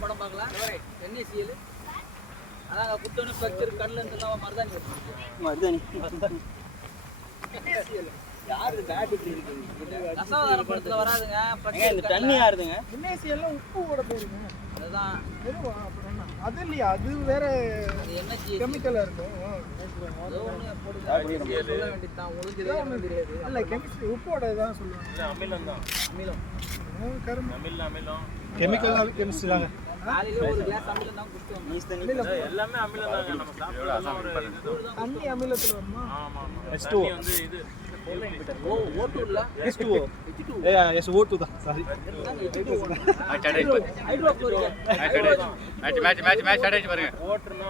படம் பார்க்கலாம் NaCl அதான் புத்தொன்னு ஸ்ட்ரக்சர் கண்ணுல இருந்தெல்லாம் மருதாணி யாரு பேட் இப்படி இருக்குது ரசாயன படத்துல வராதுங்க இந்த தண்ணி யாருதுங்க NaCl உப்பு ஓட போறீங்க அதுதான் அது இல்லையா அது வேற என்ன கெமிக்கலா இருக்கும் சொல்ல வேண்டியதான் ஒழுங்குதே தெரியாது இல்ல கெமிஸ்ட்ரி உப்போட தான் சொல்லுவாங்க இல்ல அமிலம் தான் அமிலம் அமிலம் கெமிக்கல் கெமிஸ்ட்ரி தாங்க காலையில ஒரு கிளாஸ் அமிலம் தான் குடிச்சோம் எல்லாமே அமிலம் தாங்க நம்ம சாப்பிடுறது தண்ணி அமிலத்துல வருமா ஆமா ஆமா H2O வந்து இது O2 இல்ல H2O SO2 தான் சாரி மேட்ச் ஸ்டார்ட் ஆயிச்சு பாருங்க ஓட்றனா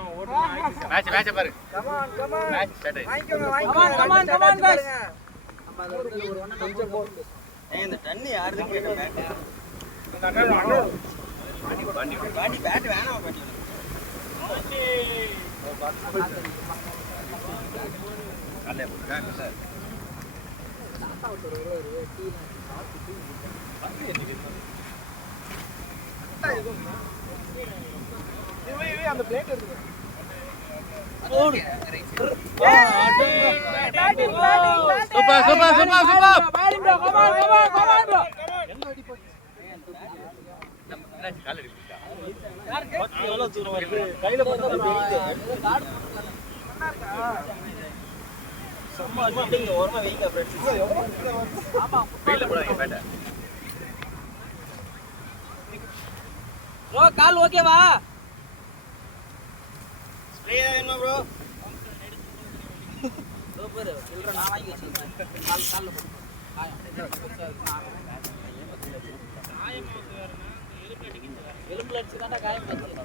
மேட்ச் பாருங்க கம் ஆன் மேட்ச் ஸ்டார்ட் ஆயிச்சு கம் ஆன் गाइस அப்ப அது ஒரு ஒண்ணா கொஞ்சம் போடு இந்த தண்ணி யாருது கேட்ட பேட் பாண்டி பேட் வேணாமா பாண்டி காலே போடுங்க சார் தாத்தா ஒரு டீ சாப்பிட்டு இவே அந்த பிளேட் எடுத்து போடு batting super batting bro come on bro என்ன அடி போச்சு என்ன கால் அடிச்சா யார் எவ்வளவு தூரம் வருது கையில போட்டு கார்டு சும்மா அடிங்க ஓரமா வெயிங்க ஃப்ரெண்ட்ஸ் ஆமா கையில போடுங்க பேட்ட ப்ரோ கால் ஓகேவா ஸ்ப்ரே வேணுமா ப்ரோ சூப்பர் இல்லற நான் வாங்கி வச்சிருக்கேன் கால்ல போடு காயம் எலும்பு அடிச்சுதான்டா காயம் பண்ணுது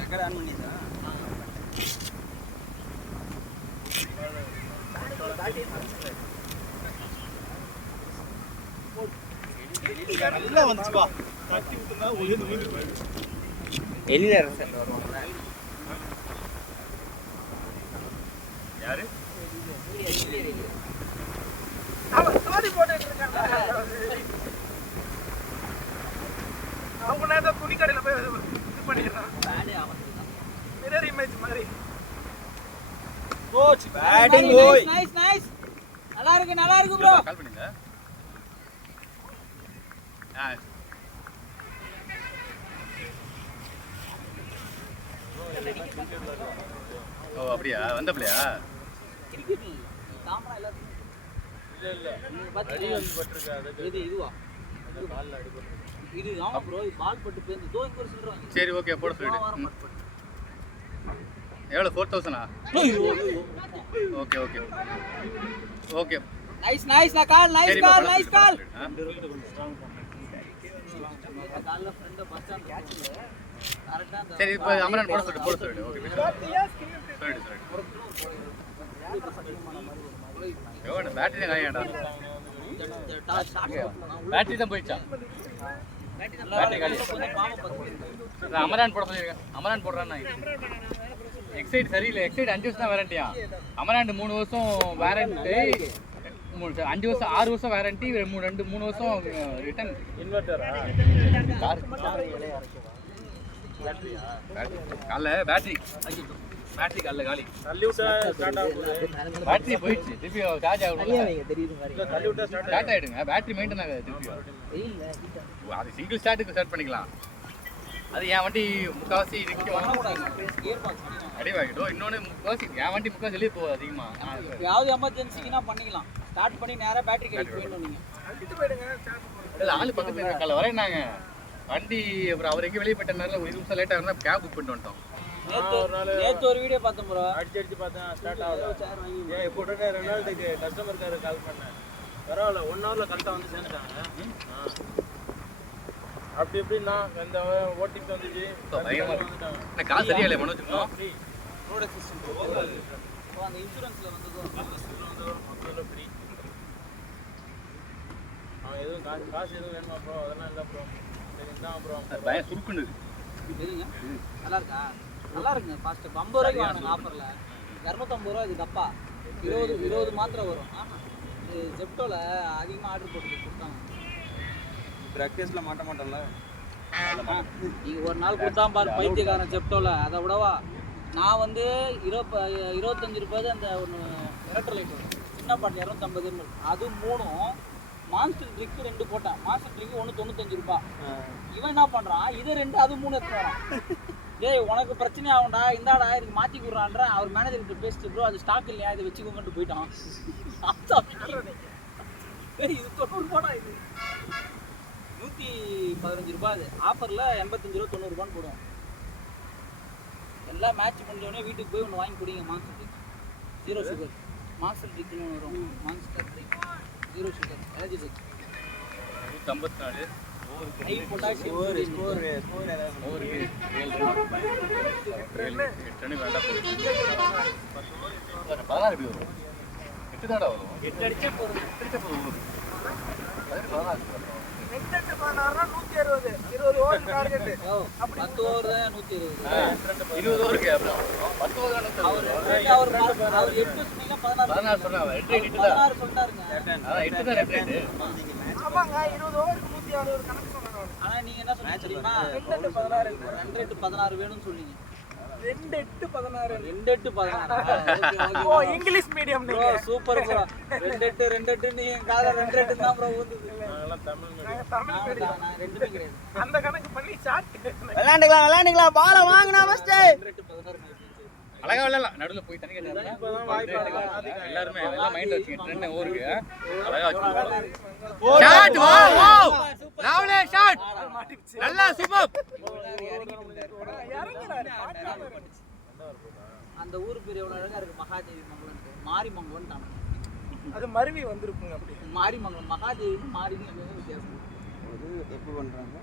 ரெக்கார்ட் ஆன் பண்ணியா நல்லா வந்துச்சுப்பா தட்டி விட்டுனா ஒளிந்து போயிடும் எலில ரசம் வருவாங்க யாரு அவ ஸ்டோரி போட்டுட்டு இருக்காங்க அவங்க நேரா துணி கடையில போய் இது பண்ணிடுறான் பேட் ஆவதுதான் மிரர் இமேஜ் மாதிரி கோச் பேட்டிங் ஓய் நைஸ் நல்லா இருக்கு ப்ரோ கால் பண்ணுங்க ஓ அப்படியா வந்த பிள்ளையா கிரிக்கெட் தாமரா எல்லாரும் இல்ல அடி பட்டிருக்கு அது இதுவா அது பால்ல அடி பட்டிருக்கு இது ஆமா ப்ரோ இது பால் பட்டு பேந்து தோ இங்க சொல்றாங்க சரி ஓகே போட சொல்லிடு எவ்வளவு 4000 okay okay okay nice nice call கால்ல ஃப்ரெண்ட் பஸ் ஸ்டாண்ட் கேட்ச் இல்ல கரெக்ட்டா சரி இப்போ அமரன் போட சொல்லு ஓகே சரி எவ்வளவு பேட்டரி காயடா பேட்டரி தான் போயிச்சா பேட்டரி காலி நான் அமரன் போட சொல்லிருக்கேன் அமரன் போடுறான் நான் எக்ஸைட் சரியில்லை எக்ஸைட் 5 வருஷம் தான் வாரண்டியா அமரன் 3 வருஷம் வாரண்டி 5 வருஷம் 6 வருஷம் வாரண்டி 3 வருஷம் ரிட்டர்ன் இன்வெர்ட்டரா பேட்டரியா கால்ல பேட்டரி கால்ல காலி தள்ளிவிட்டா ஸ்டார்ட் ஆகும் பேட்டரி போயிடுச்சு திருப்பி சார்ஜ் ஆகும் தெரியுது மாதிரி தள்ளிவிட்டா ஸ்டார்ட் ஆயிடுங்க பேட்டரி மெயின்டைன் ஆகாது திருப்பி இல்ல அது சிங்கிள் ஸ்டார்ட்டுக்கு ஸ்டார்ட் பண்ணிக்கலாம் அது என் வண்டி முக்காவாசி அடி வாங்கிட்டோம் இன்னொன்று முக்காவாசி என் வண்டி முக்காவாசி வெளியே போகுது அதிகமாக யாவது எமர்ஜென்சிக்குன்னா பண்ணிக்கலாம் ஸ்டார்ட் பண்ணி நேராக பேட்டரி கழிக்க போயிடணும் நீங்கள் இல்லை ஆள் பக்கத்தில் இருக்கால வரேன்னாங்க வண்டி அப்புறம் அவர் எங்கே வெளியே போயிட்டனால ஒரு 20 நிமிஷம் லேட்டாக இருந்தால் கேப் புக் பண்ணிட்டு வந்துட்டோம் நேற்று ஒரு வீடியோ பார்த்தோம் ப்ரோ அடிச்சு பார்த்தேன் ஸ்டார்ட் ஆகுது ஏன் இப்போ உடனே 2 நாளுக்கு கஸ்டமருக்காரு கால் பண்ணேன் பரவாயில்ல 1 ஹவரில் கரெக்டாக வந்து சேர்ந்துட்டாங்க அப்படி எப்படின்னா இந்த ஓடிபி வந்துச்சு காசு சரியா இல்லை மனோஜ் ப்ராடக்ட் சிஸ்டம் அந்த இன்சூரன்ஸ்ல வந்ததும் ஃப்ரீ எதுவும் காசு எதுவும் வேணுமா ப்ரோ அதெல்லாம் இல்லை ப்ரோ சரி இதான் ப்ரோ பயம் சுருக்குன்னு சரிங்க நல்லா இருக்கா நல்லா இருக்குங்க ஃபாஸ்ட் 50 ரூபாய்க்கு வாங்க ஆஃபர்ல 250 ரூபா இது டப்பா 20 மாத்திரை வரும் இது ஜெப்டோல அதிகமாக ஆர்டர் போட்டு கொடுத்தாங்க பிராக்டிஸ்ல மாட்ட மாட்டோம்ல நீங்க ஒரு நாள் கொடுத்தா பாரு பைத்தியக்காரன் ஜெப்டோல அதை விடவா நான் வந்து 25 ரூபாய் அந்த ஒன்று எலக்ட்ரோலைட் வரும் சின்ன பாட்டில் 250 அது 3 மான்ஸ்டர் ட்ரிக் 2 போட்டேன் மான்ஸ்டர் ட்ரிக் 195 ரூபாய் இவன் என்ன பண்றான் இது 2 அது 3 எடுத்து வரான் டேய் உனக்கு பிரச்சனை ஆகும்டா இந்தாடா இதுக்கு மாற்றி கொடுறான்ற அவர் மேனேஜர் கிட்ட பேசிட்டு ப்ரோ அது ஸ்டாக் இல்லையா இதை வச்சுக்கோங்கன்ட்டு போயிட்டான் இது 90 ரூபாடா இது 115 ரூபாய் அது ஆஃபரில் 85 ரூபா 90 ரூபான்னு போடுவோம் எல்லாம் மேட்ச் முடிஞ்சோடனே வீட்டுக்கு போய் ஒன்று வாங்கி குடிங்க மான்ஸ்டர் ட்ரிக் 0 சுகர் மான்ஸ்டர் ட்ரிக்னு வரும் monster trick 0 sugar energy trick 154 high potassium score ஓவருக்கு 7 வேண்டாம் 16 எப்படி வரும் 8 தாடா வரும் 8 அடிச்சா போதும் 20 ஓவர் டார்கெட் 10 ஓவர் தான் 120 20 ஓவருக்கு அப்புறம் 10 ஓவர் அவர் 8 சொன்னீங்க 16 சொன்னாங்க 16 சொன்னாருங்க அதான் 8 தான் ரெட் ஆமாங்க 20 ஓவருக்கு 160 கணக்கு சொன்னாங்க ஆனா நீங்க என்ன சொன்னீங்க தெரியுமா 2-8-16 வேணும்னு சொன்னீங்க 2-8-16 ஓ இங்கிலீஷ் மீடியம் நீங்க சூப்பர் ப்ரோ 2-8 நீ என் கால 2-8 தான் ப்ரோ வந்தது நாங்கலாம் தமிழ் மீடியம் நான் ரெண்டுமே கிடையாது அந்த கணக்கு பண்ணி ஷாட் விளையாண்டுக்கலாம் பால வாங்குனா ஃபர்ஸ்ட் 2-8-16 அழகா விளையாடலாம் நடுவுல போய் தண்ணி கேட்டாங்க எல்லாருமே எல்லாம் மைண்ட் வச்சுங்க ட்ரெண்ட் ஓவருக்கு அழகா வச்சு ஷாட் வாவ் லவ்லி ஷாட் நல்லா சூப்பர் அந்த ஊர் பேர் எவ்வளவு அழகா இருக்கு மகாதேவி மங்கலம் மாரிமங்கலம் அது மருவி வந்திருக்குங்க அப்படி மாரிமங்கலம் மகாதேவி மாரின்னு வித்தியாசம் எப்ப பண்றாங்க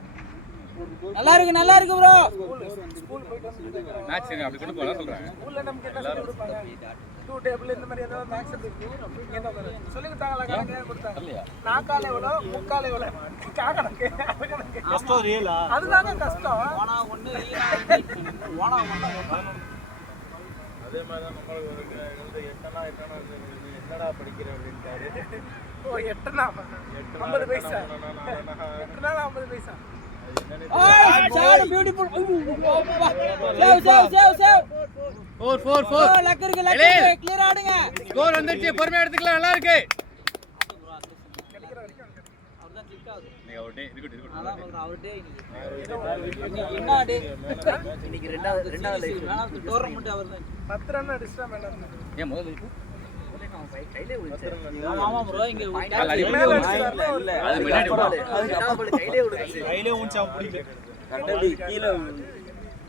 நல்லா இருக்கு ப்ரோ ஸ்கூல் போயிட்டு வந்து மேட்ச் அப்படி கொண்டு போலாம் சொல்றாங்க ஸ்கூல்ல நமக்கு என்ன சொல்லி கொடுப்பாங்க 2 டேபிள் இந்த மாதிரி ஏதாவது மேக்ஸ் இருக்கு சொல்லி கொடுத்தாங்களா கணக்கு கொடுத்தாங்க நாக்கால எவ்வளவு முக்கால எவ்வளவு காக்கணக்கு கஷ்டம் ரியலா அதுதாங்க கஷ்டம் ஓனா ஒண்ணு ஓனா அதே மாதிரி தான் நம்மளுக்கு வந்து எட்டனா என்னடா படிக்கிற அப்படின்ட்டாரு ஓ எட்டனா 50 பைசா எட்டனா 50 பைசா பியூட்டிஃபுல் சேவ் 4 லக் இருக்கு கிளியர் ஆடுங்க ஸ்கோர் வந்துருச்சு பொறுமையா எடுத்துக்கலாம் நல்லா இருக்கு அவர்தான் கிளிக் ஆகுது நீ அவுட் இது அதான் சொல்றேன் அவர்டே என்ன டே இன்னைக்கு ரெண்டாவது டோர்னமெண்ட் அவர்தான் 10 ரன் அடிச்சா மேல ஏன் முதல்ல கையிலே விழுச்சு ஆமா ப்ரோ இங்க இல்ல அது முன்னாடி கையிலே விழுச்சு பிடிக்கல கண்டடி கீழ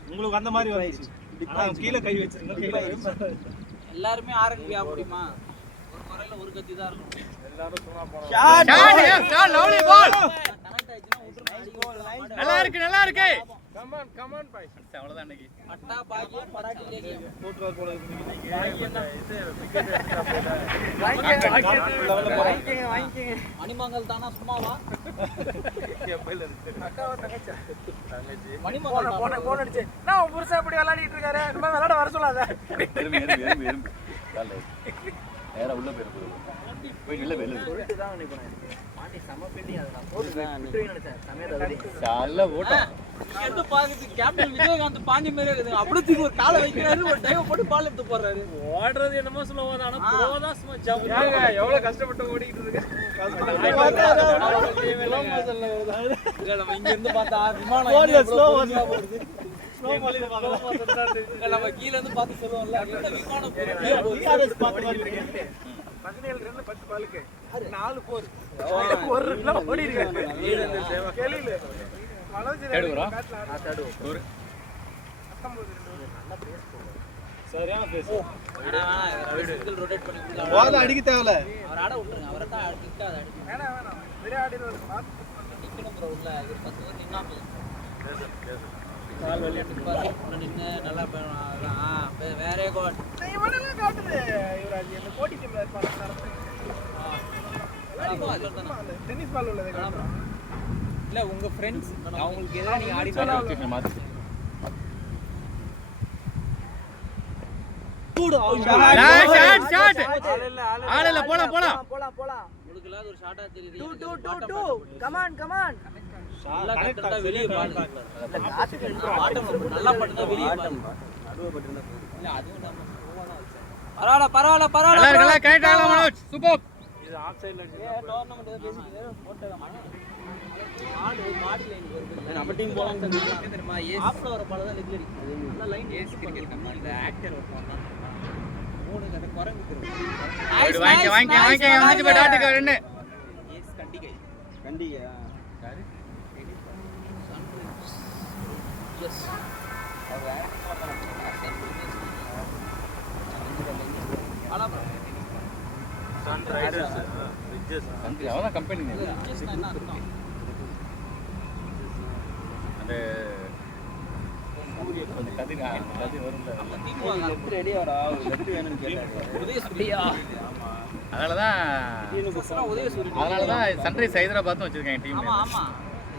உங்களுக்கு அந்த மாதிரி வந்துச்சு கீழே கை வச்சிருங்க எல்லாருமே ஆர்என்பி அப்படிமா ஒரு முறையில ஒரு கத்தி தான் இருக்கும் எல்லாரும் சும்மா போறாங்க ஷாட் லவ்லி பால் கனெக்ட் ஆயிடுச்சுனா விட்டுறணும் நல்லா இருக்கு கமான் பாய் அவ்வளவுதான் இன்னைக்கு அட்டா பாக்கி பராட்டி லேகி போட்றார் போல இருக்கு பாக்கி என்ன விக்கெட் எடுத்தா வாங்கிக்கங்க மணிமங்கல் தானா சும்மாவா எப்பையில இருக்கு அக்காவா தங்கச்சி மணிமங்கல் போன் அடிச்சு நான் உன் புருஷன் இப்படி விளையாடிட்டு இருக்காரு இந்த மாதிரி விளையாட வர சொல்லாத எறும்பு கால்ல நேரா உள்ள போய் வெளில சொல்லிட்டு தான் நினைப்பேன் மாட்டி சம பெண்டிங் அத நான் போடுறேன் நினைச்சேன் சமயத்தை சால்ல ஓட்டா எடுத்து பாக்குது கேப்டன் விஜயகாந்த் பாண்டி மாதிரி இருக்குது அப்படியே ஒரு காலை வைக்கிறாரு ஒரு டைவ் போட்டு பால் எடுத்து போறாரு ஓடுறது என்னமோ சொல்லுவாங்க ஆனா ப்ரோதா சும்மா ஜம்ப் எவ்வளவு கஷ்டப்பட்டு ஓடிட்டு இருக்கு நம்ம இங்க இருந்து பார்த்தா விமானம் ஸ்லோவா போகுது நம்ம கீழ இருந்து பார்த்து சொல்லுவோம்ல என்ன விமானம் போகுது 17 ரன் 10 பாலுக்கு 4 போர் ஒரு ரன்ல ஓடி இருக்காரு கேளில வலது காட்ல ஒரு 19 சரியான பேஸ் சிங்கிள் ரொட்டேட் பண்ணி பால் அடிக்க தேவல அவர் ஆட விட்டுருங்க அவரை தான் கிட்ட அடிச்சு வேணாம் வேணாம் விரை ஆடிடுவாரு நிக்கணும் ப்ரோ உள்ள ஒரு 10 பேர் நின்னாங்க கால் விளையாட்டு நின்னு நல்லா வேறே கோட் இவனெல்லாம் காட்டுது யுவராஜ் இந்த கோடி டீம்ல இருப்பாங்க டென்னிஸ் பால் உள்ளதே காட்டுறான் இல்ல உங்க ஃப்ரெண்ட்ஸ் அவங்களுக்கு எதிரா நீங்க ஆடி பாருங்க மாத்தி ஷாட் ஆளல போலாம் உங்களுக்கு ஒரு ஷாட்டா தெரியுது 2 கம் ஆன் நல்லா கட்டடா வெளிய பால் நல்லா பட்டா வெளிய பால் நடுவே பட்டிருந்தா இல்ல அதுவும் நம்ம பரவாயில்ல நல்லா கரெக்ட் ஆகலாம் மனோஜ் சூப்பர் இது ஆஃப் சைடுல டோர்னமென்ட் பேசிட்டு போட்டலாம் மாடி லைன் வருது நம்ம டீம் போலாம் தெரியுமா ஆஃப்ல வர பால் தான் லெக் அடிக்கும் நல்ல லைன் ஏஸ் கிரிக்கெட் நம்ம இந்த ஆக்டர் ஒருத்தன் மூணு கதை குரங்கு திரும்ப வாங்க வந்து போய் டாட்டுக்கு ரெண்டு ஏஸ் கண்டிகை யாரு எஸ் சன் ரைடர்ஸ் ரிஜஸ் சந்திரி அவன கம்பெனி என்ன அர்த்தம் அந்த அந்த கதிர் வரும்ல நம்ம டீம் வாங்க ரெடி ஆறா லெஃப்ட் வேணும்னு கேட்டாங்க உதயசூரியா அதனாலதான் உதயசூரியன் அதனாலதான் சன்ரைஸ் ஹைதராபாத் வச்சிருக்காங்க டீம் ஆமா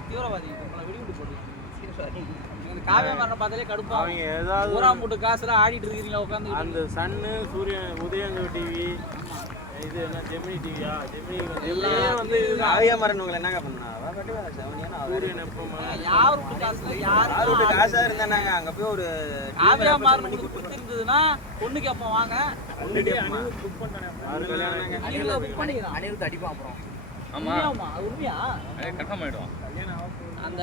தீவிரவாதி நம்மள வெடிவிட்டு போடுறாங்க இந்த காவிய மரணம் பார்த்தாலே கடுப்பா அவங்க ஏதாவது ஊராம் போட்டு காசுல ஆடிட்டு இருக்கீங்களா உட்கார்ந்து அந்த சன்னு சூரியன் உதயங்க டிவி இது என்ன ஜெமினி டிவியா ஜெமினி வந்து ஆவியா மரணவங்களை என்னங்க பண்ணா அவ கட்டுவாங்க செவனியான சூரியன் எப்பமா யார் விட்டு காசுல யார் யாரோட காசா இருந்தாங்க அங்க போய் ஒரு காவியா மரணம் கொடுத்திருந்ததுன்னா பொண்ணுக்கு அப்ப வாங்க புக் பண்ணானே அனிருத் புக் பண்ணிக்கிறான் அனிருத் அடிப்பான் அப்புறம் ஆமா உண்மையாமா அது உண்மையா கன்ஃபார்ம் ஆயிடும் அந்த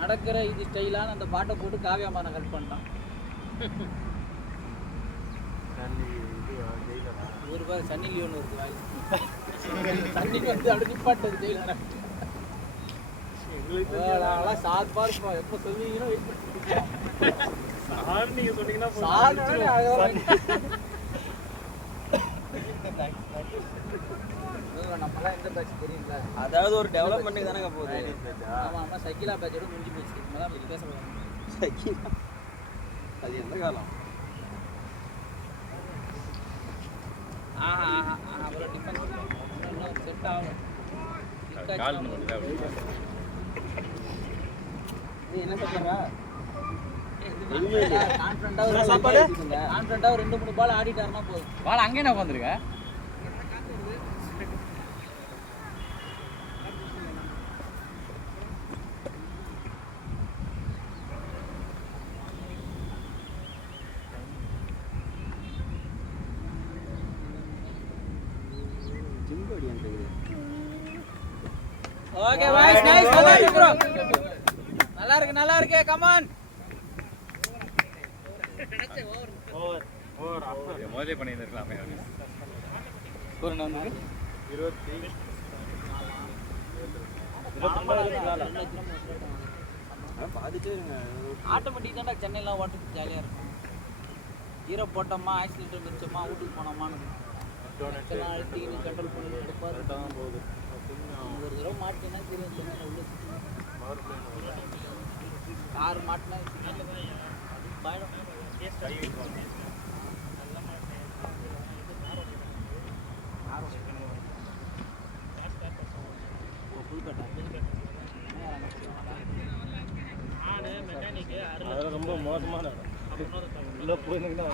நடக்கிற இது ஸ்டைலான அந்த பாட்டை போட்டு காவியா மரணம் கட் பண்ணிட்டான் ஒரு பேர் சன்னி லியோன் வருது வாய்ஸ் சன்னிக்கு வந்து அப்படி நிப்பாட்டது ஜெயிலரா எங்களுக்கு சாத் பார்ப்பா எப்போ சொல்லுவீங்கன்னா வெயிட் பண்ணிட்டு சார் நீங்க சொன்னீங்கன்னா நம்மளாம் எந்த பேட்ச் தெரியுங்களா அதாவது ஒரு டெவலப்மெண்ட்டுக்கு தானங்க போகுது ஆமா சைக்கிளா பேட்சோட முடிஞ்சு போச்சு நம்மளாம் பற்றி பேச போகிறாங்க அது எந்த காலம் அப்புறம் டிஃபன் இன்னும் செட் ஆகும் கால் மட்டும் நீ என்ன சொல்றா கான்ஃபிடண்டா ஒரு 2-3 பால் ஆடிட்டாருன்னா போதும் பால் அங்கே என்ன உட்காந்துருக்க ஓகே பாய்ஸ் நைஸ் நல்லா இருக்கு கம் ஆன் முதலே பண்ணியிருந்திருக்கலாமே ஸ்கோர் என்ன வந்தது 20 பாதிச்சே இருங்க ஆட்டோமேட்டிக் தான்டா சென்னைலாம் ஓட்டுறது ஜாலியாக இருக்கும் ஹீரோ போட்டோமா ஆக்சிடென்ட் வச்சோமா வீட்டுக்கு போனோமான்னு அழுத்திக்கிட்டு கண்ட்ரோல் பண்ணி எடுப்பாரு போகுது ஒரு தடவை மாட்டினா தெரியும் சென்னையில் உள்ள கார் மாட்டினா பாயிடும் அதெல்லாம் ரொம்ப மோசமான உள்ள போயிருந்தீங்கன்னா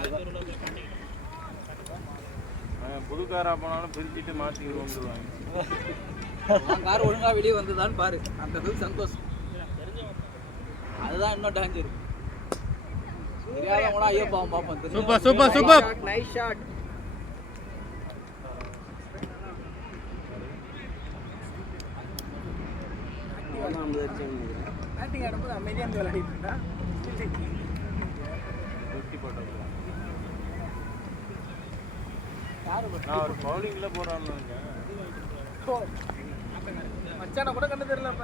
புது காரா போனாலும் பிரிச்சுட்டு மாற்றி வந்துடுவாங்க கார் ஒழுங்கா வெளியே வந்ததான்னு பாரு அந்த அளவுக்கு சந்தோஷம் அதுதான் இன்னும் டேஞ்சர் தெரியாதவங்களா ஐயோ பாவம் பார்ப்போம் சூப்பர் நைஸ் ஷாட் பேட்டிங் ஆடும்போது அமைதியாக இருந்து விளையாடிட்டு இருந்தா நான் ஒரு பவுலிங்ல போறான்னு மச்சான கூட கண்டு தெரியல அப்ப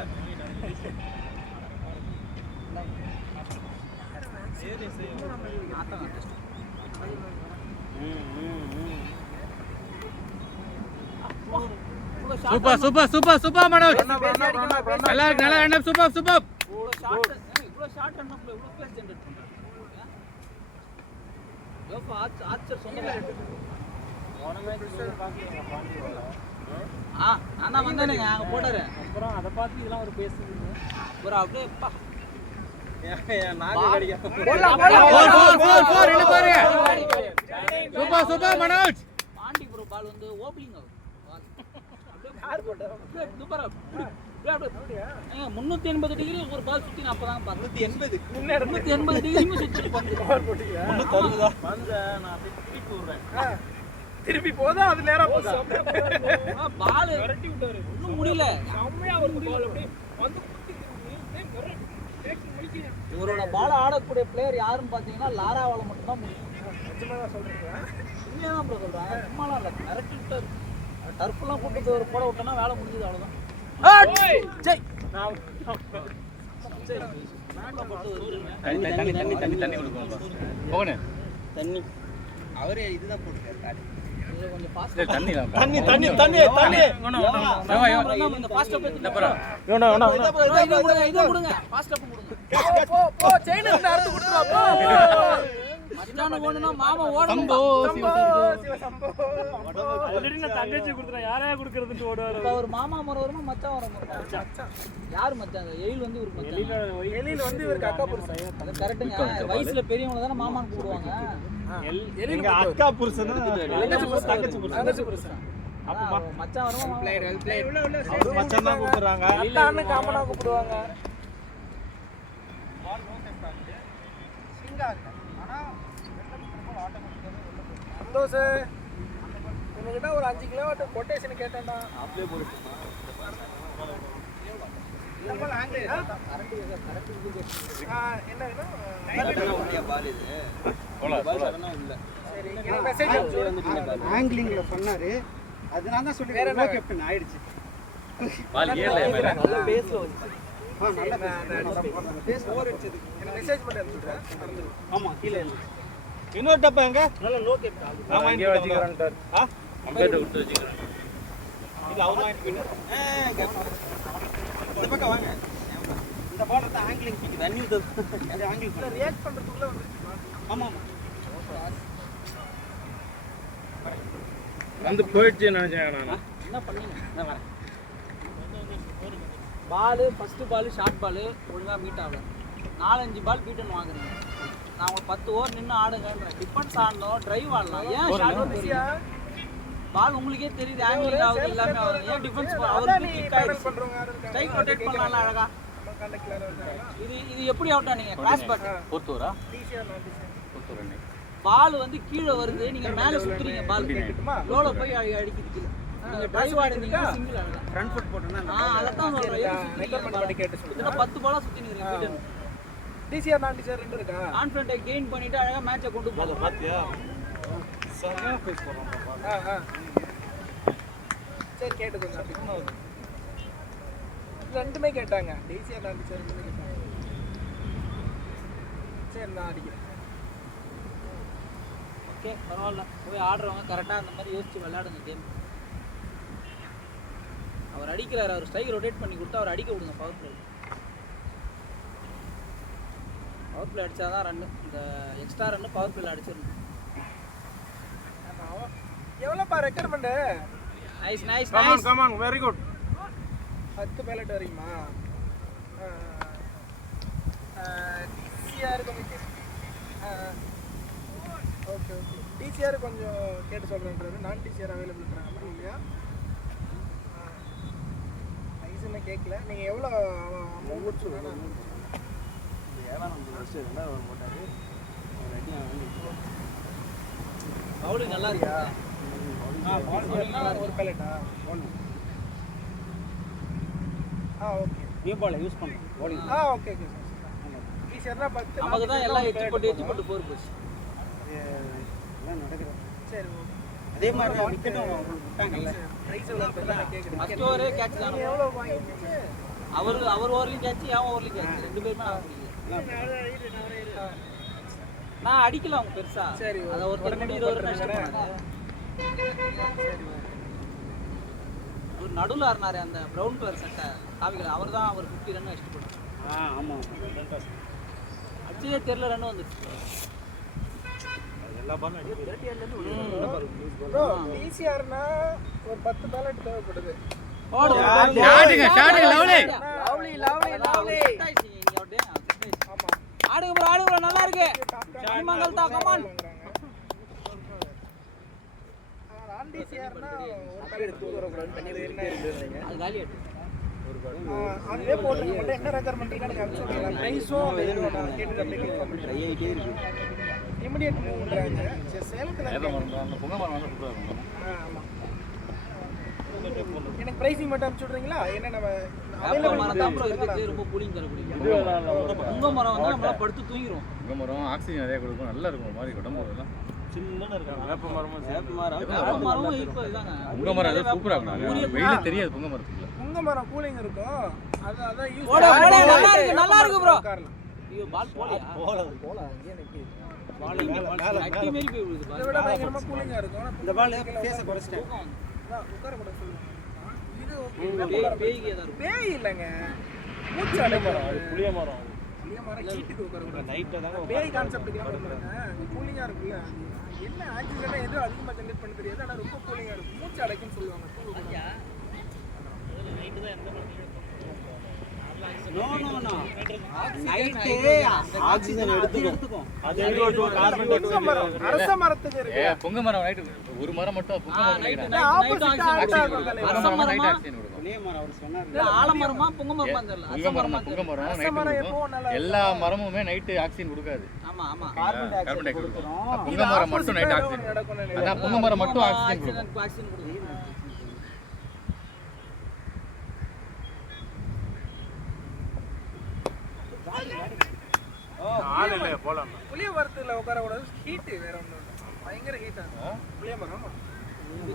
சூப்பர் மனோஜ். நல்லா இருக்கு, நல்லா ரன் அப், சூப்பர். இவ்வளோ ஷார்ட் ரன் அப்ல இவ்வளோ பேஸ் ஜெனரேட் பண்றாங்க. யோபா ஆச்சர் சொன்னல. நான் தான் வந்தேனுங்க அங்க போட்டாரு. அப்புறம் அதை பார்த்து இதெல்லாம் ஒரு பேசுறீங்க. ஒரு அப்படியே பா. நாக்கு கடிக்கும். 4 ரெண்டு பாருங்க. சூப்பர் மனோஜ். பாண்டி ப்ரோ பால் வந்து ஓபனிங் ஆகும். யார் போட்டா? சூப்பரா. 380 டிகிரி ஒரு பால் சுத்தி நான் அப்பதான் பார்த்தேன். 380 டிகிரியும் சுத்தி பந்து பால் போட்டீங்க. 360 வந்து நான் திருப்பி விடுறேன். திருப்பி போதா அது நேரா போதா? பால் விரட்டி விட்டாரு. ஒண்ணும் முடியல. செம்மையா ஒரு பால் அப்படியே வந்து குத்தி இவரோட பால் ஆடக்கூடிய பிளேயர் யாருன்னு பாத்தீங்கன்னா லாராவால மட்டும் தான் முடியும். நிஜமா சொல்றீங்க? உண்மையா தான் ப்ரோ சொல்றேன். சும்மாலாம் இல்ல. மிரட்டி விட்டாரு. டர்ஃப்லாம் போட்டு ஒரு போட விட்டனா வேலை முடிஞ்சது அவ்வளவுதான். ஜெய் தண்ணி கொடுக்கணும். போனே தண்ணி அவரே இதுதான் போட்டுருக்காரு. கொஞ்சம் ஃபாஸ்ட் தண்ணி இந்த ஃபாஸ்ட் அப் இந்த அப்புறம் இத கொடுங்க ஃபாஸ்ட் அப் கொடுங்க. போ செயின் இருந்து அறுத்து குடுறா போ. மச்சான ஓடுனா மாமா ஓடணும். சம்போ ஆல்ரெடி நான் தங்கச்சி குடுறேன். யாரையா குடுக்குறதுன்னு ஓடுவாரு. இப்ப ஒரு மாமா முறை வருமா மச்சான் வருமா? யார் மச்சான்? எழில் வந்து ஒரு மச்சான். எழில் வந்து இவருக்கு அக்கா புருஷன். அது கரெக்ட்டுங்க. வயசுல பெரியவங்க தான மாமான்னு கூடுவாங்க. எழில் அக்கா புருஷன் தங்கச்சி புருஷன். அப்ப மச்சான் வருமா? அவரு மச்சான் தான் கூப்பிடுறாங்க. அக்கான்னு காமனா கூப்பிடுவாங்க. சந்தோஷ் உங்ககிட்ட ஒரு 5 கிலோமீட்டர் கொட்டேஷன் கேட்டேன்டா. அப்படியே போடு. என்ன வேணும்? பால் இது இல்ல. சரி எனக்கு மெசேஜ் அனுப்பிச்சு. ஆங்கிலிங்ல பண்ணாரு. அது நான் தான் சொல்லி வேற என்ன கேப்டன் ஆயிடுச்சு. பால் ஏறல மேல. நல்ல பேஸ்ல வந்து. நல்ல பேஸ் ஓவர் அடிச்சது. எனக்கு மெசேஜ் பண்ணி அனுப்பிச்சுட்டேன். ஆமா கீழ இன்னொரு டப்பா எங்க நல்ல லோ கேப்டன். நான் வாங்கி வச்சிக்கிறேன். அம்பேட் விட்டு வச்சிக்கிறேன். இது அவர் வாங்கிட்டு போயிட்டாரு. இந்த பக்கம் வாங்க. இந்த பால் தான் ஆங்கிலிங் பிடிக்குது. தண்ணி இந்த ஆங்கிலிங் ரியாக்ட் பண்றதுக்குள்ள வந்து ஆமா வந்து போயிடுச்சு நினைச்சேன் நான். என்ன பண்ணீங்க? நான் வரேன். பால் ஃபர்ஸ்ட் பால் ஷார்ட் பால் ஒழுங்கா மீட் ஆகல. 4-5 பால் பீட்டன் வாங்குறீங்க. நான் ஒரு 10 ஓவர் நின்று ஆடுங்கன்றேன். டிஃபென்ஸ் ஆடணும், டிரைவ் ஆடலாம். ஏன் ஷார்ட் பிஸியா? பால் உங்களுக்கே தெரியுது ஆங்கிள் ஆகுது எல்லாமே ஆகுது. ஏன் டிஃபென்ஸ் அவருக்கு கிக் ஆயிடுச்சு. ஸ்ட்ரைக் ரொட்டேட் பண்ணலாம் அழகா. இது எப்படி அவுட் ஆனீங்க? கிராஸ் பாட். பொறுத்தூரா டிசிஆர் நான் டிசிஆர். பொறுத்தூரா பால் வந்து கீழே வருது, நீங்க மேல சுத்துறீங்க. பால் லோல போய் அடிக்குது கீழே. நீங்க டிரைவ் ஆடுறீங்க சிங்கிள் ஆடலாம். ஃப்ரண்ட் ஃபுட் போட்டேன்னா அத தான் சொல்றேன். ரெக்கமெண்ட் பண்ணி கேட்டு சொல்லுங்க. 10 பாலா சுத்தி நிக்கிறீங்க பீட்டன். டிசிஆர் நான் டிசிஆர் ரெண்டு இருக்கா? கான்ஃபிடன்ட்டை கெயின் பண்ணிட்டு அழகா மேட்சை கொண்டு போங்க. பாத்தியா சரியா பேஸ் போறாங்க. சரி கேட்டு கொஞ்சம் ரெண்டுமே கேட்டாங்க. டிசிஆர் நான் டிசிஆர் ரெண்டுமே கேட்டாங்க. சரி நான் அடிக்கிறேன். ஓகே பரவாயில்ல. போய் ஆடுறவங்க கரெக்டாக அந்த மாதிரி யோசிச்சு விளையாடுங்க கேம். அவர் அடிக்கிறார், அவர் ஸ்ட்ரைக் ரொட்டேட் பண்ணி கொடுத்து அவர் அடிக்க விடுங்க. பவர் பிளே அடிச்சாதான் ரன்னு. இந்த எக்ஸ்ட்ரா ரன்னு பவர் பிளே அடிச்சிடணும். எவ்வளோப்பா recommend? Nice nice come on nice. Come on very good. 10 pallet வரைக்குமா? டிசிஆர் கொஞ்சம் ஓகே ஓகே. டிசிஆர் கொஞ்சம் கேட்டு சொல்கிறேன்றாரு. நான் டிசிஆர் அவைலபிள்ன்றாங்க இல்லையா? ஐஸ்ன்னு கேட்கல. நீங்கள் எவ்வளோ அமௌண்ட் சொல்லுங்கள். பவுலிங் நல்லா இருக்கு. ஒரு பேலட்டா? ஓகே. நியூ பால் யூஸ் பண்ணு bowling. Okay okay. டிசிஆர்னா 10. நமக்கு தான் எல்லாம் எச்சு போட்டு போர் போச்சு. எல்லாம் நடக்குது. சரி ஓகே. அதே மாதிரி தான் விக்கெட்டும் விட்டாங்கல்ல. ப்ரைஸ் எவ்வளோ நான் கேட்குறேன். ஃபர்ஸ்ட் ஓவரே கேட்ச் தான். எவ்வளோ வாங்கிட்டு? அவர் ஓவர்லையும் கேட்ச், என் ஓவர்லையும் கேட்ச். ரெண்டு பேருமே நான் பிடிக்கல. நான் அடிக்கல அவங்க பெருசா. சரி, அத ஒருத்தர் 20 ரன் நஷ்டம் பண்ணாங்க. ஒரு நடுவில் ஆடினாரு அந்த ப்ரௌன் கலர் சட்டை காவிகள் அவர் தான் அவர் 50 ரன் வச்சுட்டு போட்டார். ஆமாம் அச்சே தெரியல ரன் வந்துச்சு. எல்லா பாலும் ப்ரோ டிசிஆர்னா ஒரு 10 பேலட் தேவைப்படுது. ஓடு ஷாட்டுங்க லவ்லி. நீங்க அப்படியே ஆடுங்க ப்ரோ ஆடுங்க ப்ரோ நல்லா இருக்கு. மணிமங்கல் தான் கமான். டிசிஆர்னா ஒரு பேலட் தூக்குறோம் தண்ணி என்ன இருக்குதுங்க அது காலி ஆட்டு. அதுவே போட்டுருங்க மட்டும் என்ன ரெக்கார்ட் பண்றீங்க எனக்கு அனுப்பிச்சு விடுங்க. பிரைஸும் வேணும் நான் கேட்டு அப்படியே ட்ரை ஆகிட்டே இருக்கு. இமிடியேட் மூவ் பண்றாங்க. சரி சேலத்துல பொங்கமரம் வந்து சூப்பரா இருக்கும். ஆமா எனக்கு பிரைசிங் மட்டும் அனுப்பிச்சு விடுறீங்களா? என்ன நம்ம வேப்ப மரம் தான் ப்ரோ இருக்கிறதுலே ரொம்ப கூலிங் தரக்கூடிய. புங்க மரம் வந்து நம்மள படுத்து தூங்கிரும். பொங்கமரம் ஆக்சிஜன் நிறைய கொடுக்கும், நல்லா இருக்கும். ஒரு மாதிரி உடம்பு எல்லாம் சின்னதா இருக்கு. வேப்ப மரமும் வேப்ப மரம் வேப்ப மரமும் இப்போ இதாங்க. பொங்கமரம் அது சூப்பரா இருக்கும். வெயில தெரியாது பொங்கமரத்துக்குள்ள. புங்க மரம் கூலிங் இருக்கும். அதான் யூஸ் ஓட ஓட நல்லா இருக்கு ப்ரோ. ஐயோ பால் போலையா? போல அங்கே நிக்குது. பால் மேல அடி மேரி போய் விழுது இதை பால். விட பயங்கரமா கூலிங்கா இருக்கும். இந்த பால் ஃபேஸை குறைச்சிட்டேன். உட்கார கூட சொல்லுங்க. இது பேய்க்கு ஏதா இருக்கும். பேய் இல்லைங்க. மூச்சு அடைமரம். அது புளிய மரம். புளிய மரம் ஹீட்டுக்கு உட்கார கூட. நைட்ல தாங்க பேய் கான்செப்ட்டுக்கு வந்துருங்க. கூலிங்கா இருக்குல்ல. அது என்ன ஆக்சிஜன் எது அதிகமா ஜெனரேட் பண்ண தெரியாது. ஆனா ரொம்ப கூலிங்கா இருக்கும். மூச்சு அடைக்கும்னு சொல்லுவாங்க. ஆக்சிஜன் எடுத்துக்கும். அது கார்பன் டை புங்க மரம் அரச மரத்துக்கு இருக்கு. பொங்கமரம் நைட் ஒரு மரம் மட்டும் பொங்கமரம் நைட் ஆப்போசிட் ஆக்சிஜன் அரச மரமா நைட் ஆக்சிஜன் கொடுக்கும். புளிய மரம் அவர் சொன்னார். இல்ல ஆலமரமா புங்க மரமா தெரியல. அரச மரமா தெரியல. பொங்கமரம் அரச நைட் மரம் கொடுக்கும். எப்பவும் நல்லா எல்லா மரமுமே நைட் ஆக்சிஜன் கொடுக்காது. ஆமா ஆமா. Carbon di carbon dioxide கொடுக்கும். கொடுக்குறோம். பொங்கமரம் மட்டும் நைட் ஆக்சிஜன். அதான் பொங்கமரம் மட்டும் ஆக்சிஜன் கொடுக்கும். ஆக்சிஜன் கொடுக்கும். ஆள் இல்ல போலாம். புளிய மரத்துல உட்கார கூடாது. ஹீட் வேற ஒண்ணு இல்ல. பயங்கர ஹீட்டா புளிய மரம்.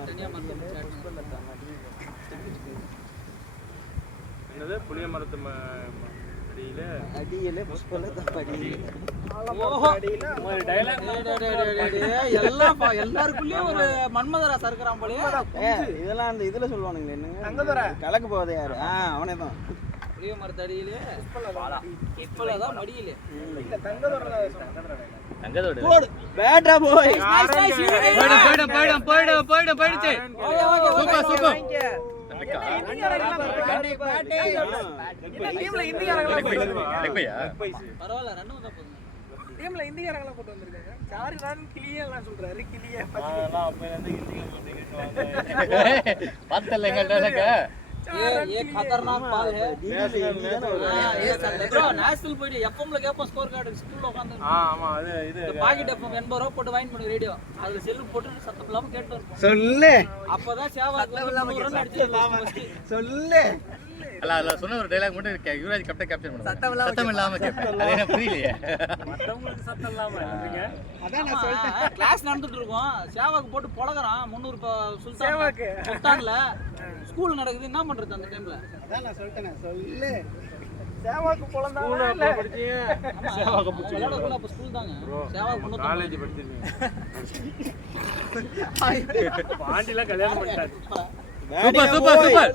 தனியா மரத்துல என்னது புளிய மரத்து அடியில அடியில புஷ்பல படியில. ஓஹோ. அடியில எல்லாருக்குள்ளயும் ஒரு மன்மதரா சறுக்குறான் போலயே. இதெல்லாம் அந்த இதுல சொல்லுவானுங்களே என்னங்க? தங்கதுரை. கலக்கு போதே யாரு? அவனே தான். புளிய மரத்தடியிலே இப்பலதான் மடியிலே. இல்ல தங்கதுரை தான் சொன்னேன். தங்கதோட போடு. பேட்டா போய். போயிடுச்சு. Super super. டீம்ல இந்தியாரங்களா பரவாயில்ல ரன்னு வந்தா போதும். டீம்ல இந்தியாரங்களா போட்டு வந்திருக்காங்க. சாரி நான் கிளியே எல்லாம் சொல்றாரு. கிளியே நான் அப்ப இருந்து இந்தியா பார்த்தல எங்கள்ட்ட ये खतरनाक बाल है ये ப்ரோ நேஷனல் போய்ட்டு எஃப்எம்ல கேப்போம் ஸ்கோர் கார்டு ஸ்கூல்ல உட்கார்ந்து ஆமா அது இது பாக்கெட் எஃப்எம் 80 ரூபாய் போட்டு வாங்கி பண்ணி ரேடியோ அதுல செல் போட்டு சத்தம் இல்லாம கேட்டு இருப்போம். சொல்லு. அப்பதான் சேவாக்கு 100 ரன் அடிச்சு சொல்லு. அல்ல சொன்ன ஒரு டயலாக் மட்டும் யுவராஜ் கரெக்ட்டா கேப்சர் பண்ணுங்க. சத்தம் இல்லாம கேட்பேன். அது என்ன புரியலையே. மத்தவங்களுக்கு சத்தம் இல்லாம இருக்கீங்க. அதான் நான் சொல்லிட்டேன். கிளாஸ் நடந்துட்டு இருக்கோம் சேவாக்கு போட்டு பொளக்குறான் 300 சுல்தான் சேவாக்கு. சுல்தான்ல ஸ்கூல் நடக்குது என்ன பண்றது அந்த டைம்ல. அதான் நான் சொல்லிட்டேன். சொல்லு. சேவாக்கு பொளந்தாங்க இல்ல படிச்சீங்க. சேவாக்கு படிச்சீங்க. விளையாடக்குள்ள அப்ப ஸ்கூல் தாங்க சேவாக்கு கொண்டு வந்து காலேஜ் படிச்சிருக்கீங்க. பாண்டில கல்யாணம் பண்ணிட்டாரு. Super super super.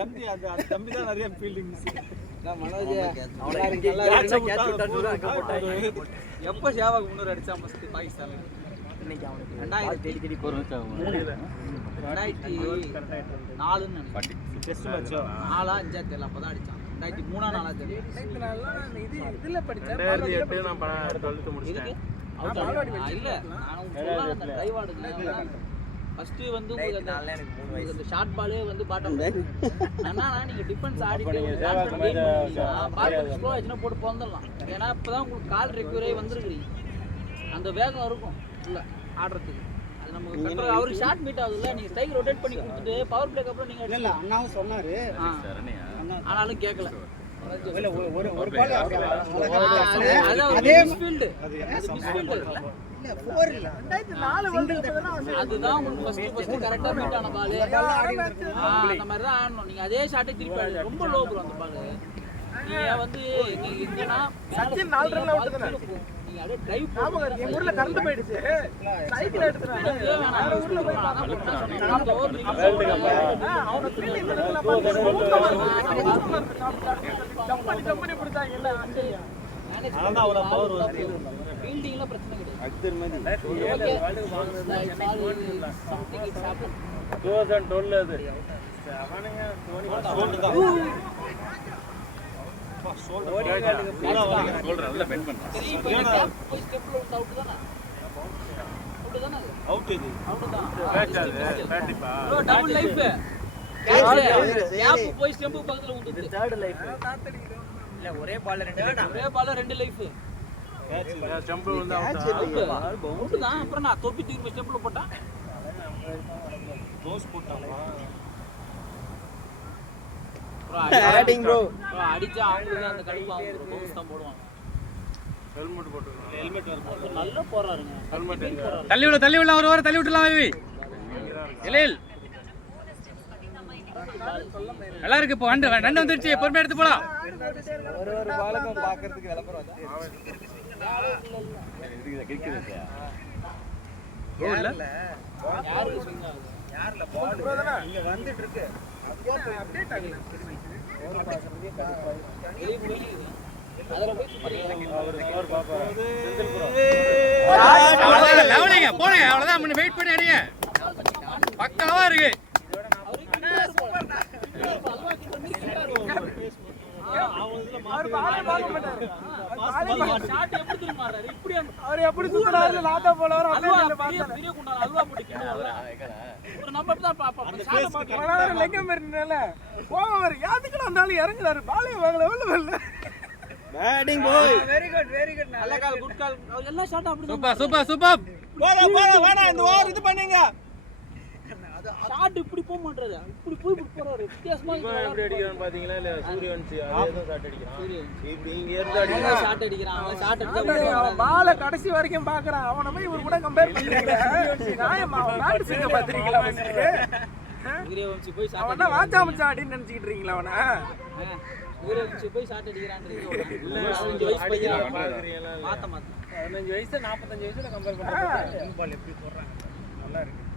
தம்பி அந்த தம்பி தான் நிறைய ஃபீலிங்ஸ். மனோஜ் எப்ப சேவாக்கு 300 அடிச்சா மஸ்ட் பாகிஸ்தான் இன்னைக்கு அவனுக்கு 2004 டெஸ்ட் மேட்ச் 4 5 தெரியல அப்பதான் அடிச்சான் 2003 4 தெரியல இதுல படிச்சேன். 2008 நான் 12th முடிச்சிட்டேன். இல்ல நான் சொல்றேன் அந்த டிரைவ் ஆடுங்க ஃபர்ஸ்ட் வந்து உங்களுக்கு அந்த ஷார்ட் பாலே வந்து பாட்டம் அண்ணா நீங்க டிஃபென்ஸ் ஆடிட்டு பால் ஸ்லோ ஆச்சுனா போட்டு போந்துடலாம். ஏன்னா இப்பதான் உங்களுக்கு கால் ரெக்யூரே வந்திருக்கிறீங்க அந்த வேகம் இருக்கும் இல்ல ஆடுறதுக்கு அது நமக்கு அவருக்கு ஷார்ட் மீட் ஆகுதுல்ல நீங்க ஸ்ட்ரைக் ரொட்டேட் பண்ணி கொடுத்துட்டு பவர் பிளேக்கு அப்புறம் நீங்க இல்ல அண்ணாவும் சொன்னாரு. ஆனாலும் கேட்கல ஒரு பால் அதே மிஸ்ஃபீல்ட் அது மிஸ்ஃபீல்ட் இல்ல 4 இல்ல 2004 வந்து அதுதான் உங்களுக்கு ஃபர்ஸ்ட் கரெக்ட்டா மீட் ஆன பால் அந்த மாதிரி தான் ஆடணும். நீங்க அதே ஷாட்டை திருப்பி ஆடுங்க ரொம்ப லோ ப்ரோ அந்த பால் நீங்க வந்து எங்கன்னா சச்சின் 4 ரன்ல அவுட் தானே. நீங்க அப்படியே டிரைவ் ஞாபகம் இருக்கு, எங்க ஊர்ல கரண்ட் போயிடுச்சு, சைக்கிள் எடுத்துட்டாங்க. வேற ஊர்ல போய் பார்த்தா அவன ஃபீல்டிங் பண்ணதுல பார்த்து ஜம்பனி பிடிச்சாங்க இல்ல ஆஸ்திரேலியா. அதான் அவரோட பவர் வந்து ஃபீல்டிங்ல பிரச்சனை கிடையாது. அக்தர் மாதிரி Something is happened. 2012 அது அவனுங்க தோனி சொல்றேன் நல்லா பெண்ட் பண்றேன் சரி இப்போ கேப் போய் ஸ்டெப்ல வந்து அவுட் தானா? அவுட் தானா? அவுட் இது அவுட் தான். பேட் அது பேட்டிப்பா ப்ரோ டபுள் லைஃப். கேப் போய் ஸ்டெம்ப் பக்கத்துல வந்துது. தேர்ட் லைஃப் இல்ல ஒரே பால்ல ரெண்டு லைஃப். ஸ்டம்ப் வந்து அவுட் அவுட் தான். அப்புறம் நான் தொப்பி தூக்கி ஸ்டெப்ல போட்டேன். க்ளோஸ் போட்டாமா பேட்டிங் ப்ரோ அடிச்சா அவங்களுக்கு அந்த கடுப்பு அவங்க பவுன்ஸ் தான் போடுவாங்க. ஹெல்மெட் போட்டுருக்காங்க ஹெல்மெட் வர நல்லா போறாருங்க. ஹெல்மெட் எங்க தள்ளி விடலாம் ஒரு ஓவர் தள்ளி விட்டுலாம் வேவி இலேல் நல்லா இருக்கு இப்போ ரெண்டு வந்துருச்சு பொறுமையா எடுத்து போலாம் ஒரு பாலுக்கும் பார்க்கிறதுக்கு விளம்பரம் வந்து யாரு swing ஆகுது? யார்ல பால் இங்க வந்துட்டு இருக்கு. அப்டேட் ஆகல. வெளிய போய் அதுல போய் அவர் ஸ்கோர் பாப்பாரு செந்தில் ப்ரோ அவ்வளவுதான் லெவலிங்க போடுங்க அவ்வளவுதான் முன்ன வெயிட் பண்ணி அடிங்க பக்காவா இருக்கு ஷாட் எப்படி திரும்மாறாரு? இப்படி அவர் எப்படி சுத்துறாரு லாட்டா போலவர் அல்வா அப்படியே பெரிய பார்த்தா. பெரிய குண்டால அல்வா போட்டு ஒரு நம்ம தான் பாப்போம். ஷாட் பாக்க அவனால லெங்க மாரினால போவர் யாதுக்கு வந்தாலும் இறங்குறாரு. பாலே வாங்கல வரல. பேட்டிங் பாய் வெரி குட் நல்ல கால் குட் கால் எல்லா ஷாட் அப்படி சூப்பர் வேணா இந்த ஓவர் இது பண்ணுங்க. ஷாட் இப்படி போக மாட்டாரு. இப்படி போய் போறாரு. வித்தியாசமா எப்படி அடிக்கிறான்னு பாத்தீங்களா இல்ல சூரியவன்சி அதே தான் ஷாட் அடிக்கிறான் இப்படி இங்க இருந்து நல்லா அடிக்கிறான் ஷாட் அடிக்கிறான். அவன் ஷாட் அடிச்சா அவன் பால கடைசி வரைக்கும் பாக்குறான். அவன போய் இவர் கூட கம்பேர் பண்றீங்க. நியாயமா அவன் நாட்டு சிங்க பாத்துறீங்களா ஃபர்ஸ்ட்? வீரவம்சி போய் ஷாட் அவன வாச்சா மச்சான் அடின்னு நினைச்சிட்டு இருக்கீங்களா அவன? வீரவம்சி போய் ஷாட் அடிக்கிறான்றீங்க. இல்ல 15 வயசு பையன் பாக்குறீங்களா மாத்த 15 வயசு 45 வயசுல கம்பேர் பண்றாங்க பால் எப்படி போடுறாங்க நல்லா இருக்கு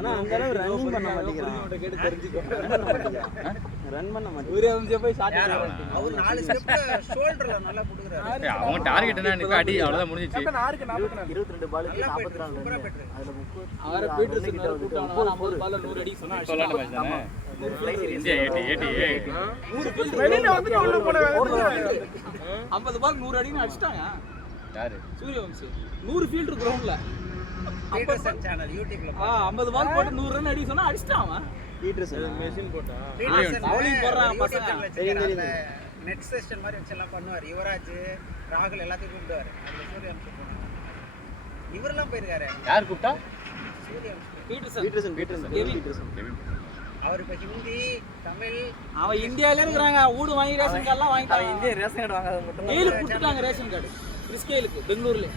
ஆனா அந்த அளவு ரன்னிங் பண்ண மாட்டேங்கிறான் கேட்டு தெரிஞ்சுக்கோ. ரன் பண்ண மாட்டேங்கிறான் வீரவம்சி போய் ஷாட் அடிக்கிறான். அவர் 4 ஸ்டெப் ஷோல்டர்ல நல்லா புடுக்குறாரு. அவன் டார்கெட் என்ன நிக்க அடி அவ்வளவுதான் முடிஞ்சிச்சு கேப்டன் ஆருக்கு 44 22 பாலுக்கு 44 ரன் அதுல 30 அவரை பீட்டர்சன் கூட்டானவங்க 50 பால்ல 100 அடி சொன்னா சொல்லான மேட்ச் தானே இந்தியா 88 வெளியில வந்து உள்ள போன 50 பால் 100 அடின்னு அடிச்சிட்டாங்க. யாரு சூரியவம்சி 100 ஃபீல்டர் கிரவுண்ட்ல பீட்டர்சன் சேனல் யூடியூப்ல 50 பால் போட்டு 100 ரன் அடி சொன்னா அடிச்சிட்டான் அவன். பீட்டர்சன் மெஷின் போட்டா பவுலிங் போடுறான் பசங்க. நெட் செஷன் மாதிரி வச்சு எல்லாம் பண்ணுவார். யுவராஜ் ராகுல் எல்லாத்தையும் கூப்பிடுவார். அந்த சூரியவம்சி போனாங்க. இவரெல்லாம் போயிருக்காரு. யார் கூப்பிட்டா பீட்டர்சன் பீட்டர்சன் அவர் இப்ப ஹிந்தி தமிழ் அவன் இந்தியால இருக்கிறாங்க. ஊடு வாங்கி ரேஷன் கார்டு எல்லாம் வாங்கிட்டாங்க. இந்திய ரேஷன் கார்டு வாங்காத மட்டும் ஏழு கொடுத்துட்டாங்க ரேஷன் கார்டு. கிறிஸ்கேலுக்கு பெங்களூர்ல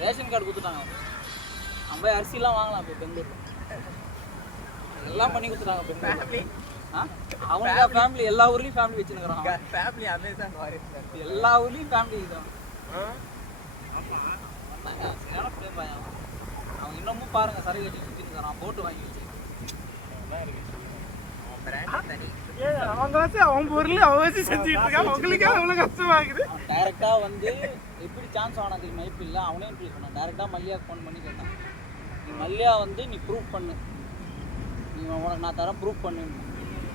ரேஷன் கார்டு கொடுத்துட்டாங்க. நம்ம அரிசிலாம் வாங்கலாம் இப்போ பெங்களூர்ல. எல்லாம் பண்ணி கொடுத்துட்டாங்க பெங்களூர்ல. அவங்க ஃபேமிலி எல்லா ஊர்லயும் ஃபேமிலி வச்சிருக்காங்க. ஃபேமிலி அமேசான் வாரிஸ் எல்லா ஊர்லயும் ஃபேமிலி தான். சரியான ஃப்ளேம் பையன். அவங்க இன்னமும் பாருங்க சரக்கு கட்டி வச்சிருக்கான். போட்டு வாங்கி வச்சு அவங்க வச்சு அவங்க ஊர்ல அவங்க வச்சு செஞ்சுட்டு இருக்காங்க. அவங்களுக்கே அவ்வளவு கஷ்டமாகுது. டைரக்டா வந்து எப்படி சான்ஸ் ஆனா தெரியுமா? ஐபிஎல்ல அவனே இன்டர்வியூ பண்ணான். டைரக்டா மல்லியாக்கு ஃபோன் பண்ணி கேட்டான், நீ மல்லியா வந்து நீ ப்ரூவ் பண்ணு, நீ உனக்கு நான் தரேன் ப்ரூவ் பண்ணு.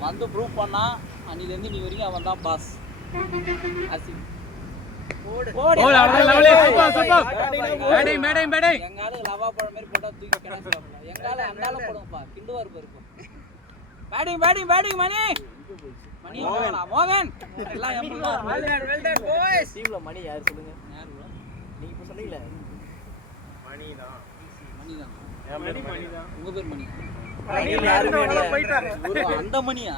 வந்து ப்ரூவ் பண்ணா அன்னிலேருந்து நீ வரைக்கும் அவன் தான் பாஸ். அசி எங்கால லவா பழம் மாதிரி போட்டா தூக்கி கிணறு சாப்பிடலாம். எங்கால அந்தால போடுங்கப்பா கிண்டுவாரு பாருப்பா. பேட்டிங் மணி மோகன் எல்லாம் டீம்ல மணி யார் சொல்லுங்க? நீங்க இப்ப சொன்னீங்களே மணிதான் மணிதான். உங்க பேர் மணி. அந்த மணியா?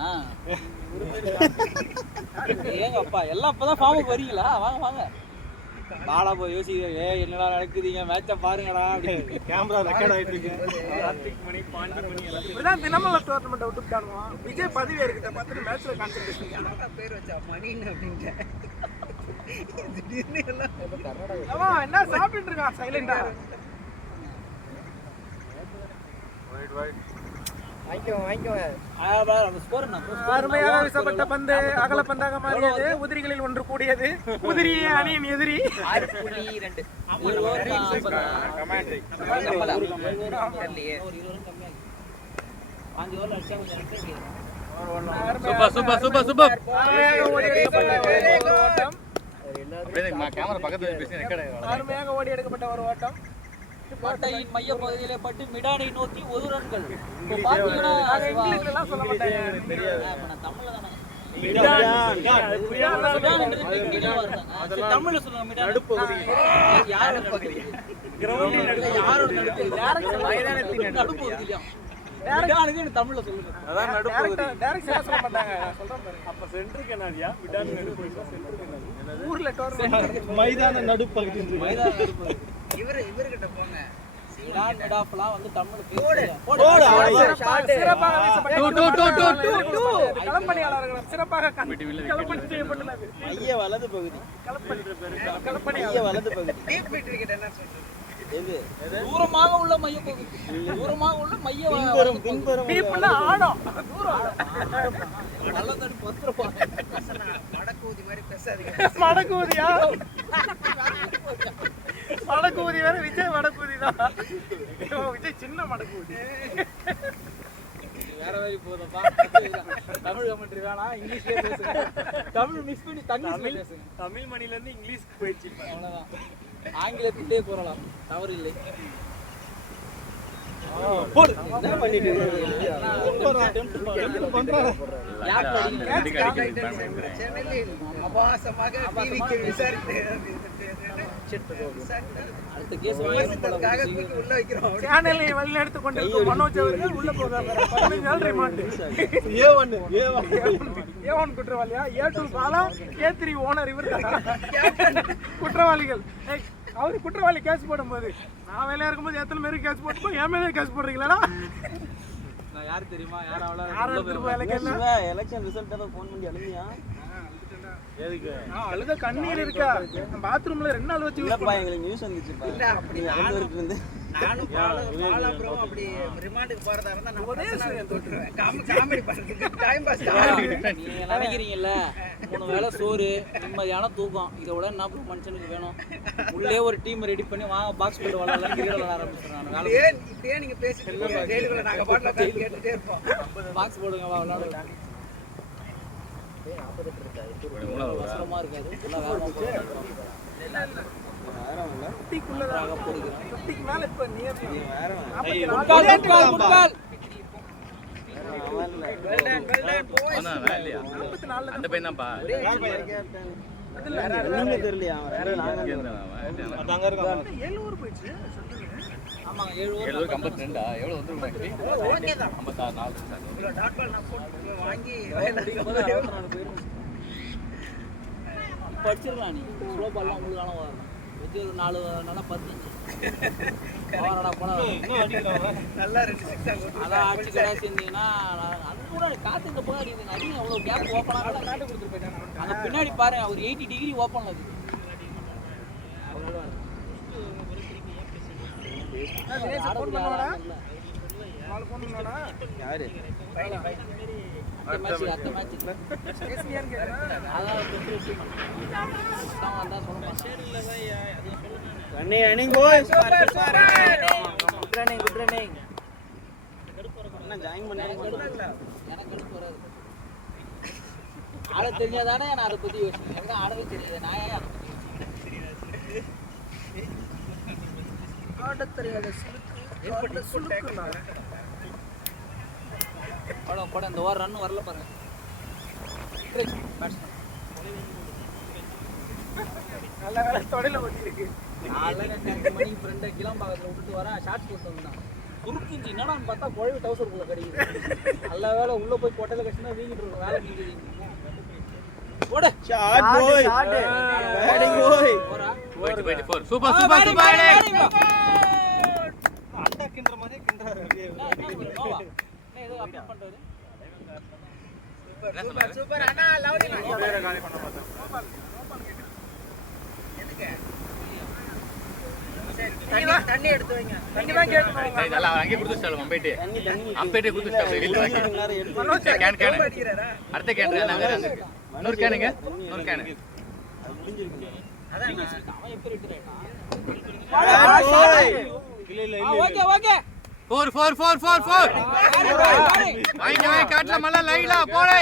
ஏங்க அப்பா எல்லாம் இப்பதான் ஃபார்முக்கு வரீங்களா? வாங்க பாலா போய் யோசிக்கிறேன், ஏய் என்னடா நடக்குதுங்க, மேட்சை பாருங்கடா அப்படின்னு. கேமரா ரெக்கார்ட் ஆயிட்டு இருக்கு. இப்படிதான் தினமலை டோர்னமெண்ட் விட்டுட்டானுவோம். விஜய் பதவி இருக்கிறத பார்த்துட்டு மேட்ச்ல கான்சென்ட்ரேஷன் பேர் வச்சா மணின்னு அப்படின்ட்டு திடீர்னு எல்லாம் அவன் என்ன சாப்பிட்டுட்டு இருக்கான் சைலண்டா. அருமையாக வீசப்பட்ட பந்து அகல பந்தாக மாறியது. உதிரிகளில் ஒன்று கூடியது. உதிரியே அணியின் எதிரி. 6.2 ஒரு over commentary super super super. அருமையாக ஓடி எடுக்கப்பட்ட ஒரு ஓட்டம். கேமரா பக்கத்துல பேசி ரெக்கார்ட் அருமையாக ஓடி எடுக்கப்பட்ட ஒரு ஓட்டம். கோட்டையின் மைய பகுதியிலே பட்டு மிடானை நோக்கி 1 ரன்கள். இப்போ பாத்தீங்கன்னா இங்கிலீஷ்ல எல்லாம் சொல்ல மாட்டாங்க. இப்ப நான் தமிழ்ல தானே மிடான்ன்றது இங்கிலீஷ்ல வருதாங்க. சரி, தமிழ்ல சொல்லுங்க. மிடான் நடுப்பகுதி. யாரோட நடுப்பகுதி? கிரவுண்டின் நடுப்பகுதி. யாரோட நடுப்பகுதி? மைதானத்தின் நடுப்பகுதியா? மிடானுக்கு எனக்கு தமிழ்ல சொல்லுங்க. அதான் நடுப்பகுதி. டைரக்ட் சொல்ல மாட்டாங்க. சொல்றேன் பாரு. அப்ப சென்டருக்கு என்னடியா? விடான் நடுப்பகுதி சென்டருக்கு என்னது? ஊர்ல டோர்னமெண்ட் மைதான நடுப்பகுதி. மைதான நடுப்பகுதி. இவர்கிட்ட போங்க. மிடான் மிடாஃப்லாம் வந்து தமிழ்ல போடு. சிறப்பாக வீசப்பட்ட டூ. களப்பணியாளர்கள் சிறப்பாக களப்பணி செய்யப்பட்டுள்ளது. மைய வலது பகுதி. களப்பணியாளர் வலது பகுதி. டீப் பிட் கிரிக்கெட் என்ன சொல்றது? எது? தூரமாக உள்ள மைய பகுதி. தூரமாக உள்ள மைய பின்புறம் டீப்னா ஆழம். தூரம். நல்ல தடி பத்திரப்பா. வடக்கூதி மாதிரி பேசாதீங்க. வடக்கூதியா? வடக்கூதி வேற. விஜய் வடக்கூதி தான். விஜய் சின்ன வடக்கூதி. வேற மாதிரி போதப்பா. தமிழ் கமெண்ட்ரி வேணாம், இங்கிலீஷ்லயே பேசுங்க. தமிழ் மிக்ஸ் பண்ணி தங்கிலீஷ்ல பேசுங்க. தமிழ் மணில இருந்து இங்கிலீஷ்க்கு போயிடுச்சு. அவ்வளவுதான். ஆங்கிலத்திலே கூறலாம், தவறு இல்லை. போடு. என்ன பண்ணிட்டு சென்னையில் அபாசமாக டிவிக்கு விசாரித்து அடுத்த கேஸ் விமர்சித்ததுக்காக தூக்கி உள்ள வைக்கிறோம். சேனலை வழிநடத்தி கொண்டிருக்கும் மனோஜ் அவர்கள் உள்ள போகாம 15 நாள் ரிமாண்ட். A1 குற்றவாளியா? A2 பாலா, A3 ஓனர் இவர் குற்றவாளிகள். அவரு குற்றவாளி கேஸ் போடும்போது நான் வேலையா இருக்கும்போது எத்தனை பேருக்கு கேஸ் போட்டு என் மேலே கேஸ் போடுறீங்களா? நான் யார் தெரியுமா? யாராவல யாரும் திரும்ப வேலைக்கு என்ன? எலெக்ஷன் ரிசல்ட் ஏதோ ஃபோன் பண்ணி அழுதியா? அழுத கண்ணீர் இருக்கா? பாத்ரூம்ல 2 நாள் வச்சு எங்களுக்கு நியூஸ் வந்துச்சுப்பா. இல்ல அப்படி நானும் பாலா ப்ரோ அப்படி ரிமாண்டுக்கு போறதா இருந்தா நான் தொட்டுருவேன். காமெடி பண்றதுக்கு டைம் பாஸ். நீங்க நினைக்கிறீங்கல்ல 3 வேளை சோறு, நிம்மதியான தூக்கம், இதை விட என்ன மனுஷனுக்கு வேணும்? உள்ளே ஒரு டீம் ரெடி பண்ணி வாங்க பாக்ஸ் போட்டு விளையாடலாம், கிரிக்கெட் விளையாட ஆரம்பிச்சிடுறாங்க. இப்படியே நீங்க பேசிட்டு இருக்கீங்க. ரேடியோல நாங்க பாட்டுல கேட்டுட்டே இருப்போம். பாக்ஸ் போடுங்க வா விளையாடலாம். அவசரமா இருக்காது. எல்லாம் வேகமா போடுங்க. அந்த பையன் தான்ப்பா. தெரியலையா? ஆமாங்க 7 ஓவர் 52 எவ்வளவு வந்துருக்கும்? 56 4 டாட் பால் நான் போட்டு வாங்கி படிச்சிடலாம். நீ ஸ்லோ பால்லாம் உங்களுக்கான வரணும். வச்சு ஒரு 4 நாளா 15 அவனடா போனா நல்லா 2 6 அதான் ஆட்சி கடை செஞ்சீங்கன்னா அது கூட காத்து இந்த போய் அடிக்குது. அடிங்க அவ்வளோ கேப் ஓப்பனாக காட்டு கொடுத்துட்டு போயிட்டாங்க. அந்த பின்னாடி பாருங்க ஒரு 80 டிகிரி ஓப்பன் இருக்குது. யாரு அடுத்த மேட்ச் அதான் சொல்ல மாட்டேன். ரன்னிங் கோல் குட் ரன்னிங் என்ன ஜாயின் பண்ண எனக்கு எடுத்து வராது. ஆட தெரிஞ்சாதானே நான் அதை பற்றி யோசிச்சேன். எனக்கு ஆடவே தெரியாது. நான் ஏன் அதை பற்றி யோசிச்சேன்? ஆட தெரியாத போட இந்த ஓவர் ரன் வரல பாருங்க. நல்ல வேலை தொடையில ஒட்டிருக்கு. 4 மணிக்கு ஃப்ரெண்டை கிளம்பாக்கத்தில் விட்டுட்டு வரேன். ஷார்ட் போட்டு வந்தான் துருக்குஞ்சி. என்னடான்னு பார்த்தா குழவி டவுசருக்குள்ள கிடைக்குது. நல்ல வேலை உள்ளே போய் கொட்டையில் கட்டினா வீங்கிட்டு இருக்கும். வேலை நீங்க போடு ஷாட் பாய் பேட்டிங் பாய் போறா போயிட்டு 4 சூப்பர் சூப்பர் சூப்பர் அண்டா கிண்டற மாதிரி கிண்டறாரு நோவா ஏதோ அப்டேட் பண்றாரு சூப்பர் சூப்பர் அண்ணா லவ்லி பேரை காலி பண்ண மாட்டேன் எதுக்கு தண்ணி எடுத்து வைங்க தண்ணி தான் கேட்கணும் இதெல்லாம் அங்கே கொடுத்து ஸ்டால் அம்பேட்டே அம்பேட்டே கொடுத்து ஸ்டால் இல்ல கேன் கேன் அடிக்கிறாரா அடுத்த கேன் வேற அங்க இன்னொரு கேனுங்க இன்னொரு கேன் அதான் அவன் எப்ப ரிட்டர் இல்ல ஓகே ஓகே 4 4 4 4 4 வாங்க காட்ல மல்ல லைலா போடே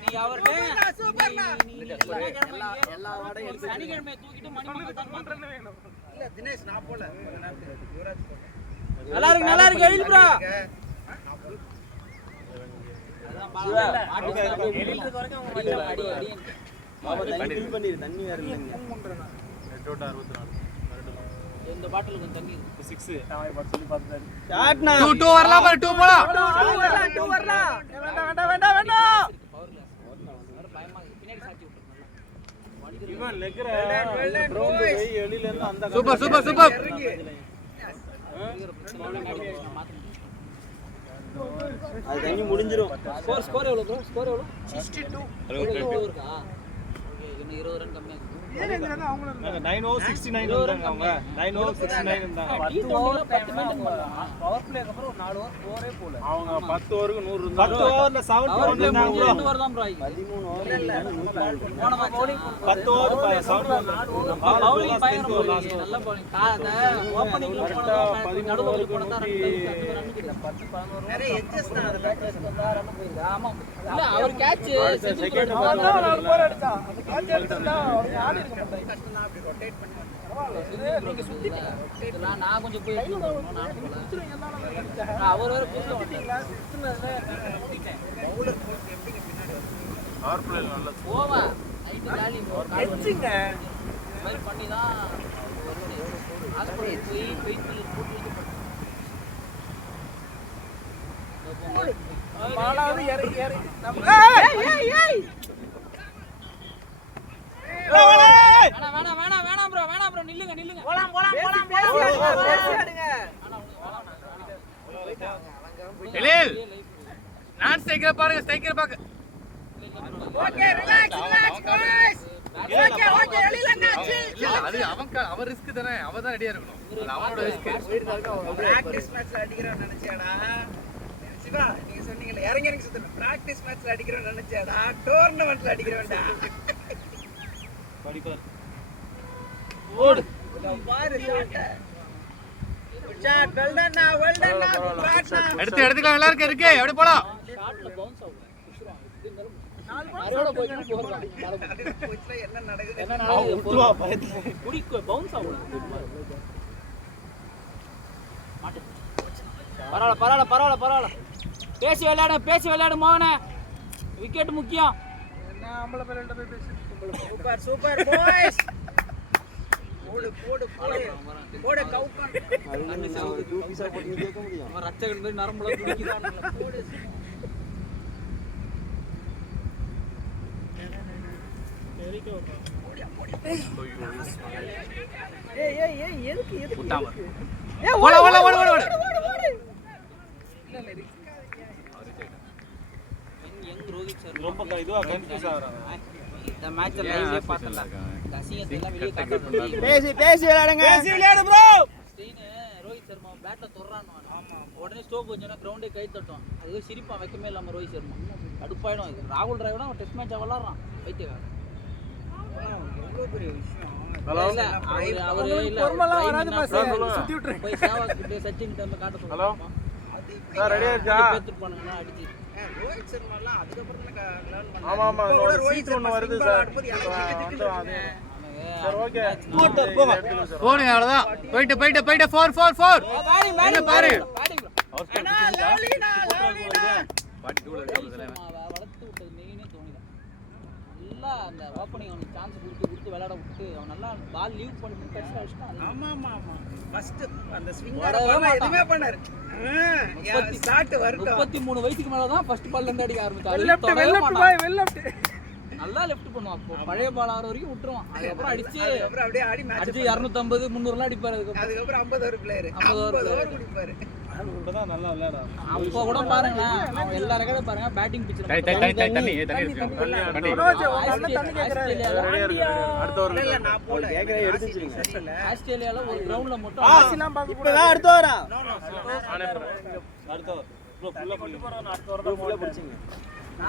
நீ அவர்ட்ட சூப்பர்ண்ணா எல்லா வாடையும் சனிக்கிழமை தூக்கிட்டு மணி தான் பண்றேன்னு வேணும் இல்ல தினேஷ் நான் போல யுவராஜ் நல்லா இருக்கு எழில் ப்ரோ தண்ணி வேற இல்லங்க இந்த பாட்டிலுக்கு தண்ணி 6 நான் இப்ப சொல்லி பார்த்தேன் ஷாட்னா 2 வரலாம் பாரு 2 போலாம் வேண்டாம் பவர் கிளாஸ் பயமா பின்னாடி சாச்சி விட்டுறேன் இவன் லெக்கற கிரவுண்ட் போய் எளில இருந்து அந்த சூப்பர் சூப்பர் சூப்பர் அது தண்ணி முடிஞ்சிரும் ஸ்கோர் எவ்வளவு ப்ரோ ஸ்கோர் எவ்வளவு 62 இருக்கா ஓகே இன்னும் 20 ரன் கம்மியா இருக்கு அவங்க 9069 வந்தாங்க அவங்க 9069 இருந்தாங்க 10 ஓவர் 10 மினிட் பண்ணலாம் பவர் பிளேக்கு அப்புறம் ஒரு 4 ஓவர் போரே போல அவங்க 10 ஓவருக்கு 100 இருந்தாங்க 10 ஓவர்ல 7 இருந்தாங்க 2 ஓவர் தான் ப்ரோ 13 ஓவர் இல்ல போன மேட்ச் 10 ஓவர் 7 பவுலிங் பயங்கரம் நல்ல பவுலிங் காத ஓபனிங்ல போனதா நடுவுல போனதா ரன் நிறைய எட்ஜஸ் தான் அதுல வந்தா ரன் போயிருக்கு ஆமா இல்ல அவர் கேட்ச் செகண்ட் போர் அடிச்சா அந்த காட்சி எடுத்தா அவங்க ஆடி இருக்க மாட்டாங்க கஷ்டம் தான் அப்படி ரொட்டேட் பண்ணி நீங்க சுத்திட்டீங்க இதெல்லாம் நான் கொஞ்சம் போய் அவர் வேற புதுசா பவுலர் போட்டு எப்படிங்க பின்னாடி ஆர் பிளே நல்ல போவா நைட் காலி எச்சிங்க மாதிரி பண்ணி தான் ஹாஸ்பிட்டல் போய் வெயிட் போட்டு மாலாவது இறங்கி நம்ம வேணாம் ப்ரோ நில்லுங்க போலாம் எழில் நான் ஸ்ட்ரைக்கர் பாருங்க ஸ்ட்ரைக்கர் பாக்க ஓகே ரிலாக்ஸ் பாய்ஸ் ஓகே எழிலண்ணா இல்ல அது அவன் ரிஸ்க் தானே அவன் தான் ரெடியா இருக்கணும் அது அவனோட ரிஸ்க் பிராக்டிஸ் மேட்ச்ல அடிக்கிறோம் நினைச்சேடா சிவா நீங்க சொன்னீங்கல இறங்கி சுத்தணும் பிராக்டிஸ் மேட்ச்ல அடிக்கிறோம் நினைச்சேடா டோர்னமென்ட்ல அடிக்கிறோம்டா படிப்பார் ஓடு பாரு ஷாட் வெல்டன்னா பிராட்னா எடுத்துக்கலாம் எல்லாருக்கும் இருக்கு எப்படி போலாம் ஷாட்ல பவுன்ஸ் ஆகும் அரோட போய் போறோம் போய்ட்ல என்ன நடக்குது என்ன நடக்குது விட்டுவா பயத்துல குடிக்கு பவுன்ஸ் ஆகும் பரவாயில்ல பேசி விளையாடு மோகனே விக்கெட் முக்கியம் என்ன ஆம்பளை பேரண்ட போய் பேசி சூப்பர் பாய்ஸ் போடு கவுக்கன் அவன் ரச்சகன் போய் நரம்புல துடிக்குதானுங்களா போடு ஏய் எதுக்கு விட்டாம ஓட யங் ரோஹித் சர்மா ரொம்ப இதுவா கன்ஃபியூஸ் ஆகுறாங்க இந்த மேட்ச் லைவ்ல பார்த்தல கசியத்தை எல்லாம் வெளிய காட்டுறாங்க பேசி விளையாடு ப்ரோ ஸ்டெயின் ரோஹித் சர்மா பேட்ட தொறானோ ஆமா உடனே ஸ்டோப் வச்சனா கிரவுண்டே கை தட்டும் அது சிரிப்பா வைக்கமே இல்லாம ரோஹித் சர்மா கடுப்பாயிடும் இது ராகுல் டிரைவனா அவன் டெஸ்ட் மேட்ச் விளையாடுறான் பைத்தியக்காரன் எவ்வளவு பெரிய விஷயம் இல்ல அவரு இல்ல பொறுமலாம் வராது prime பாஸ் minister சுத்தி விட்டுரு போய் சேவாக் கிட்ட சச்சின் கிட்ட காட்ட ஹலோ சொல்லுங்க சார் ரெடியா இருக்கா பேத்துட்டு போனாங்கன்னா அடிச்சு ரோஹித் சர்மா எல்லாம் அதுக்கப்புறம் தான் லேர்ன் பண்ணாங்க ஆமா இப்போ கூட ஒரு ரோஹித் சீட் ஒன்னு சர்மா வருது single சார் ஆடும்போது எனக்கு திக்கு திக்குன்னு சரி ஓகே போடுங்க அவ்வளவுதான் போயிட்டு 4 பேட்டிங் பாரு லவ்லினா பாட்டி டூல இருக்காங்க வளர்த்து விட்டது மெயினே தோனிதான் நல்லா அந்த ஓப்பனிங் அவனுக்கு சான்ஸ் கொடுத்து விளையாட விட்டு அவன் நல்லா பால் லீவ் பண்ணி கடைசியில் அடிச்சுட்டான் ஆமா ஃபர்ஸ்ட் அந்த ஸ்விங் வரவே மாட்டான். எதுமே பண்ணாரு ஸ்டார்ட் வரட்டும் 33 வயசுக்கு மேல தான் ஃபர்ஸ்ட் பால்ல இருந்து அடிக்க ஆரம்பிச்சாரு லெஃப்ட் பாய் வெல் லெஃப்ட் நல்லா லெஃப்ட் பண்ணுவான். அப்போ பழைய பால் ஆகிற வரைக்கும் விட்டுருவான். அதுக்கப்புறம் அடிச்சு அப்படியே ஆடி மேட்ச் அடிச்சு 250 300 அடிப்பாரு. அதுக்கப்புறம் 50 ஓவர் பிளேயர் 50 ஓவர் குடிப்பாரு. இப்பதான் நல்லா விளையாடா. அப்போ கூட பாருங்களேன், அவன் எல்லா ரெக்கார்டும் பாருங்க, பேட்டிங் பிச்சில் தண்ணி இல்ல நான் போல ஆஸ்திரேலியால ஒரு கிரவுண்ட்ல மட்டும் இப்பதான் அடுத்த வரா.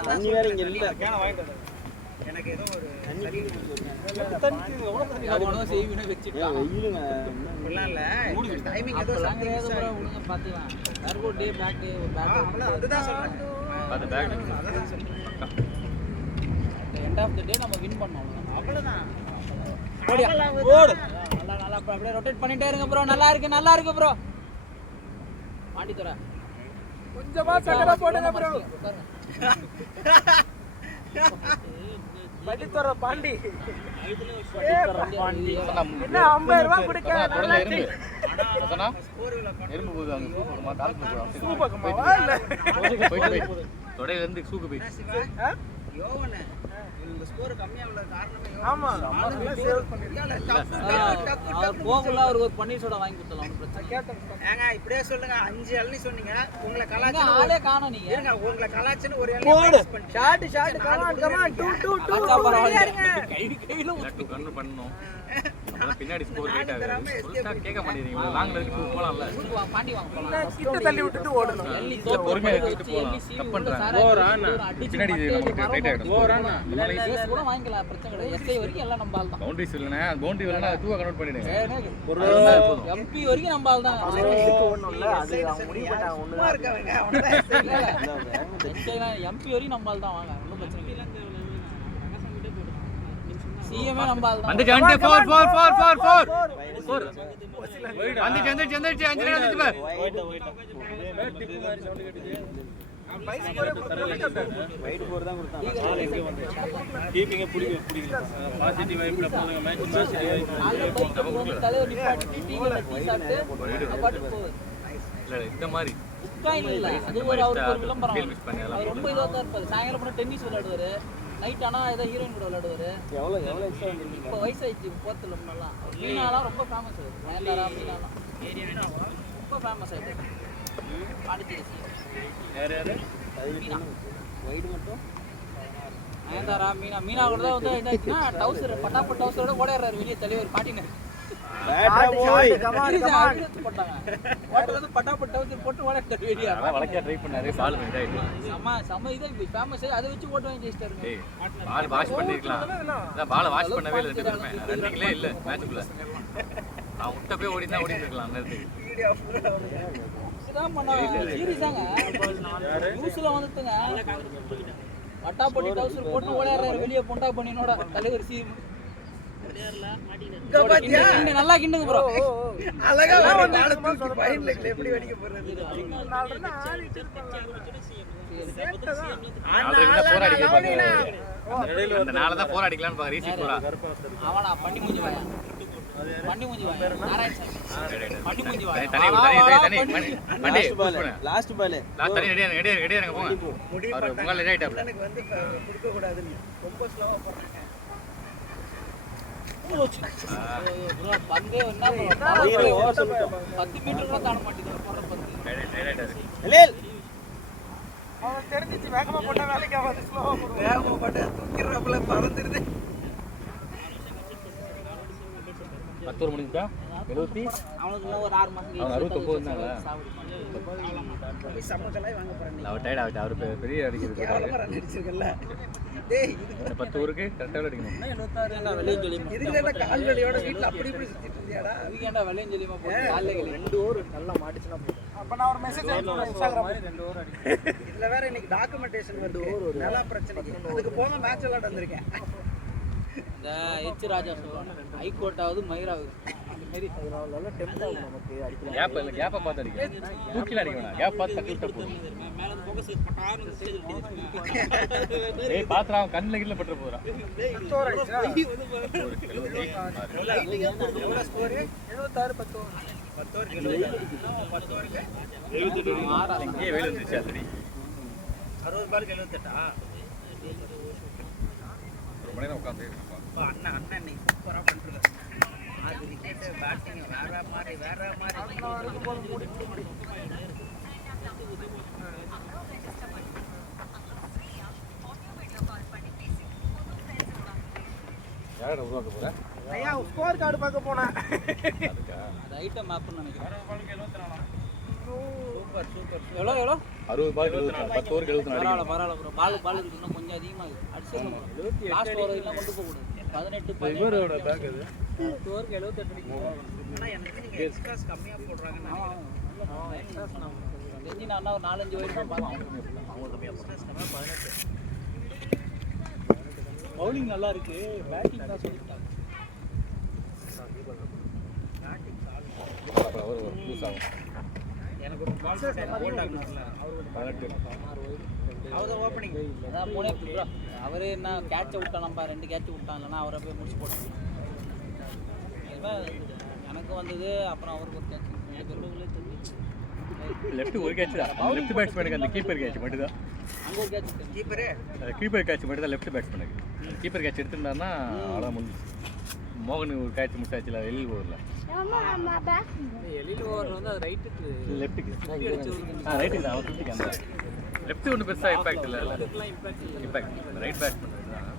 தண்ணி வேற இங்க இல்ல. எனக்கு ஏதோ ஒரு எவனோ செய்வினே வச்சிட்டான். வெயிலுங்க. இல்ல டைமிங் ஏதோ ஒழுங்கா பாத்துக்கலாம். ஏர்கோ டே பேக் டே ஒரு பேக். அதுதான் சொல்றேன். பார்த்து பேக் அதான் சொல்றேன். எண்ட் ஆஃப் தி டே நம்ம வின் பண்ணோம். அவ்வளவுதான். ஓடு. நல்லா அப்படியே ரொட்டேட் பண்ணிட்டே இருங்க ப்ரோ. நல்லா இருக்கு ப்ரோ. பாண்டி தர கொஞ்சமா சக்கரை போடுங்க ப்ரோ. பட்டித்தோர பாண்டி என்ன 50 ரூபாய் கொடுக்க நல்லா எறும்பு போகுது அங்க சூப்பு பக்கமாவா இல்ல தொடையில இருந்து சூக்கு போயிடுச்சு. யோவனே இந்த ஸ்கோர் கம்மியா உள்ள காரணமே ஆமா சேவ் பண்ணிருக்காங்க. அவர் போகல. அவருக்கு ஒரு பன்னீர் சோடா வாங்கி கொடுத்தலாம். ஒன்றும் பிரச்சனை ஏங்க இப்படியே சொல்லுங்க. 5 அள்ளி சொன்னீங்க. உங்களை இல்ல. கலாச்சி ஆளே காணோம் நீங்க. இருங்க. உங்களை கலாச்சின்னு ஒரு அள்ளி போடு. பண்ணி ஷாட் கமான் 2 அச்சா பரவாயில்ல. கையில கண்ணு பண்ணணும். அப்பதான் பின்னாடி ஸ்கோர் லேட் ஆகுது. சொல்லிட்டா கேட்க மாட்டேங்கிறீங்க. இவ்வளவு லாங்ல இருக்கு போலாம்ல. பாண்டி வாங்க போலாம். கிட்ட தள்ளி விட்டுட்டு ஓடணும். எல்லி பொறுமையா எடுத்துட்டு போலாம். தப்பு பண்றாங்க. பின்னாடி நமக்கு டைட் ஆயிடும். கேஸ் கூட வாங்கிக்கலாம். பிரச்சனை கிடையாது. எஸ்ஐ வரைக்கும் எல்லாம் நம்ம ஆள் தான். பவுண்டரிஸ் இல்லனா பவுண்டரி வரலனா 2 கன்வெர்ட் பண்ணிடுங்க. எம்பி வரைக்கும் நம்ம ஆள் தான். ஓடணும்ல. அது அவங்க முடிவு பண்ணாங்க. சும்மா இருக்கவங்க அவனதான் எம்பி வரைக்கும் நம்ம ஆள் தான். வாங்க. ஒன்றும் பிரச்சனை இல்லை. சிஎம்ஏ நம்ம ஆள் தான். வந்து 4 வந்து சந்திச்சு அஞ்சு வந்துச்சு பார். வைட் போர் தான் கொடுத்தாங்க. ஆள் எங்க வந்து கீப்பிங்க பிடிக்கல. பாசிட்டிவ் வைப்ல போடுங்க. மேட்ச் தலைவர் நிப்பாட்டி டீல டீ சாப்பிட்டு அப்பாட்டு போகுது. இல்ல இந்த மாதிரி உட்கார்ந்து இல்ல. அது ஒரு அவருக்கு ஒரு விளம்பரம். அவர் ரொம்ப இதுவா தான் இருப்பாரு. சாயங்காலம் போனா டென்னிஸ் விளையாடுவாரு. நைட் ஆனா ஏதோ ஹீரோயின் கூட விளையாடுவாரு. எவ்வளவு எக்ஸ்ட்ரா வந்துருக்கு. இப்போ வயசாயிடுச்சு. போர்த்துல முன்னெல்லாம் மீனாலாம் ரொம்ப ஃபேமஸ். நயன்தாரா மீனாலாம் ரொம்ப ஃபேமஸ் ஆயிடுச்சு. பாண்டிச்சேரி யார் மீனா வைட் மட்டும் நயன்தாரா மீனா கூட தான் வந்து என்னாச்சுன்னா டவுசர் பட்டாப்பட் டவுசரோட ஓடிடுறாரு வெளியே தலைவர் பாட்டினர். போட்டாங்க ஓட்டல வந்து பட்டாப்பட் டவுசர் போட்டு ஓடிட்டாரு வெளியே. அதான் வளைக்க ட்ரை பண்ணாரு. பால் மிட் ஆயிடுச்சு. செம இது ஃபேமஸ். அதை வச்சு ஓட்டு வாங்கி ஜெயிச்சிட்டாருங்க. பால் வாஷ் பண்ணிருக்கலாம். அதான் பால் வாஷ் பண்ணவே இல்லை. 2 பேருமே ரன்னிங்லே இல்ல மேட்ச்க்குள்ள. நான் விட்ட போய் ஓடினா ஓடி இருக்கலாம் அந்த இடத்துக்கு. இதுதான் பண்ணாங்க. சீரியஸாங்க நியூஸ்ல வந்துட்டுங்க. பட்டாப்பட்டி டவுசர் போட்டு ஓடிடுறாரு வெளியே. பொண்டா பண்ணினோட தலைவர் சிஎம் நல்லா கிண்டுங்க ப்ரோ. அழகா ஃபைனல்ல எப்படி வெடிக்க போறது. நாலதான் போர் அடிக்கலாம்னு பாக்க ரீசி போறா. அவனா பண்ணி மூஞ்சி வாயா. பண்ணி மூஞ்சி வாயா. நாராயண் பண்ணி மூஞ்சி வாயா. தனி லாஸ்ட் பால் தனி ரெடியா போங்க. அவர் முகால ரெடி ஆயிட்டாப்ல. எனக்கு வந்து கொடுக்க கூடாதுன்னு ரொம்ப ஸ்லோவா போறாங்க. ப்ரோ பந்தே என்ன 10 மீட்டர் கூட தாண்ட மாட்டேங்குது போற பந்து. அவன் தெரிஞ்சிச்சு வேகமா போட்டா வேலைக்கு ஆகாது. ஸ்லோவா போடுவான். வேகமா போட்டு தூக்கிறப்பல பறந்துருது. 10 முடிஞ்சா 70 அவனுக்கு இன்னும் ஒரு 6 மாசம் அவன் 69 இருந்தாங்களா? சமக்கலாய் வாங்க போறாங்க. அவர் டயர்ட் ஆகிட்டு. அவர் பெரிய அடிக்கிறது கேவலமா ரன் அடிச்சிருக்கல. டேய் இது 10 ஊருக்கு கரெக்டா அடிக்கணும். 76 வெளியே சொல்லிமா. இதுல கால் வலியோட வீட்ல அப்படி இப்படி சுத்திட்டு இருந்தியாடா. வீக்கெண்டா வெளியே சொல்லிமா போட்டு காலைல 2 ஓவர் நல்லா மாட்டிச்சுனா போதும். அப்ப நான் ஒரு மெசேஜ் அனுப்புறேன் இன்ஸ்டாகிராம். 2 ஓவர் அடிக்கும். இதுல வேற இன்னைக்கு டாக்குமெண்டேஷன் வருது. நல்லா பிரச்சனைக்கு. அதுக்கு போக மேட்ச் விளையாட வந்திருக்கேன். இந்த எச் ராஜா சொல்லுவாங்க ஹைகோர்ட் ஆகுது மயிராகுது. அந்த மாதிரி அதனால டெம்ப் ஆகும் நமக்கு அடிக்கலாம். கேப் இல்ல கேப்ப பார்த்து அடிக்கணும். தூக்கில அடிக்க வேணாம். கேப் பார்த்து தக்கிட்ட போடு. மேல இருந்து ஃபோக்கஸ் பட்டான்னு ஸ்டேஜ் ஏய் பாத்ரா அவன் கண்ணுல கில்ல பற்ற போறா. 10 ஓவர் ஆயிடுச்சா? எவ்வளவு ஸ்கோர்? 76 10 ஓவர். 10 ஓவர் 10 ஓவருக்கு 78 ஏய் வேல வந்துச்சு ஆல்ரெடி. 60 பாலுக்கு 78ஆ? மணி நேரம் உட்காந்து அண்ணன் இன்னைக்கு சூப்பரா பண்றாரு. 6 விக்கெட் பேட்டிங் வேற மாதிரி யாரை உருவாக்க போற ஐயா ஸ்கோர் கார்டு பார்க்க போனேன். அது ஐட்டம் மேப்னு நினைக்கிறேன். சூப்பர் எவ்வளோ 60 பால் 10 ஓவருக்கு 74 பரவாயில்ல ப்ரோ. பால் இருக்கு இன்னும் கொஞ்சம் அதிகமாக அடிச்சு லாஸ்ட் ஓவர் எல்லாம் கொண்டு போக கூடாது. 18 இவரோட பேக் அது 10 ஓவருக்கு 78 அடிக்கணும். ஆனா எனக்கு நீங்க எக்ஸ்ட்ராஸ் கம்மியா போடுறாங்கன்னு நினைக்கிறேன். தெரிஞ்சு நான் ஒரு 4-5 வயசு தான் பார்த்தேன். பவுலிங் நல்லா இருக்கு, பேட்டிங் தான் சொல்லிட்டாங்க. அவர் ஒரு ப்ளூஸ் ஆகும் எனக்கு ஒரு கான்ஃபிடன்ஸ் போல்ட் ஆகணும்ல. 18 அவர் ஓபனிங் அதான் மூணே ப்ரோ. அவரே என்ன கேட்சை விட்டா, நம்ம 2 கேட்ச் விட்டான், இல்லைன்னா அவரை போய் முடிச்சு போட்டாங்க. எனக்கு வந்தது அப்புறம் அவருக்கு ஒரு கேட்ச். 2 பேருக்குள்ளே தெரிஞ்சு லெஃப்ட் ஒரு கேட்ச் தான். லெஃப்ட் பேட்ஸ்மேனுக்கு அந்த கீப்பர் கேட்ச் மட்டும் தான். அங்கே ஒரு கேட்ச் கீப்பரே கீப்பர் கேட்ச் மட்டும் தான் லெஃப்ட் பேட்ஸ்மேனுக்கு. கீப்பர் கேட்ச் எடுத்துட்டாருன்னா அவ்வளோ முடிஞ்சிச்சு. மோகன் ஒரு கேட்ச் முடிச்சாச்சுல எழில் ஓவரில். எழில் ஓவர் வந்து அது ரைட்டுக்கு லெஃப்ட்டுக்கு ரைட்டுக்கு தான். அவர் ஃபிஃப்டிக்கு அந்த லெஃப்ட் ஒன்றும் பெருசாக இம்பாக்ட் இல்லை. இம்பாக்ட் ரைட் பேட்ஸ்மேன் தான்.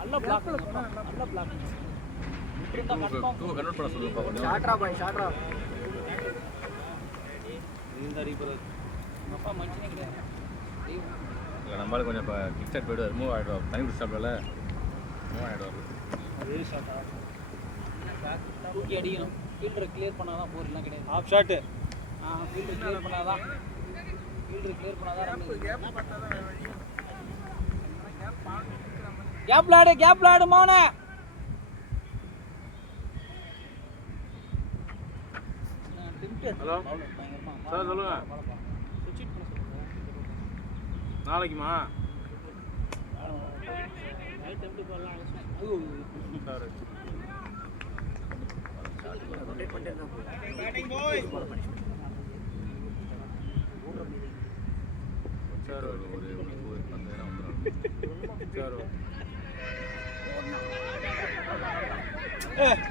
நல்ல பிளாக் கன்வெர்ட் பண்ண சொல்லுங்க. அப்பா மனுஷனே கிடையாது. இல்லை நம்மளால கொஞ்சம் இப்போ கிக்ஸ்டார்ட் போய்டுவார், மூவ் ஆகிடுவார். தனி ஸ்டாப்பில் மூவ் ஆகிடுவார். தூக்கி அடிக்கணும். ஃபீல்டரை கிளியர் பண்ணாதான் போர்லாம் கிடையாது. ஆஃப் ஷாட்டு ஃபீல்டர் கிளியர் பண்ணாதான் கேப் லாடு மோனே. ஹலோ சார் சொல்லுங்க. நாளைக்குமா சார்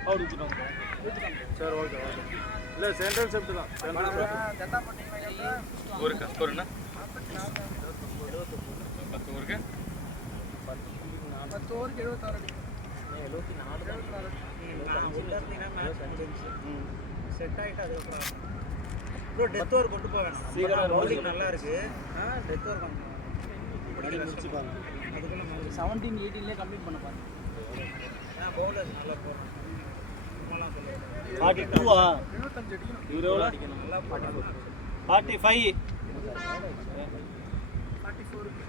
ஒரு சார் சார் ஓகே இல்லை சென்ட்ரல் செப்ட் தான். ஸ்கோருக்கு ஸ்கோர் என்ன 10 ஓவருக்கு 10 ஓவருக்கு 76 அடி. செட் ஆயிட்டு அதுக்கப்புறம் ப்ரோ டெத் ஓவர் கொண்டு போவேன். பவுலிங் நல்லா இருக்கு. டெத் ஓவர் கொண்டு போவேன். அதுக்குள்ள 17-18 கம்ப்ளீட் பண்ண பாருங்க. பவுலர் நல்லா போடுறாங்க. 42 75 அடிக்கணும். இவரு எவ்வளோ அடிக்கணும். நல்லா போடுறாங்க. 45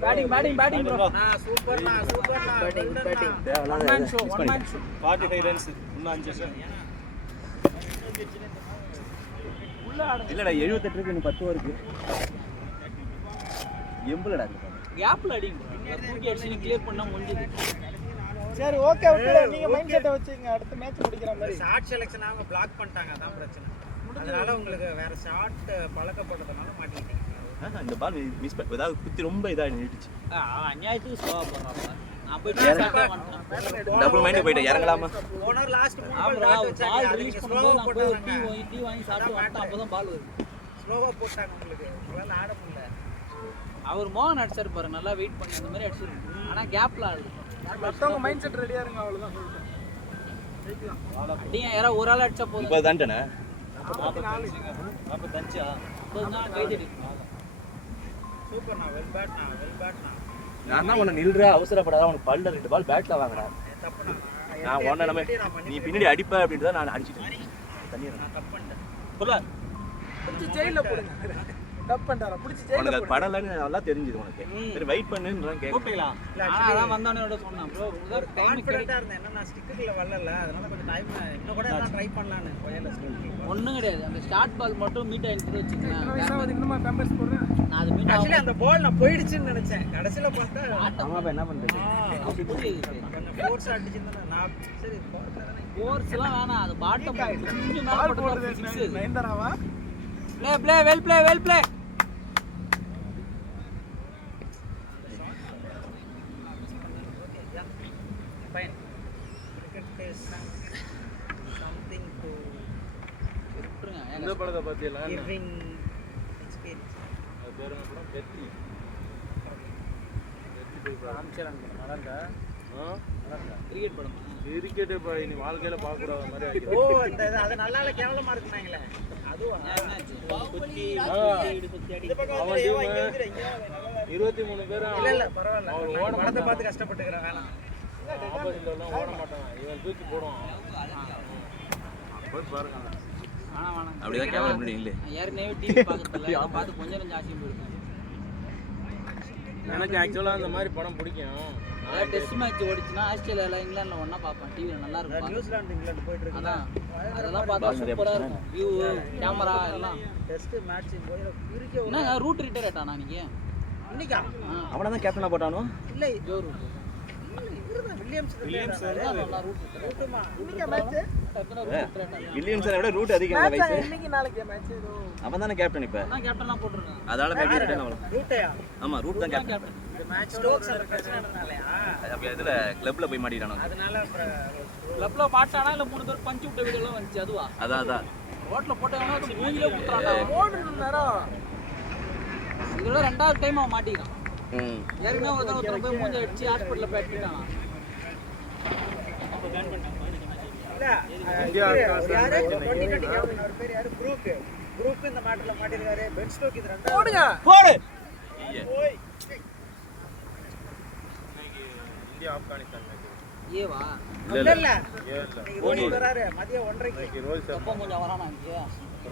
பேட்டிங் ப்ரோ. சூப்பர்ண்ணா. Batting one man show 45 runs இன்னும் 5 ரன். இல்லைடா 78 இருக்கு, இன்னும் 10 ஓவருக்கு எம்புலடா கேப்ல அடிங்க. தூக்கி அடிச்சு கிளியர் பண்ணா முடிஞ்சது. சரி ஓகே விட்டுல. நீங்க மைண்ட் செட்டை வச்சுங்க, அடுத்த மேட்ச் முடிக்கிற மாதிரி. ஷார்ட் செலக்ஷன் அவங்க பிளாக் பண்ணிட்டாங்க, அதான் பிரச்சனை. அதனால உங்களுக்கு வேற ஷார்ட் பழக்கப்படுறதுனால மாட்டிக்கிட்டீங்க. இந்த பால் மிஸ் ஏதாவது குத்தி ரொம்ப இதாக நின்றுச்சு. அநியாயத்துக்கு ஸ்லோவா போடுறாங்க. நான் போய் டபுள் மைண்ட் போயிட்டேன், இறங்கலாமா? ஓனர் லாஸ்ட் பால் ரிலீஸ் பண்ணும்போது நான் போய் டீ வாங்கி சாப்பிட்டு வந்துட்டேன். அப்பதான் பால் வருது. ஸ்லோவா போட்டாங்க உங்களுக்கு. உங்களால ஆட முடியல. அவர் மோகன் அடிச்சாரு பாரு, நல்லா வெயிட் பண்ணி அந்த மாதிரி அடிச்சிருக்கு. ஆனா கேப்ல ஆடுது. மத்தவங்க மைண்ட் செட் ரெடியா இருங்க, அவ்வளவுதான் சொல்லிட்டேன். அடிங்க, யாரோ ஒரு ஆள் அடிச்சா போதும். இப்போ தான்ட்டேண்ணே 45 அப்பதான் கைதடி. சூப்பர்ண்ணா. வெல் பேட்ண்ணா. நான் தான் உன்னை நில்றா, அவசரப்படாத. உனக்கு பல்ல 2 பால் பேட்டில் வாங்கினேன். தப்புண்ணா. நான் உன்னை நம்ம நீ பின்னாடி அடிப்ப அப்படின்ட்டு தான் நான் அடிச்சிட்டேன். தண்ணி நான் தப்பு பண்ணிட்டேன். புள்ள கொஞ்சம் ஜெயில போடுங்க. டப் பண்ணிட்டாரா பிடிச்சி உனக்கு ஜெயில அது படலன்னு நல்லா தெரிஞ்சுது உனக்கு. சரி வெயிட் பண்ணுன்றான் கேட்கலாம். ஆனா அதான் வந்தவனோட சொன்னான் ப்ரோ கான்ஃபிடென்ட்டா இருந்தேன். என்ன நான் ஸ்டிக்குக்குள்ள வரல, அதனால கொஞ்சம் டைம் இன்னும் கூட எல்லாம் ட்ரை பண்ணலான்னு ஒயர்லெஸ் ஒண்ணும் கிடையாது. அந்த ஸ்டார்ட் பால் மட்டும் மீட் ஆயிட்டு வச்சுக்கேன். வயசாவது இன்னுமா பேம்பர்ஸ் போடுறேன். நான் அது மீட் ஆக்சுவலி அந்த பால் நான் போயிடுச்சுன்னு நினைச்சேன். கடைசில பார்த்தா ஆமாப்பா என்ன பண்றது? கொஞ்சம் ஃபோர்ஸ் அடிச்சிருந்தா நான் சரி கோர்ஸ்லாம் வேணாம். அது பாட்டம் கொஞ்சம் மேல பால் போட்டு போடுறது 6. நயன்தாராவா? Play well play. fine. Cricket is something to விட்டுருங்க. இந்த படத்தை பார்த்தீங்களா? giving experience. அது பேர் என்ன படம்? வெற்றி. ராம்சரண் படம் நல்லா இருக்கா? கிரிக்கெட் படம். கிரிக்கெட் இப்போ நீ வாழ்க்கையில பார்க்கக்கூடாத மாதிரி ஆக்கி. ஓ இந்த அது நல்லா இல்ல கேவலமா இருக்குனாங்களே அதுவா இந்த பக்கம் வந்து ஏவா இங்க வந்து இங்க 23 பேர் இல்ல இல்ல பரவாயில்ல அவர் ஓட படத்தை பார்த்து கஷ்டப்பட்டுக்கறான் வேணாம் ஆப்போசிட்ல எல்லாம் ஓட மாட்டான். இவன் தூக்கி போடுவான். போய் பாருங்க. வேணாம். அப்படிதான் கேமரா முன்னாடி இல்ல. ஏற்கனவே டிவி பார்க்கறதில்ல. இதை பார்த்து கொஞ்சம் ஆசையும் போயிடுவேன். எனக்கு ஆக்சுவலா அந்த மாதிரி படம் பிடிக்கும். அதாவது டெஸ்ட் மேட்ச் ஓடிச்சுன்னா ஆஸ்திரேலியாவில் இங்கிலாண்டில் ஒன்றா பார்ப்பேன். டிவியில் நல்லா இருக்கும். நியூசிலாந்து இங்கிலாந்து போயிட்டு இருக்கு அதான் அதெல்லாம் பார்த்தா சூப்பராக இருக்கும். வியூ கேமரா எல்லாம். டெஸ்ட் மேட்ச் போய் இருக்க என்ன ரூட் ரிட்டையர் ஆயிட்டானா நீங்க? இன்னைக்கா அவன தான் கேப்டனா போட்டானோ? இல்ல ஜோ ரூட் இவர்தான் வில்லியம்ஸ் நல்லா ரூட் ரூட்டுமா இன்னைக்கு மேட்ச் டக்குனு ரூட் ரிட்டையர் ஆயிட்டாங்க. வில்லியம்சனை விட ரூட் அதிகம் இந்த மேட்ச் வயசு. இன்னைக்கு நாளைக்கு மேட்ச் ஏதோ அவன் தானே கேப்டன் இப்ப. அதான் கேப்டனாக போட்டுருக்காங்க. அதால மேபி ரிட்டர்ன் ஆகலாம். ரூட்டையா ஆமா ரூட் தான் கேப்டன். கேப்டன் மேட்ச் ஸ்டோக்ஸ் அந்த பிரச்சனைனாலயா அப்ப இதுல கிளப்ல போய் மாட்டிட்டானோ. அதனால கிளப்ல பாட்டானா இல்லை 3 பேர் பஞ்சு விட்ட வீடியோலாம் வந்துச்சு. அதுவா அதான் ரோட்ல போட்டவனா அது மூஞ்சிலே குத்துறான்டா. ஓடுற நேரம் இதெல்லாம் 2வது டைம் அவன் மாட்டிக்கிறான். ம். ஏற்கனவே ஒருத்தர் போய் மூஞ்சி அடிச்சு ஹாஸ்பிட்டலில் போய் அடிச்சுட்டான். இல்ல யாரு 2020 கேப்டன் அவர் பேர் யாரு குரூப் இந்த மேட்ச்ல மாட்டிருக்காரு பென் ஸ்டோக் இது ரெண்டாவது ஓடுங்க போடு. ஓய் இந்தியா ஆப்கானிஸ்தான் மேட்ச். ஏவா இல்ல இல்ல இல்ல. ரோஹித் வராரு மதியம் 1:30க்கு ரோஹித் எப்போ கொஞ்சம் வரானா இங்கே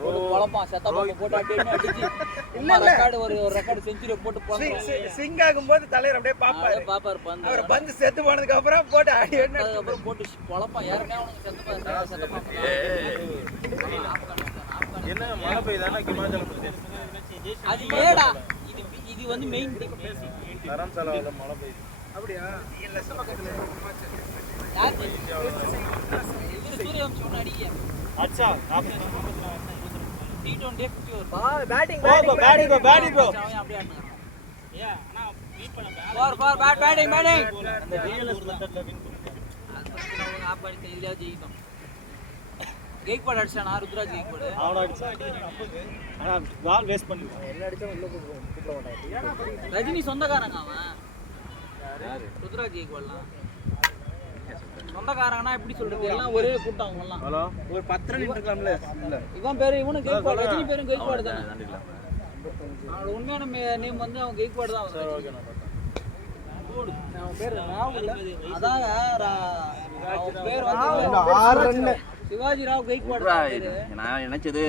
ஒரு குழப்பம் செத்தப்பா போட்டு அடிச்சு இல்ல ரெக்கார்டு ஒரு ரெக்கார்டு செஞ்சுரி போட்டு போறாங்க. சிங் ஆகும்போது தலைவர் அப்படியே பாப்பாரு பாப்பாரு பந்து அவர் பந்து செத்து போனதுக்கு அப்புறம் போட்டு அடி என்ன அதுக்கப்புறம் போட்டு குழப்பம் ஏற்கனவே அவனுக்கு செத்தப்பா என்ன மழை பெய்யுதானா ஹிமாச்சல பிரதேஷ் அது ஏடா இது வந்து மெயின் டீம். தரம்சாலாவுல மழை பெய்யுது. அப்படியா இல்ல பக்கத்துல யார் இது சூரியவம்சி முன்னாடி அச்சா T20 50 ஒரு பேட்டிங் பேட்டிங் ப்ரோ. அவன் அப்படியே ஆடுறான். ஃபார் பேட்டிங் அந்த ரியல்ஸ் மெத்தட்ல வின் ஆப்பாடி இந்தியா ஜெயிக்கும். கெய்க்வாட் அடிச்சானா ருத்ராஜ் கெய்க்வாட் அவன அடிச்சா ஆனா பால் வேஸ்ட் பண்ணிட்டான். என்ன அடிச்சாலும் உள்ள கூப்பிட மாட்டாங்க ரஜினி சொந்தக்காரங்க அவன் ருத்ராஜ் கெய்க்வாட்லாம் சொந்தக்காரங்கன்னா எப்படி சொல்றது எல்லாம் ஒரே கூட்டம் அவங்க எல்லாம். ஹலோ ஒரு 10 ரன் இருக்கலாம்ல இல்ல இவன் பேரு இவனும் கெய்க்வாட் ரஜினி பேரும் கெய்க்வாட் தானே. தாண்டிடலாம். அவனோட உண்மையான நேம் வந்து அவன் கெய்க்வாட் தான். ஓகே நான் அவன் பேர் ராகுல் அதான் அவன் பேர் வந்து 6 ரன் சிவாஜி ராவ் கெய்க்வாட் விட்றா, பேரு. நான் நினைச்சது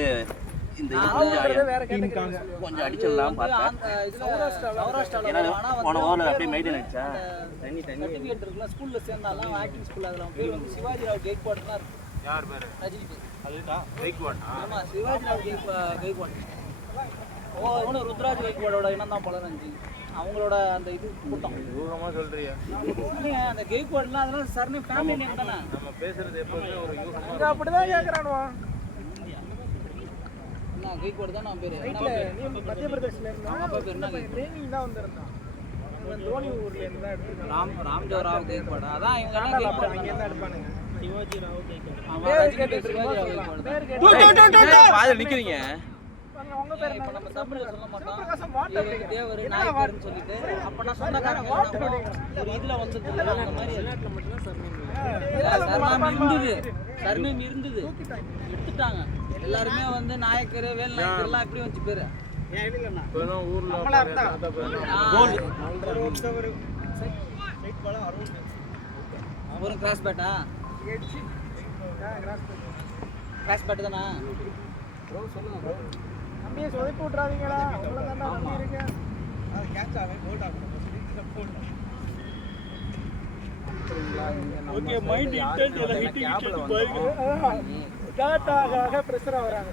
இந்த இது அவங்களே வேற கொஞ்சம் கேட்டகரி கொஞ்சம் அடிச்சிடலாம் பார்த்தேன். சௌராஷ்டிரால ஏன்னா ஆனா போன வந்து ஓவரில் அப்படியே மெயின்டைன் ஆயிடுச்சா. சர்டிஃபிகேட் இருக்குல்ல ஸ்கூல்ல சேர்ந்தாலாம் ஆக்டிங் ஸ்கூல்ல அதெல்லாம் பேர் வந்து சிவாஜி ராவ் கெய்க்வாட் தான் இருக்கு. யார் பேரு? ரஜினி பேர். அதுடா கெய்க்வாட். ஆமா சிவாஜி ராவ் கெய்க்வாட். ஓ இவனு ருத்ராஜ் கெய்க்வாடோட இனம் தான் போல இருந்துச்சு. அவங்களோட அந்த இது கூட்டம் யூகமா சொல்றியா? அந்த கெய்க்வாட்லாம் அதெல்லாம் சர்னே ஃபேமிலி நேம் தானே. நம்ம பேசுறது எப்பவுமே ஒரு யூகமா இங்க அப்படிதான் கேக்குறானுவா என்ன கெய்க்வாட் தான் நான் பேரு. வீட்ல நீ மத்திய பிரதேஷ்ல இருந்தா அவங்க அப்பா பேர் என்ன ட்ரெயினிங் தான் வந்திருந்தான் அவன் தோனி ஊர்ல இருந்து தான் எடுத்துட்டான் ராம்ஜோ ராவ் கெய்க்வாட். அதான் இவங்க எல்லாம் அங்க கெய்க்வாட் இருந்து தான் எடுப்பானுங்க சிவாஜி ராவ் கெய்க்வாட். அவன் பேர் ரஜினி கேட்டு பேர் சிவாஜி ராவ் கெய்க்வாட். பேர் பாதியில் நிக்கிறீங்க. உங்க பேர் இப்ப நம்ம தமிழ்ல சொல்ல மாட்டோம். பிரகாசம் வாட்டர் இவருக்கு தேவர் நாயக்கர்னு சொல்லிட்டு அப்ப நான் சொந்தக்காரங்க ஒரு இதுல வந்தது அந்த மாதிரி சர்நேம் இருந்தது எடுத்துட்டாங்க. எல்லாருமே வந்து நாயக்கர் வேல் நாயக்கர் எல்லாம் இப்படி வச்சு பேரு. ஏன் இல்லன்னா இப்பதான் ஊர்ல நம்மளா இருந்தா தாத்தா பேரு. ஒரு கிராஸ் பேட்டா எட்சி கிராஸ் கிராஸ் பேட் தானா? ப்ரோ சொல்லுங்க ப்ரோ அப்படியே சொதப்பி விட்றாதீங்களா அவ்வளோதான்டா நம்பி இருக்கேன் கேட்ச் ஆகவே போல்ட் ஆகணும் ஓகே மைண்ட் இன்டென்ட் எல்லாம் ஹிட்டிங் டாட்டாக பிரஷர் ஆவறாங்க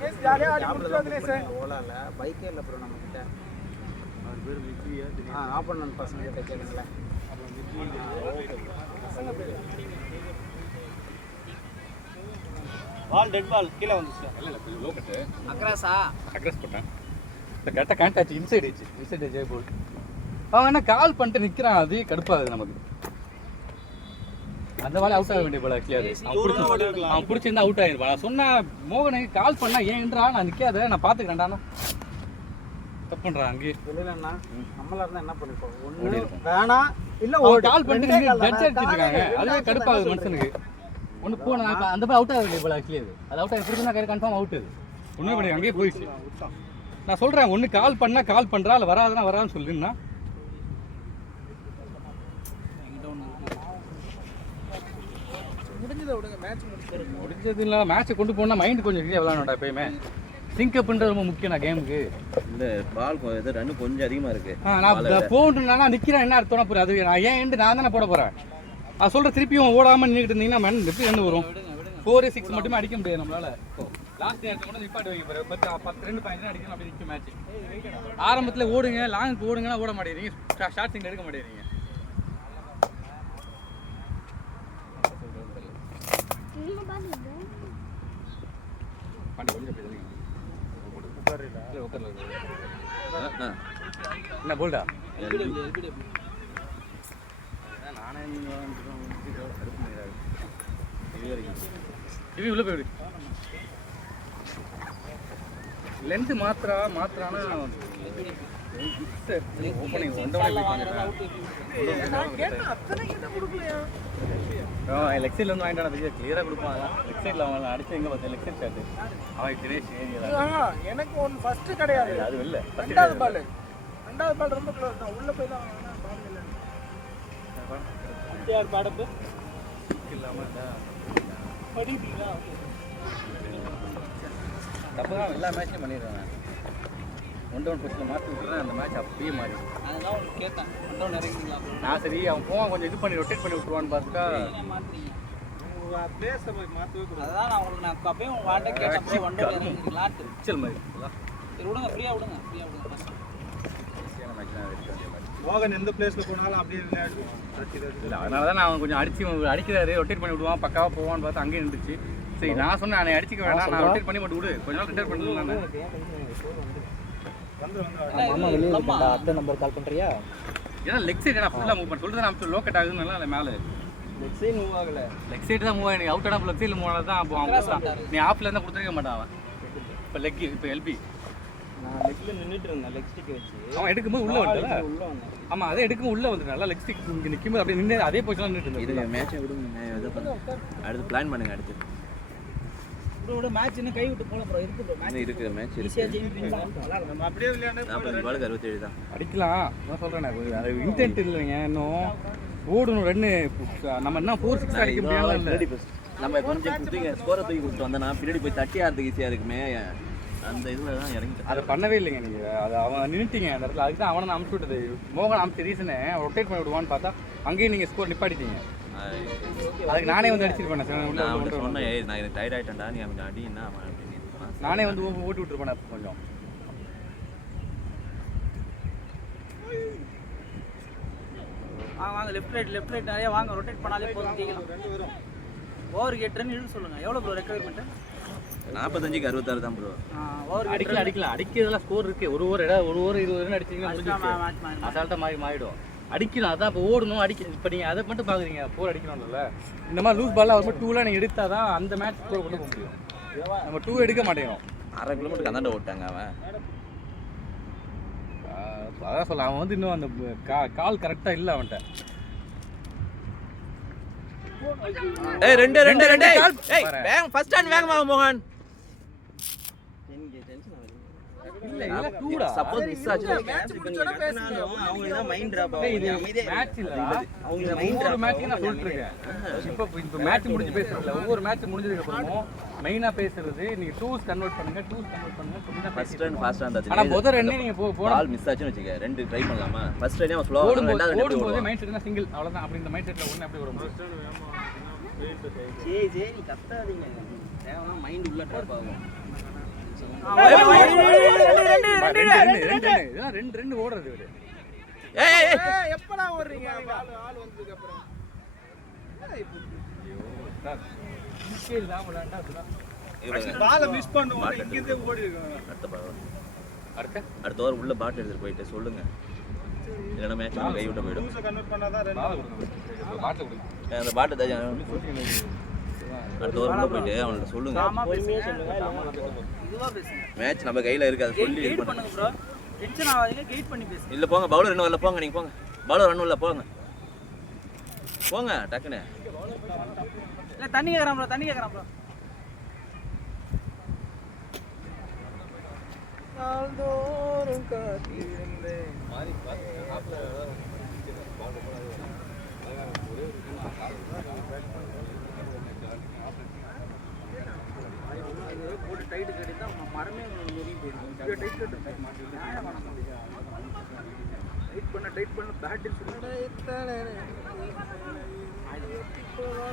கேஸ் ஜாலியா ஆடி முடிச்சதுல சார் ஓலால பைக்கே இல்ல ப்ரோ நம்ம கிட்ட அவர் பேர் விக்ரியா ஆப்போனன்ட் பசங்க கிட்ட கேளுங்களேன் பால் டெட் பால் கீழே வந்துச்சு இல்ல லோ கட் அக்ராஸா அக்ரஸ் போட்டேன் இந்த கரெக்டாக கனெக்ட் ஆச்சு இன்சைட் ஜெய் போல் அவன் என்ன கால் பண்ணிட்டு நிற்கிறான் அது கடுப்பாகுது நமக்கு அந்த வேலை அவுட் ஆக வேண்டிய போல கிளியர் அவன் பிடிச்சிருந்தா அவுட் ஆகிருப்பான் நான் சொன்னேன் மோகனுக்கு கால் பண்ணா ஏன்றா நான் நிற்காத நான் பார்த்துக்கிறேன்டானா தப்பு பண்ணுறான் அங்கேயே இல்லைன்னா நம்மளா இருந்தா என்ன பண்ணிருப்போம் ஓடி ஒண்ணு இருக்கும் வேணாம் இல்ல அவன் கால் பண்ணிட்டு ஜட்ஜ் அடிச்சிருக்காங்க அதுவே கடுப்பாகுது மனுஷனுக்கு ஒன்று போன அந்த போய் அவுட் ஆக வேண்டிய போல கிளியர் அது அவுட் ஆகி பிடிச்சிருந்தா கையில் கன்ஃபார்ம் அவுட் அது ஒன்றும் பண்ணி அங்கேயே போயிடுச்சு நான் சொல்கிறேன் ஒன்று கால் பண்ணால் கால் பண்ணுறா இல்லை வராதுன்னா வராதுன்னு சொல்லுன்னா முடிஞ்சதை விடுங்க மேட்ச் முடிச்சிருக்கோம் முடிஞ்சது இல்லை மேட்ச்சை கொண்டு போனால் மைண்டு கொஞ்சம் ஃப்ரீயாக விளாடணும்டா எப்பயுமே சிங்க் அப்ன்றது ரொம்ப முக்கியம் கேமுக்கு இந்த பால் இது ரன் கொஞ்சம் அதிகமா இருக்கு நான் போகணுன்னா நிற்கிறேன் என்ன அர்த்தம்னா புரியும் அது நான் ஏன் எண்டு நான் தானே போட போகிறேன் நான் சொல்கிறேன் திருப்பியும் ஓடாமல் நின்றுட்டு இருந்தீங்கன்னா மேன் எப்படி என்ன வரும் 4-6 மட்டுமே அடிக்க முடியாது நம்மளால லாஸ்ட் நேரத்தில் மட்டும் நிப்பாட்டி வைக்க போகிறேன் 10 பாயிண்ட் அடிக்கணும் அப்படி நிற்கும் மேட்ச் ஆரம்பத்தில் ஓடுங்க லாங்குக்கு ஓடுங்கன்னா ஓட மாட்டேங்கிறீங்க ஷார்ட் சிங்கில் எடுக்க மாட்டேங்கிறீங்க என்ன போல்டா நானே டிவி உள்ள போயிடு லென்த் மாத்திரானா ஓப்பனிங் லெக் சைட்ல வந்து வாங்கிட்டான கிளியரா கொடுப்பான் லெக் சைட்ல அவன் அடிச்சு எங்க பார்த்தேன் லெக் சைட் ஷாட் அவன் தினேஷ் எனக்கு ஒன்று ஃபர்ஸ்ட் கிடையாது அது இல்ல ரெண்டாவது பால் ரொம்ப க்ளோஸ் தான் உள்ள போய் தான் பால் இல்லை யார் பாடப்பு இல்லாம படிப்பீங்களா தப்பு தான் எல்லா மேட்சும் பண்ணிடுறேன் 1-1 பொசிஷன் மாற்றி விட்டுறேன் அந்த மேட்ச் அப்படியே மாறி அதுதான் உங்களுக்கு கேட்டேன் ஒன்றரை இறங்குங்களா நான் சரி அவன் போவான் கொஞ்சம் இது பண்ணி ரொட்டேட் பண்ணி விட்டுருவான்னு பார்த்தா மாற்றீங்க பிளேஸை மாற்றவே கூடாது அதுதான் நான் உங்களுக்கு நான் அப்பயே உங்கள் வாட்டை கேட்டேன் ப்ரோ ஒன்றரை இறங்குங்களாட்டு பிச்சல் மாதிரி சரி விடுங்க ஃப்ரீயாக விடுங்க ஈஸியான மேட்ச் தான் வெற்றி வந்த மாதிரி மோகன் எந்த பிளேஸ்ல போனாலும் அப்படியே விளையாடுவோம் இல்லை அதனால தான் நான் அவன் கொஞ்சம் அடிக்கிறாரு ரொட்டேட் பண்ணி விடுவான் பக்காவாக போவான்னு பார்த்து அங்கேயே நின்றுச்சு சரி நான் சொன்னேன் நான் அடிச்சிக்க வேணாம் நான் ரொட்டேட் பண்ணி மட்டும் விடு கொஞ்ச நாள் ரிட்டர்ன் பண்ணலாம் அத்தை நம்பர் கால் பண்றியா ஏன்னா லெக் சைடு நான் ஃபுல்லாக மூவ் பண்ண சொல்லிட்டு நான் லோக்கட் ஆகுதுன்னு இல்லை மேலே லெக் சைடு மூவ் ஆகல லெக் சைடு தான் மூவ் ஆகி அவுட் ஆனா லெக் சைடில் மூவ் ஆனது தான் அப்போ அவன் நீ ஆஃப்ல இருந்தால் கொடுத்துருக்க மாட்டான் அவன் இப்போ லெக் இப்போ எல்பி நான் லெக்ல நின்னுட்டு இருந்தேன் லெக் ஸ்டிக் வச்சு அவன் எடுக்கும்போது உள்ள வந்துடல உள்ள வந்தேன் ஆமாம் அதே எடுக்கும் உள்ள வந்துட்டு நல்லா லெக் ஸ்டிக் இங்கே நிற்கும்போது அப்படியே நின்று அதே பொசிஷன் நின்றுட்டு இது மேட்சை விடுங்க அடுத்து பிளான் பண்ணுங்க அடுத்து விட மேட்ச் இன்னும் கை விட்டு போல ப்ரோ இருக்கு ப்ரோ மேட்ச் இன்னும் இருக்கு மேட்ச் ஈஸியாக இருக்கு ஜெயிப்பீங்க நல்லா இருக்கும் நம்ம அப்படியே விளையாண்டு 45 பாலுக்கு 67 தான் அடிக்கலாம் நான் சொல்கிறேன் அது இன்டென்ட் இல்லைங்க இன்னும் ஓடணும் ரன்னு நம்ம என்ன 4-6 அடிக்க முடியாமல் இல்லை நம்ம கொஞ்சம் தூக்கி ஸ்கோரை தூக்கி கொடுத்துட்டு வந்தா நான் பின்னாடி போய் தட்டி ஆடுறதுக்கு ஈஸியாக இருக்குமே அந்த இதில் தான் இறங்கிட்டேன் அதை பண்ணவே இல்லைங்க நீங்கள் அது அவன் நின்றுட்டீங்க அந்த இடத்துல அதுக்கு தான் அவனை நான் அமுச்சு விட்டது மோகன் அமுச்சு ரீசனே ரொட்டேட் பண்ணி விடுவான்னு பார்த்தா அங்கேயும் நீங்கள் ஸ்கோர் நிப்பாட்டிட்டீங்க அதுக்கு நானே வந்து அடிச்சிருப்பேன் நான் அவன்கிட்ட சொன்னேன் ஏய் நான் எனக்கு டயர்ட் ஆகிட்டேன்டா நீ அவன் அடின்னா அவன் அப்படின்னு நானே வந்து ஓட்டி விட்டுருப்பேன் கொஞ்சம் வாங்க லெஃப்ட் ரைட் நிறைய வாங்க ரொட்டேட் பண்ணாலே போதும் ஜெயிக்கலாம் ஓவர் 8 ரன் இழுன்னு சொல்லுங்க எவ்வளோ ப்ரோ ரெக்குயர்மெண்ட் 45க்கு 66 தான் ப்ரோ ஓவர் அடிக்கலாம் அடிக்கிறதுலாம் ஸ்கோர் இருக்கு ஒரு ஓவர் 20 ரன் அடிச்சிங்கன்னா அசால்ட்டாக மாறிடும் அடிக்கணும் அதான் இப்போ ஓடணும் இப்போ நீங்கள் அதை மட்டும் பார்க்குறீங்க 4 அடிக்கணும்ல இந்த மாதிரி லூஸ் பால்லாம் ஒரு 2 நீங்கள் எடுத்தால் தான் அந்த மேட்ச் ஸ்கோர் கொண்டு போக முடியும் நம்ம 2 எடுக்க மாட்டேங்கிறோம் 1/2 கிலோமீட்டருக்கு அந்தாண்ட ஓட்டாங்க அவன் அதான் சொல்ல அவன் வந்து இன்னும் அந்த கால் கரெக்டாக இல்லை அவன்கிட்ட ஏய் ரெண்டு ஏய் வேகம் ஃபர்ஸ்ட் டைம் வேகமா மோகன் இல்ல இல்ல டூடா சப்போஸ் மிஸ் ஆச்சு மேட்ச் முடிச்சோட பேசுங்க அவங்க தான் மைண்ட் டிராப் இது மேட்ச் இல்ல அவங்க மைண்ட் மேட்ச் நான் சொல்லிட்டு இருக்கேன் இப்போ மேட்ச் முடிஞ்சு பேசுறதுல ஒவ்வொரு மேட்ச் முடிஞ்சதுக்கு அப்புறமும் மெயினா பேசுறது நீங்க டூஸ் கன்வெர்ட் பண்ணுங்க சொல்லி தான் ஃபர்ஸ்ட் ரன் ஃபாஸ்டா இருந்தா ஆனா முதல் ரன்னே நீங்க பால் மிஸ் ஆச்சுன்னு வெச்சுக்க ரெண்டு ட்ரை பண்ணலாமா ஃபர்ஸ்ட் ரன்னே அவன் ஸ்லோவா ஓடும்போது மைண்ட் செட்னா சிங்கிள் அவ்வளவுதான் அப்படி இந்த மைண்ட் செட்ல ஒண்ணு அப்படி வரும் ஜே நீ கத்தாதீங்க தேவனா மைண்ட் உள்ள ட்ராப் ஆகும் ரெண்டு ஓடுறது இவரு எப்படா ஓடுறீங்க ஆள் வந்ததுக்கு அப்புறம் பால மிஸ் பண்ணுவோம் இங்க இருந்து ஓடி இருக்கோம் அடுத்த ஓவர் உள்ள பாட் எடுத்துட்டு போயிட்டு சொல்லுங்க இல்லனா மேட்ச் கை விட்டு போய்டும் கன்வெர்ட் பண்ணாதான் அந்த பாட் அடுத்த ஓவர் உள்ள போயிட்டு அவன்கிட்ட சொல்லுங்க இதுவா பேசுங்க மேட்ச் நம்ம கையில இருக்கு அதை சொல்லி கைட் பண்ணுங்க ப்ரோ டென்ஷன் ஆகாதீங்க கைட் பண்ணி பேசுங்க இல்ல போங்க பவுலர் இன்னும் வரல போங்க நீங்க போங்க பவுலர் இன்னும் இல்ல போங்க டக்குனே இல்ல தண்ணி கேக்குறான் ப்ரோ நாள்தோறும் காத்திருந்தேன் போட்டு டைட் கட்டிட்டா மரமே நொறுங்கி போயிடும் டைட் பண்ண பேட்டில்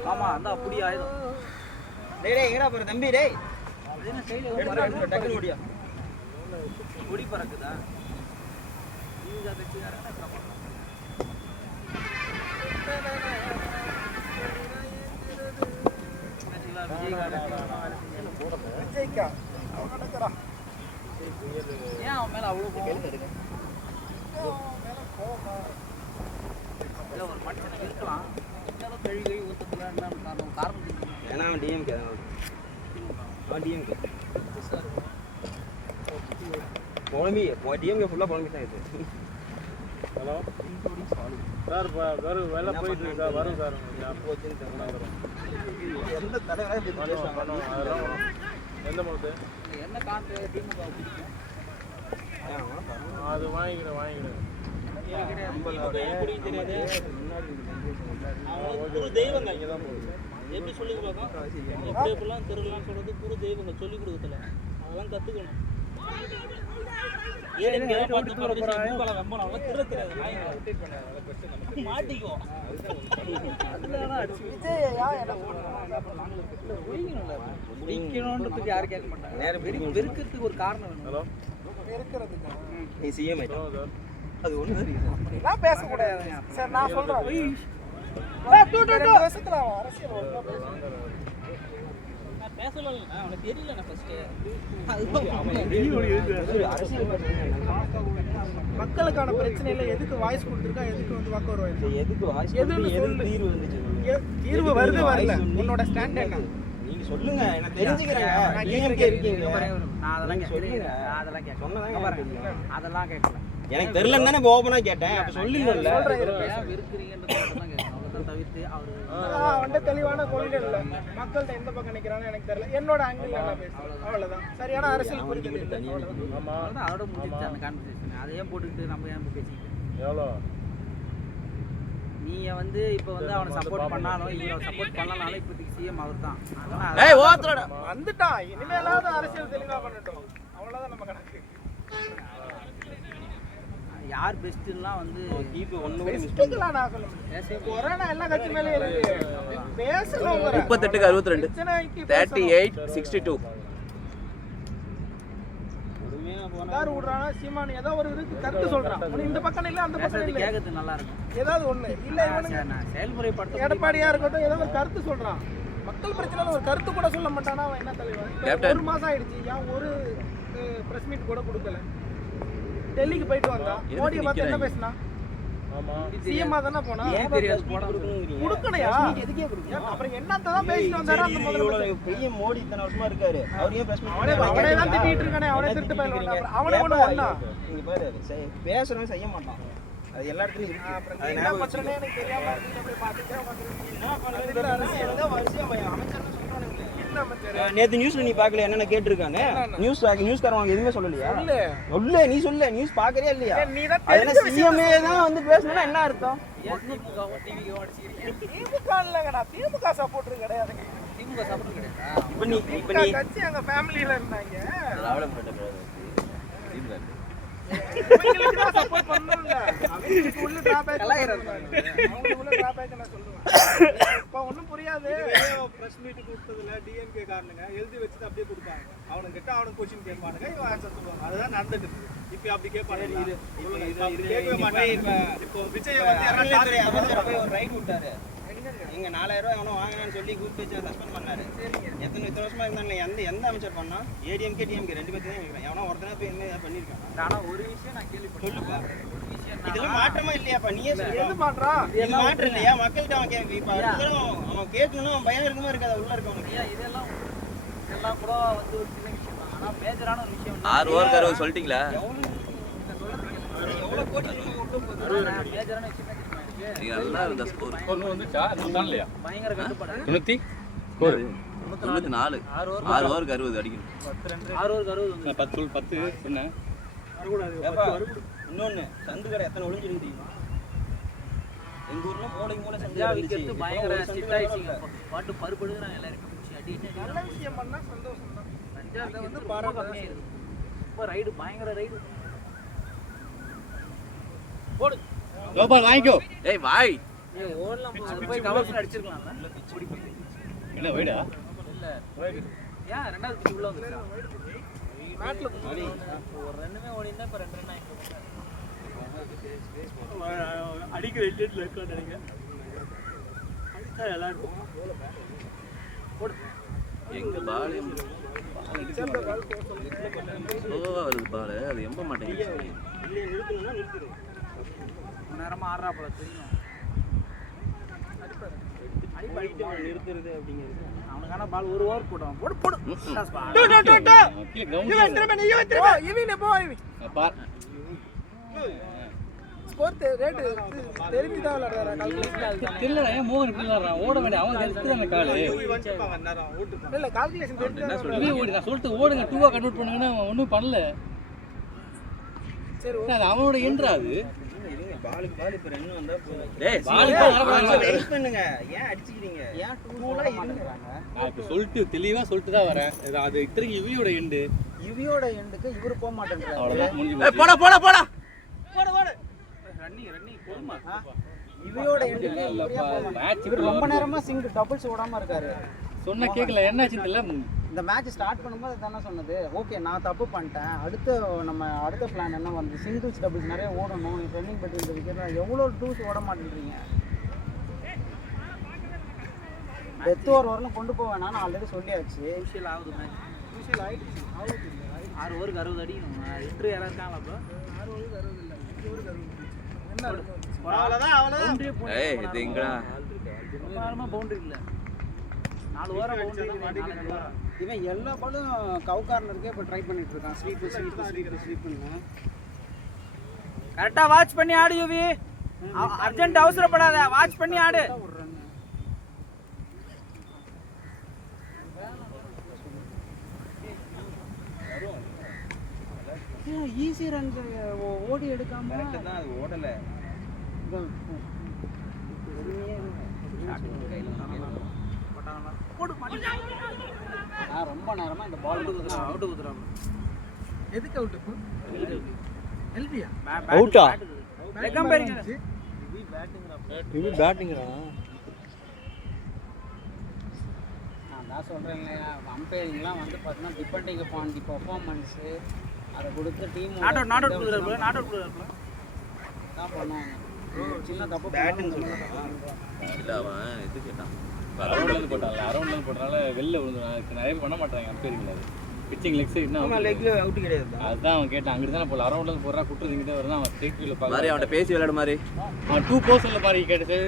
ஆமா அந்த அப்படி ஆயிடும் டேய் எங்கடா போற தம்பி டேய் என்ன கையில டக்குனு ஓடியா கொடி பறக்குதா நீங்க கட்சிக்காரங்க விஜய்க்கா அவன் நடக்கறான் ஏன் அவன் மேல அவ்வளவு கோவம் இல்ல ஒரு மனுஷனுக்கு இருக்கலாம் இருந்தாலும் கழுவி ஊத்தத்துல என்ன காரணம் ஏன்னா அவன் டிஎம்கே அவன் டிஎம்கே பொழம்பி டிஎம்கே ஃபுல்லா பொழம்பி தான் இது ஹலோ சார் வேலை போயிட்டு இருக்கா வரும் சார் எந்த தலைவரா இப்படி பேசுவாங்க எந்த மௌத்து என்ன காரணம் திமுக பிடிக்கும் அது வாங்கிக்கிறேன் தெய்வங்கள் எப்படி சொல்லி கொடுக்கும் எப்படிலாம் தெருலாம் சொல்றது புது தெய்வங்கள் சொல்லி கொடுக்கல அதெல்லாம் கத்துக்கணும் யாரும் கேட்க மாட்டாங்க வெறுக்கிறதுக்கு ஒரு காரணம் வேணும் நீ சிஎம் அது ஒண்ணு நான் பேசக்கூடாது சார் நான் சொல்றேன் வருஷத்துல அரசியல் பேசல அவனுக்கு தெரியல நான் ஃபர்ஸ்ட் மக்களுக்கான பிரச்சனையில எதுக்கு வாய்ஸ் கொடுத்துருக்கா எதுக்கு வந்து வாக்கு வருவாங்க எதுக்கு வாய்ஸ் எதுன்னு சொல்லு. தீர்வு வந்துச்சு தீர்வு வருது வரல உன்னோட ஸ்டாண்ட் என்ன நீங்க சொல்லுங்க எனக்கு தெரிஞ்சுக்கிறேன் டிஎம்கே இருக்கீங்க நான் அதெல்லாம் கேட்கல அதெல்லாம் கேட்கல அதெல்லாம் கேட்கல எனக்கு தெரியலன்னு தானே ஓபனா கேட்டேன் அப்ப சொல்லுங்கல்ல ஏன் வெறுக்கிறீங்கன்றது மட்டும் தான் கேட்கணும் அவ்வளவுதான் தவிர்த்து அவரு அவன்கிட்ட தெளிவான கொள்கை இல்ல மக்கள்கிட்ட எந்த பக்கம் நிக்கிறான்னு எனக்கு தெரியல என்னோட ஆங்கிள் நான் பேசுறேன் அவ்வளவுதான் சரியான அரசியல் புரிதல் இல்லை அவ்வளவுதான் அதோட முடிஞ்சிச்சு அந்த கான்வர்சேஷன் அதை ஏன் போட்டுக்கிட்டு நம்ம ஏன் பேசிக்கிட்டு எவ்வளோ நீங்க வந்து இப்போ வந்து அவனை சப்போர்ட் பண்ணாலும் இவனை சப்போர்ட் பண்ணனாலும் இப்போதைக்கு சிஎம் அவர் தான் வந்துட்டான் இனிமேலாவது அரசியல் தெளிவா பண்ணட்டும் அவ்வளவுதான் நம்ம கணக்கு யார் பெஸ்ட்லாம் வந்து தீபு ஒண்ணு பெஸ்ட்டுக்கலாம் நான் சொல்ல முடியும் கொரோனா எல்லா கட்சி மேலே இருக்கு பேசணும் 38க்கு 62 38 62 யார் விடுறானா சீமான் ஏதோ ஒரு இதுக்கு கருத்து சொல்றான் உனக்கு இந்த பக்கம் இல்ல அந்த பக்கம் இல்ல கேட்கறது நல்லா இருக்கும் ஏதாவது ஒண்ணு இல்ல இவனுக்கு நான் செயல்முறைப்படுத்த எடப்பாடியா இருக்கட்டும் ஏதோ ஒரு கருத்து சொல்றான் மக்கள் பிரச்சனைல ஒரு கருத்து கூட சொல்ல மாட்டானா அவன் என்ன தலைவன் ஒரு மாசம் ஆயிடுச்சு ஏன் ஒரு பிரஸ் மீட் கூட கொடுக்கல டெல்லிக்கு போயிட்டு வந்தான் மோடியை பார்த்து என்ன பேசினா சிஎம்மா தானே போனா குடுக்கணையா அப்புறம் என்னத்தான் பேசிட்டு வந்தாரு அந்த முதல்ல பெரிய மோடி இத்தனை வருஷமா இருக்காரு அவர் ஏன் பிரஸ் அவனே தான் திட்டிட்டு இருக்கானே அவனே திருட்டு பயில அவனே ஒண்ணு ஒண்ணா நீங்க பாரு பேசுறவன் செய்ய மாட்டான் அது எல்லா இடத்துலயும் இருக்கு அது என்ன பண்றேனே எனக்கு தெரியாம போய் பாத்துட்டே அரசியல் தான் வரிசையா அமைச்சர் சொல்றானுங்க என்ன அமைச்சர் நேத்து நியூஸ்ல நீ பாக்கல என்னென்ன கேட்டிருக்கானே நியூஸ்காரங்க எதுவுமே சொல்லலையா இல்ல நீ சொல்ல நியூஸ் பாக்கறியா இல்லையா நீ தான் அதனால சிஎம்ஏ தான் வந்து பேசணும்னா என்ன அர்த்தம் திமுக இல்லங்கடா திமுக சப்போர்ட் கிடையாது திமுக சப்போர்ட் கிடையாதா? இப்ப நீ கட்சி எங்க ஃபேமிலியில இருந்தாங்க. திராவிட முன்னேற்ற கழகம் திமுக இவங்களுக்கு தான் சப்போர்ட் பண்ணணும்ல. அவங்களுக்கு உள்ள டிராபேக் அவங்களுக்கு உள்ள டிராபேக் நான் சொல்லுவேன். இப்போ ஒன்றும் புரியாது. ப்ரெஸ் மீட் கொடுத்ததுல டிஎம்கே காரணங்க எழுதி வச்சுட்டு அப்படியே கொடுப்பாங்க. அவனுக்கு கிட்ட அவனுக்கு கொஸ்டின் கேட்பானுங்க, இவன் ஆன்சர் சொல்லுவாங்க. அதுதான் நடந்துட்டு இருக்கு. இப்போ அப்படி கேட்பாங்க. இது கேட்கவே மாட்டாங்க. இப்போ விஜய் வந்து அமைச்சர் போய் ஒரு ரைட் விட்டாரு. இங்க 4000 ரூபாய் எவனோ வாங்கினான்னு சொல்லி கூப்பிட்டு வச்சு சஸ்பெண்ட் பண்ணாரு. இத்தனை வருஷமா இருந்தாங்க. எந்த அமைச்சர் பண்ணா? ஏடிஎம்கே டிஎம்கே ரெண்டு பேரும் தான் இருக்கிறேன். எவனோ ஒருத்தனா போய் என்ன பண்ணிருக்கான். ஆனா ஒரு விஷயம் நான் கேள்விப்பட்டேன். சொல்லுப்பா. இதெல்லாம் மாற்றமா இல்லையாப்பா? நீயே சொல்லு. எது மாற்றா? இது மாற்றம் இல்லையா? மக்கள்கிட்ட அவன் இப்ப அவன் கேட்கணும், அவன் பயம் இருக்குமா இருக்காது உள்ள இருக்கவனுக்கு. இதெல்லாம் கூட வந்து ஒரு சின்ன விஷயம் தான். ஆனா மேஜரான ஒரு விஷயம் 6 ஓவர் கருவு சொல்லிட்டீங்களா? எவ்வளவு கோடி மேஜரான விஷயம் நீங்க நல்லா இருந்த ஸ்கோர் ஒன்று வந்துச்சா இன்னும் இல்லையா? பயங்கர கட்டுப்பாடு. 94 6 ஓவருக்கு 60 அடிக்கணும். 6 ஓவர் 60 வந்து 10 என்ன இன்னொன்னு சந்து கடை எத்தனை ஒளிஞ்சிருக்கு தெரியுமா? எங்க ஊர்ல மூளை சந்து விக்கிறது பயங்கர ஸ்ட்ரிக்ட் ஆயிடுச்சுங்க. பாட்டு பருப்படுது நான் எல்லாரும் பிடிச்சி அடிட்டு நல்ல விஷயம் பண்ணா சந்தோஷம் தான். பஞ்சாப்ல வந்து கம்மியாயிருது. இப்போ ரைடு பயங்கர ரைடு. போடு கோபால் வாங்கிக்கோ. ஏய் வாய் ஏய் ஓடலாம் போய் கவர்ஸ் அடிச்சிரலாம்ல. என்ன வைடா? இல்ல ஏன் ரெண்டாவது பிச்சு உள்ள வந்துச்சா? நாட்டுல ஒரு ரெண்டுமே ஓடினா இப்ப 2 ரன் ஆயிடுச்சு. அடிக்கிற ரேட்ல இருக்கான்னு நினைக்கிறேன். அடிச்சா எல்லாரும் போடு. எங்க பால் ஸ்லோவா வருது பால், அது எம்ப மாட்டேங்குது. இல்லையே நிறுத்தணும்னா நிறுத்திடு. நேரமா ஆடுறா போல தெரியும். நிறுத்துறது அப்படிங்கிறது அவனுக்கான பால் ஒரு ஓவர் போடுவான். போடு போடு. இவனே போ இவன் பார் ஸ்கோர் ரேட் தெரிஞ்சுதான் விளையாடுறாரா? கால்குலேஷன் தெரியல. ஏன் மோகன் இப்படி வர்றான்? ஓட வேண்டிய அவன் எடுத்துறாங்க காலு. இல்ல கால்குலேஷன் தெரிஞ்சு இவன் ஓடி நான் சொல்லிட்டு ஓடுங்க 2-ஆ கன்வெர்ட் பண்ணுங்கன்னா அவன் ஒன்றும் பண்ணல. சரி அது அவனோட என்ட்ராது. பாலுக்கு பால் இப்ப ரன் வந்தா போதும். டேய் வெயிட் பண்ணுங்க. ஏன் அடிச்சுக்கிறீங்க? ஏன் டூலா இருங்கறாங்க? நான் இப்ப சொல்லிட்டு தெளிவா சொல்லிட்டு தான் வரேன். அது இத்தனைக்கு இவியோட எண்டு. இவியோட எண்டுக்கு இவரு போக மாட்டேன்றாரு. அவ்வளவுதான் முடிஞ்சு ஏய் போடா போடா போடா. ரன்னி போடுமா? இவியோட எண்டுக்கு இவரே போக மாட்டாரு. இவர் ரொம்ப நேரமா சிங் டபுள்ஸ் ஓடாம இருக்காரு. சொன்னா கேட்கல. என்னாச்சுன்னு தெரியல. இந்த மேட்ச் ஸ்டார்ட் பண்ணும்போது தானே சொன்னது. ஓகே நான் தப்பு பண்ணிட்டேன். அடுத்த பிளான் என்ன வந்து சிங்கிள்ஸ் டபுள்ஸ் நிறைய ஓடணும். ரன்னிங் பட் இந்த விக்கெட் எவ்வளோ டூஸ் ஓட மாட்டேன்றீங்க. டெத் ஓவர் வரலும் கொண்டு போக வேணாம்னு ஆல்ரெடி சொல்லியாச்சு. யூஷியல் ஆகுது மேட்ச். யூஷியல் ஆயிடுச்சு. 6 ஓவருக்கு 60 அடிக்கணும். என்ட்ரி யாரா இருக்காங்களா ப்ரோ? 6 ஓவருக்கு 60 இல்ல 5 ஓவருக்கு 60 என்ன அவ்வளவுதான். ஏய் இது எங்கடா? ரொம்ப நேரமா பவுண்டரி இல்ல. 4 ஓவரா பவுண்டரி இல்ல. இவன் எல்லா பாலும் கவு கார்னருக்கே இப்போ ட்ரை பண்ணிட்டு இருக்கான். ஸ்வீப் பண்ணுங்க. கரெக்டா வாட்ச் பண்ணி ஆடு யுவி. அர்ஜென்ட் அவசரப்படாத. வாட்ச் பண்ணி ஆடு. ஈஸி ரன் ஓடி எடுக்காம தான் அது ஓடல. ரொம்ப நேரமா இந்த பால் அவுட் குத்துறாங்க. எதுக்கு அவுட் இப்போ? எல்பியா அவுட்டா? லெக்கம் பேரிங்க. இவன் பேட்டிங்ரா. நான் சொல்கிறேன் இல்லையா, அம்பையரிங்லாம் வந்து பார்த்தீங்கன்னா டிபெண்டிங் அப்பான் தி பர்ஃபார்மன்ஸு அதை கொடுத்து டீம் நாட் அவுட் கொடுக்குறாரு. நாட் அவுட் கொடுக்குறாரு. தான் பண்ணுவாங்க. சின்ன தப்பு பேட்டிங் சொல்றான். இல்ல அவன் இது கேட்டான். அரௌண்ட்ல போட்டான்ல. அரௌண்ட்ல போட்டனால வெளில விழுந்து நிறைய பண்ண மாட்டாங்க அம்பையரிங்ல. அது பிச்சிங் லெக் சைடு என்ன லெக்ல அவுட் கிடையாது. அதுதான் அவன் கேட்டான். அங்கிட்டு தானே போல அரௌண்ட்ல போறா குட்டுறது இங்கிட்ட வரணும். அவன் ஸ்ட்ரைட் ஃபீல்ட்ல பாக்க மாதிரி அவன்கிட்ட பேசி விளையாடு மாதிரி. அவன் 2 போர்ஷன்ல பாரு கேட்டது.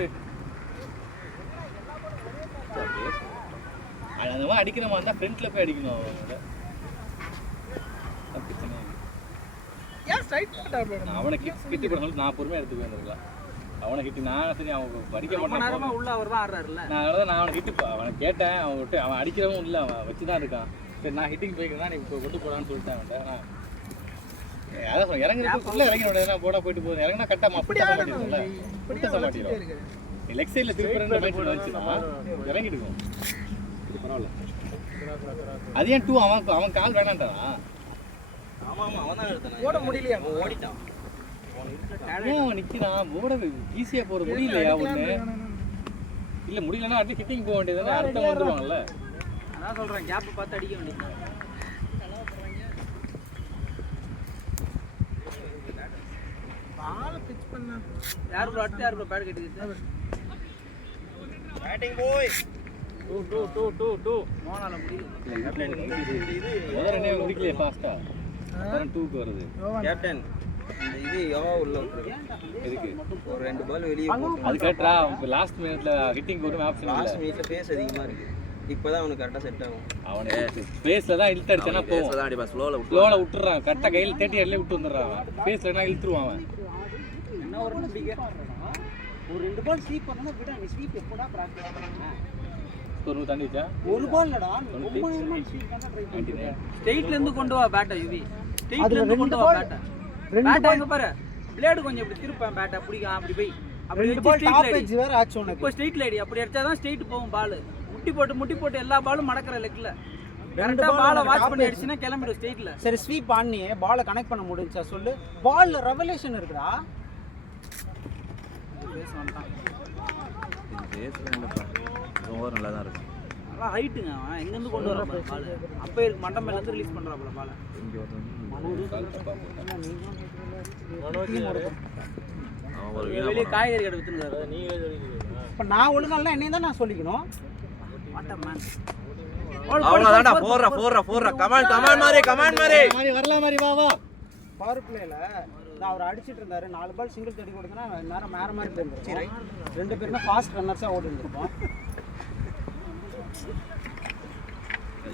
அந்த மாதிரி அடிக்கிற மாதிரி தான் ஃப்ரண்ட்ல போய் அடிக்கணும். ஏன் ஸ்ட்ரைட் பண்ணாம? அவனை கிட்டி போட சொல்லி நான் பொறுமையா எடுத்துக்க வந்திருக்கலாம். அவனை கிட்டி நான் சரி அவன் படிக்க ரொம்ப நேரமா மாட்டான். உள்ள அவர் தான் ஆடுறாருல்ல. நான் அவனை கிட்டி அவனை கேட்டேன். அவன் அடிக்கிறவன் இல்லை. அவன் வச்சு தான் இருக்கான். சரி நான் ஹிட்டிங் போய்க்கிறேன். நீ இப்போ கொண்டு போடான்னு சொல்லிட்டேன் அவன்கிட்ட. நான் அதான் சொல்ல இறங்குறதுக்கு உள்ள இறங்கி விட போட போயிட்டு போகுது. இறங்கினா கரெக்டாக அப்படி மாட்டிடும்ல. புட்ட மாட்டிடும். லெக் சைடில் திருப்பி 2 மேட்ச் வந்துச்சுன்னா இறங்கிட்டு இருக்கும். பரவாயில்ல. அது ஏன் 2 அவன் கால் வேணான்ட்டானா? ஆமா ஆமா அவன் தான் எடுத்தான். ஓட முடியலையா? அவன் ஓடிட்டான். ஏன் அவன் நிக்கிறான்? ஓட ஈஸியா போற முடியலையா ஒண்ணு? இல்ல முடியலன்னா அட்லீஸ்ட் ஹிட்டிங் போக வேண்டியதுதானே, அடுத்த வந்துருவாங்கல்ல. அதான் சொல்றேன், கேப் பார்த்து அடிக்க வேண்டியது. பால் பிட்ச் பண்ண யார் ப்ரோ அடுத்து யார் ப்ரோ பேட் கட்டிக்கிட்டு? பேட்டிங் போய் 2 மோனால முடியுது. ரெண்டே முடிக்கலையே ஃபாஸ்டா. அப்புறம் 2க்கு வருது. கேப்டன் இந்த இது யோவா உள்ள விட்டுருக்கு. எதுக்கு? ஒரு 2 பால் வெளியே போட்டு அது கேட்டா லாஸ்ட் மினிட்ல ஹிட்டிங் ஒரு ஆப்ஷன் இல்ல. லாஸ்ட் மினிட்ல பேஸ் அதிகமா இருக்கு. இப்பதான் அவனுக்கு கரெக்டா செட் ஆகும். அவனே ஸ்பேஸ்ல தான் இழுத்து அடிச்சனா போவும். பேசதான் அடிப்பா ஸ்லோல ஸ்லோல விட்டுறான். கரெக்டா கையில 30 அடியில விட்டு வந்துறான். ஸ்பேஸ்லனா இழுத்துருவான் அவன். என்ன ஒரு பிடிக்க ஒரு 2 பால் ஸ்வீப் பண்ணா விட நீ ஸ்வீப் எப்போடா பிராக்டீஸ் பண்ணா? ஒரு தண்டிச்சா ஒரு பால் இல்லடா, ரொம்ப நேரமா ஸ்வீப் பண்ண ட்ரை பண்ணிட்டே. ஸ்ட்ரைட்ல இருந்து கொண்டு வா பேட்டை யுவி. ஸ்ட்ரைட்ல இருந்து கொண்டு வா பேட்டை. பேட்டை எங்க பாரு. பிளேடு கொஞ்சம் இப்படி திருப்பேன் பேட்டை பிடிக்க அப்படி போய். அப்படி வச்சு டாப் எட்ஜ் வேற ஆச்சு உனக்கு. இப்போ ஸ்ட்ரைட் லைடி அப்படி அடிச்சா தான் ஸ்ட்ரைட் போகும் பால். முட்டி போட்டு எல்லா பாலும் மடக்கற லெக்ல. கரெக்ட்டா பாலை வாட்ச் பண்ணி அடிச்சினா கிளம்பிடும் ஸ்ட்ரைட்ல. சரி ஸ்வீப் பண்ணி பாலை கனெக்ட் பண்ண முடிஞ்சா சொல்லு. பால்ல ரெவலேஷன் இருக்குடா. பேஸ் வந்துட்டான். பேசுறேன்ப்பா. ஓவர் நல்லா தான் இருக்கு. நல்லா ஹைட்டுங்க அவன். எங்க இருந்து கொண்டு வர பால்? அப்ப இருக்கு மண்டமேல இருந்து ரிலீஸ் பண்றாப்ல பால். இங்க வந்து அவன் ஒரு வெளிய காய்கறி கடை வித்துறாரு. நீங்களே இப்ப நான் ஒழுங்கா என்னையும் தான் நான் சொல்லிக்கணும். What a man. அவ்வளவுதான்டா. போறா கமாண்ட் மாதிரி வரலாம் மாதிரி வா பவர் பிளேல நான் அவர் அடிச்சிட்டு இருந்தாரு. 4 பால் சிங்கிள் தடி கொடுத்தனா நேரம் மேற மாதிரி போயிருந்துச்சு. 2 பேருமே ஃபாஸ்ட் ரன்னர்ஸா ஓடி இருந்திருப்போம்.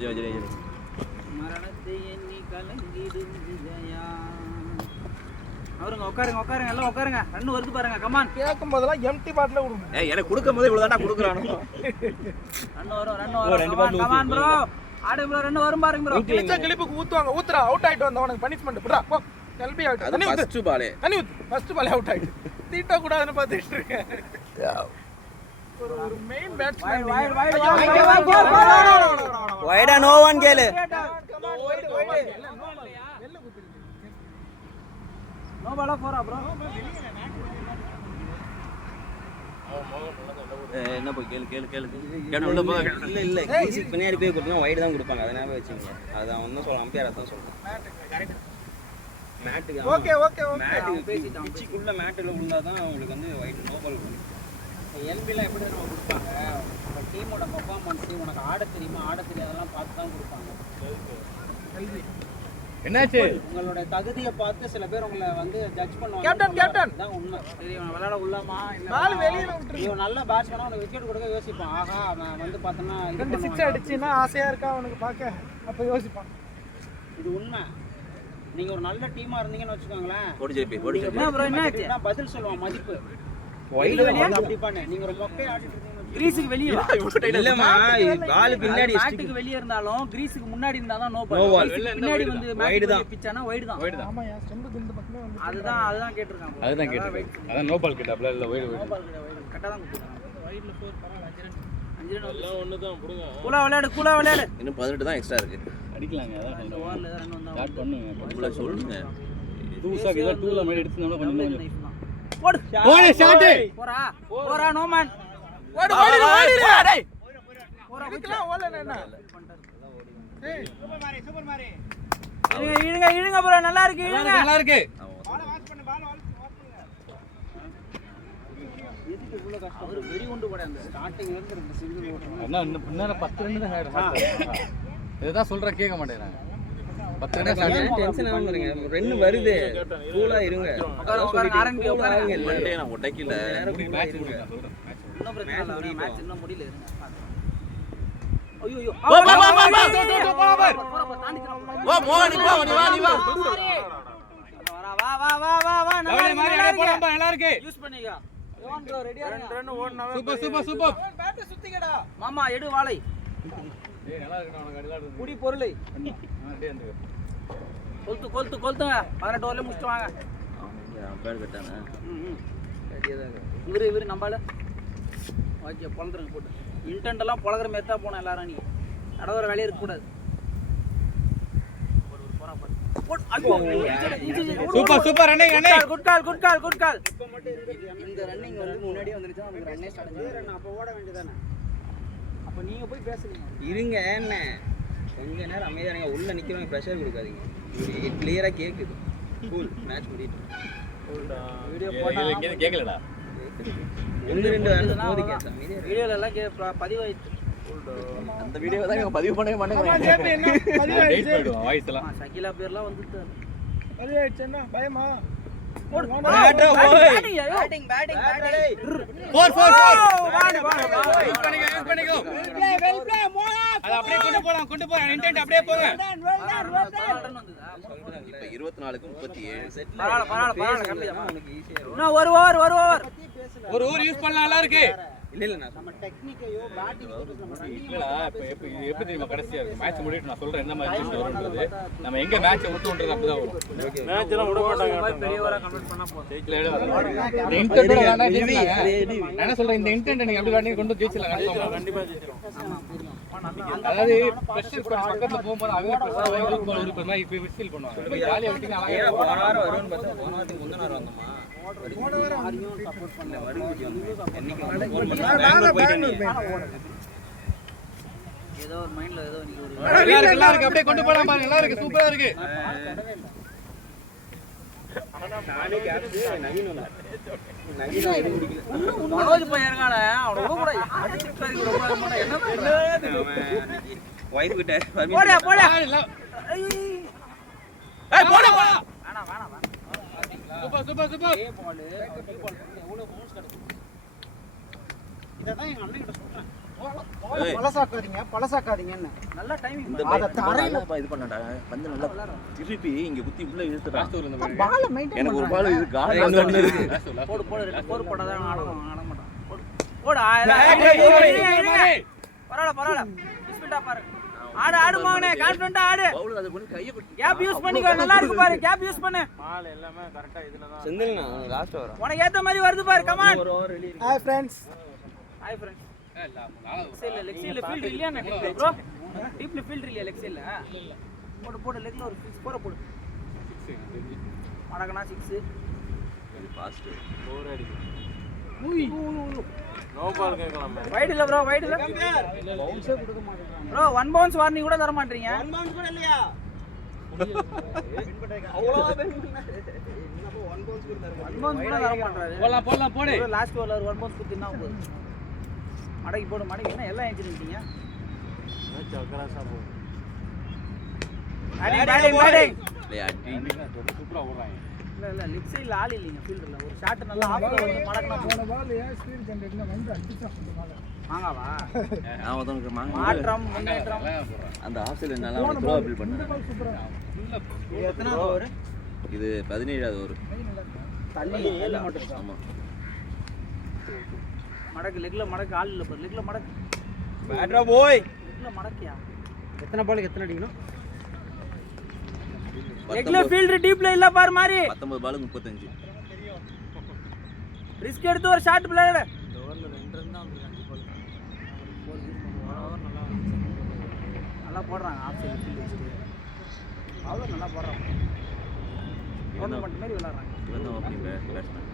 ஜெய் மரணத்தை எண்ணி கலங்கிடும் விஜயா. அவருங்க உட்காருங்க எல்லாம் உட்காருங்க. ரன் வருது பாருங்க. கமான். கேட்கும் போதெல்லாம் எம்டி பாட்டில விடுங்க. ஏய் எனக்கு கொடுக்கும்போது இவ்வளவு தான்டா கொடுக்குறானோ. ரன் வரும். Come on bro. ஆடு ப்ரோ ரன் வரும் பாருங்க ப்ரோ. கிழிச்ச கிளிப்புக்கு ஊத்துறா. அவுட் ஆயிட்டு வந்தவனுக்கு பனிஷ்மென்ட் போடா. போ. கல்பி அவுட். அது ஃபர்ஸ்ட் பாலே. தண்ணி ஊத்து. ஃபர்ஸ்ட் பால் அவுட் ஆயிட்டு. தீட்ட கூடாதுன்னு பார்த்துட்டு இருக்கேன். ஒரு மெயின் பேட்ஸ்மேன். வைடா நோ ஒன் கேளு. நோ பாலா போறா ப்ரோ. என்ன போய் கேளு உள்ள போ. இல்ல கிரீஸுக்கு பின்னாடி போய் கொடுத்தா வைடு தான் கொடுப்பாங்க. அதை ஞாபகம் வச்சுங்க. அது அவன் தான் சொல்ல அம்பையர் தான் சொல்றான். மேட்டுக்கு ஓகே மேட்டுக்கு பிச்சிக்குள்ள மேட்டுல உள்ளாதான் உங்களுக்கு வந்து வைட் நோ பால் கொடுக்கும். எல்பில எப்படி நம்ம கொடுப்பாங்க? உங்க டீமோட பெர்ஃபார்மன்ஸ் உனக்கு ஆட தெரியுமா ஆட தெரியாதெல்லாம் பார்த்து தான் கொடுப்பாங்க. என்னாச்சு? உங்களோட தகுதியை பார்த்து சில பேர் உங்களை வந்து ஜட்ஜ் பண்ணுவாங்க. கேப்டன் தான் உண்மை. சரி இவன் விளையாட உள்ளமா இல்ல பால் வெளியில விட்டுரு. இவன் நல்ல பேட்ஸ்மேனா உனக்கு விக்கெட் கொடுக்க யோசிப்பான். ஆஹா நான் வந்து பார்த்தனா 2 6 அடிச்சினா ஆசையா இருக்கா அவனுக்கு பார்க்க. அப்ப யோசிப்பான். இது உண்மை. நீங்க ஒரு நல்ல டீமா இருந்தீங்கன்னு வெச்சுக்கோங்களேன். ஓடி ஜெயிப்பி. என்ன ப்ரோ என்னாச்சு? நான் பதில் சொல்லுவான் மதிப்பு. வைடு வெளிய அப்படி பண்ணு. நீங்க ஒரு மொக்கை ஆடிட்டு இருக்கீங்க. கிரீஸுக்கு வெளிய வா. இல்லம்மா பால் பின்னாடி மேட்டுக்கு வெளிய இருந்தாலும் கிரீஸுக்கு முன்னாடி இருந்தா தான் நோ பால். பின்னாடி வந்து வைடு தான் பிச்சானா வைடு தான். ஆமாயா ஸ்டெம்பு இந்த பக்கமே வந்து அதுதான் கேட்டிருக்கான். அதுதான் கேட்டேன். அதான் நோ பால் கேட்டாப்ல இல்ல வைடு நோ பால் கரெக்ட்டா தான் கொடுத்தாங்க. வைடுல 4 பரவாயில்ல. 5 ரன் எல்லாம் ஒண்ணுதான் புடுங்க. கூலா விளையாடு. இன்னும் 18 தான் எக்ஸ்ட்ரா இருக்கு. அடிக்கலாங்க. அதான் இந்த ஓவர்ல ஏதாவது ரன் வந்தா ஸ்டார்ட் பண்ணுங்க. உங்களை சொல்லுங்க. புதுசா ஏதோ 2ல மாதிரி எடுத்துனா கொஞ்சம் போடு. போடு ஷாட். போறா நோ மேன். ஓடு டேய். போறா இதுக்கெல்லாம் ஓடல என்ன? ஏய் இழுங்க ப்ரோ. நல்லா இருக்கு. நல்லா இருக்கு. எதுக்கு இவ்வளவு கஷ்டம்? அவர் வெறி கொண்டு போட அந்த ஸ்டார்டிங்ல இருந்து ரெண்டு சிங்கிள் ஓட்டணும். என்ன இன்னும் பின்னால 10 ரன் தான் ஆயிடும். இதுதான் சொல்ற கேட்க மாட்டேங்கிறாங்க. 10 ரன் ஏன் டென்ஷன் ஆகாம இருங்க. ரெண்டு வருது. கூலா இருங்க. உட்காருங்க ஆரம்பி உட்காருங்க. மண்டே நான் உடைக்கல. மேட்ச் முடிக்கலாம் சொல்றேன். இன்னும் பிரச்சனை இல்ல. மேட்ச் இன்னும் முடியல இருங்க. ஐயோ ஓ மோனி வா. வா நல்லா இருக்கு. யூஸ் பண்ணிக்க. யோன் ப்ரோ ரெடியா இருங்க. ரன் ஓடுனவன் சூப்பர். பேட் சுத்திக்கடா. மாமா எடு வாளை. ஏய் நல்லா இருக்கு உனக்கு அடிலாடுது. குடி பொருளை. அப்படியே அந்த கொல்த்துங்க. 18 ஓவர்ல முடிச்சிட்டு வாங்க. அம்பையர் கட்டானே. இவரு நம்பால ஓகே பொழந்துருங்க போட்டு இன்டென்ட் எல்லாம் பொழகிற மாதிரி தான் போனோம் எல்லாரும் நீ நடவர வேலையே இருக்கக்கூடாது super super running running good call இந்த ரன்னிங் வந்து முன்னாடியே வந்துருச்சா நமக்கு ரன்னே ஸ்டார்ட் ஆச்சு அப்ப ஓட வேண்டியதானே அப்ப நீங்க போய் பேசுறீங்க இருங்க என்ன கொஞ்ச நேரம் அமைதியா இருங்க உள்ள நிக்கிறவங்க பிரஷர் கொடுக்காதீங்க இது கிளியரா கேக்குது கூல் மேட்ச் முடிட்டு வீடியோ போட்டா இங்க கேக்கலடா ஒன்னு ரெண்டு வேணும் போதி கேட்ச அமைதியா வீடியோல எல்லாம் பதிவாயிடுச்சு அந்த வீடியோ தான் இவங்க பதிவு பண்ணவே மாட்டேங்கிறாங்க வெயிட் பண்ணுவோம் வாய்ஸ் எல்லாம் சகிலா பேர்லாம் வந்துட்டு பதிவாயிடுச்சு என்ன பயமா பேட்டிங் 4 யூஸ் பண்ணிக்கோ அது அப்படியே கொண்டு போலாம் இன்டென்ட் அப்படியே போங்க இப்ப 24க்கு 37 செட் பரவாயில்ல கம்மி உனக்கு ஈஸியா இருக்கும் இன்னும் ஒரு ஓவர் ஒரு ஊர் யூஸ் பண்ணலாம் நல்லா இருக்கு இல்ல நான் நம்ம டெக்னிக்கையோ பேட்டிங் இல்லடா இப்ப இது எப்படி தெரியுமா கடைசியா இருக்கு மேட்ச் முடிட்டு நான் சொல்றேன் என்ன மேட்ச் வரும்ன்றது நம்ம எங்க மேட்ச் விட்டுன்றது அப்படிதான் வரும் மேட்ச் எல்லாம் விட மாட்டாங்க பெரியவரா கன்வெர்ட் பண்ணா போதும் இந்த இன்டென்ட் வேணா ஜெயிக்கலாம் நான் என்ன சொல்றேன் இந்த இன்டென்ட் நீங்க அப்படி காட்டி கொண்டு ஜெயிச்சலாம் கண்டிப்பா ஜெயிச்சிரும் அதாவது பிரஷர் பக்கத்துல போகும்போது அவங்க ஒரு பேர் மாதிரி இப்ப விசில் பண்ணுவாங்க ஜாலியா விட்டு ஏன் போன வாரம் வரும்னு பார்த்தா போன வாரத்துக்கு முந்தின வாரம் வந்தோமா சப்போர்ட் பண்ணல வருகுட்டி வந்து என்னைக்கு பெங்களூர் போயிட்டு ஏதோ ஒரு மைண்ட்ல ஏதோ நீங்க ஒரு நல்லா இருக்கு அப்படியே கொண்டு போலாம் பாருங்க நல்லா இருக்கு சூப்பரா இருக்கு நானே கேட்ச்சு நவீன் நவீன் எது குடிக்கல மனோஜ் பையன் இருக்கானே அவன கூட அடிச்சு கறி கூட என்ன வைஃப் கிட்ட போடா ஏய் போடா வேணாம் சூப்பர் ஏ பால் எவ்வளவு பவுன்ஸ் கிடைக்கும் இததான் எங்க அண்ணன் கிட்ட சொல்றேன் பழசாக்காதீங்கன்னு நல்ல டைமிங் இந்த தரையில இது பண்ணடா வந்து நல்லா திருப்பி இங்க குத்தி உள்ள இழுத்துடா பால் மெயின்டைன் எனக்கு ஒரு பால் இது கால் வந்து இருக்கு போடு ரெண்டு போர் போடாதான் ஆட மாட்டான் போடு பரவாயில்ல ஸ்பீடா பாருங்க ஆடு மகனே கான்ஃபிடென்ட்டா ஆடு பவுல் அது பண்ணி கைய பட்டி கேப் யூஸ் பண்ணிக்கோ நல்லா இருக்கு பாரு கேப் யூஸ் பண்ணு மால் எல்லாமே கரெக்ட்டா இதுல தான் செந்தில்னா லாஸ்ட் வர உனக்கு ஏத்த மாதிரி வருது பாரு கம் ஆன் ஒரு ஓவர் வெளிய ஹாய் ஃப்ரெண்ட்ஸ் லெக்ஸில் ஃபீல்ட் இல்லையா ப்ரோ டீப்ல ஃபீல்ட் இல்லையா லெக்ஸில் போடு லெக்ல ஒரு 6 போடு 6 மடக்கனா 6 ஃபாஸ்ட் ஓவர் அடி நோ பால் கேக்கலாம் வைட் இல்ல ப்ரோ வைட் இல்ல பவுன்ஸே கொடுக்க மாட்டேங்கிறாங்க ப்ரோ 1 பவுன்ஸ் வார்னிங் கூட தர மாட்டீங்க 1 பவுன்ஸ் கூட இல்லையா அவ்வளோ என்னப்போ 1 பவுன்ஸ் கூட தர 1 பவுன்ஸ் கூட தர மாட்டறாரு போடலாம் போடு லாஸ்ட் ஓவர்ல 1 பவுன்ஸ் குத்தினா போகுது மடக்கி போடு என்ன எல்லாம் ஏஞ்சிருக்கீங்க மேட்ச் அக்கராசா போ பேட்டிங் டேய் அடி சூப்பரா ஓடுறாங்க இல்ல லெஃப்ட் சைடுல ஆள் இல்லங்க ஃபீல்டர்ல ஒரு ஷாட் நல்லா ஆஃப்ல வந்து மடக்கனா போன பால் ஏன் ஸ்பீட் ஜெனரேட்ல வந்து அடிச்சா அந்த பால் மாங்காவா நான் உனக்கு மாற்றம் முன்னேற்றம் அந்த ஆப்ஷன் என்னால அவன் த்ரோ அப்ளை பண்ணேன் எத்தனை ஓவர் இது 17வது ஓவர் தள்ளி மட்டும் ஆமா மடக்கு லெக்ல மடக்கு ஆள் இல்ல பாரு லெக்ல மடக்கு பேட்ரா போய் லெக்ல மடக்கியா எத்தனை பாலுக்கு எத்தனை அடிக்கணும் லெக்ல ஃபீல்டர் டீப்ல இல்ல பாரு மாதிரி 19 பாலுக்கு 35 ரிஸ்க் எடுத்து ஒரு ஷாட் பிளேயர் இந்த ஓவர்ல 2 ரன் தான் வந்திருக்கு 5 பால் நல்லா போடுறாங்க ஆஃப் சைடு ஃபீல்ட் வச்சிட்டு அவ்வளவு நல்லா போடுறாங்க டோர்னமென்ட் மாதிரி விளையாடுறாங்க இவன் தான் ஓப்பனிங் பேட்ஸ்மேன்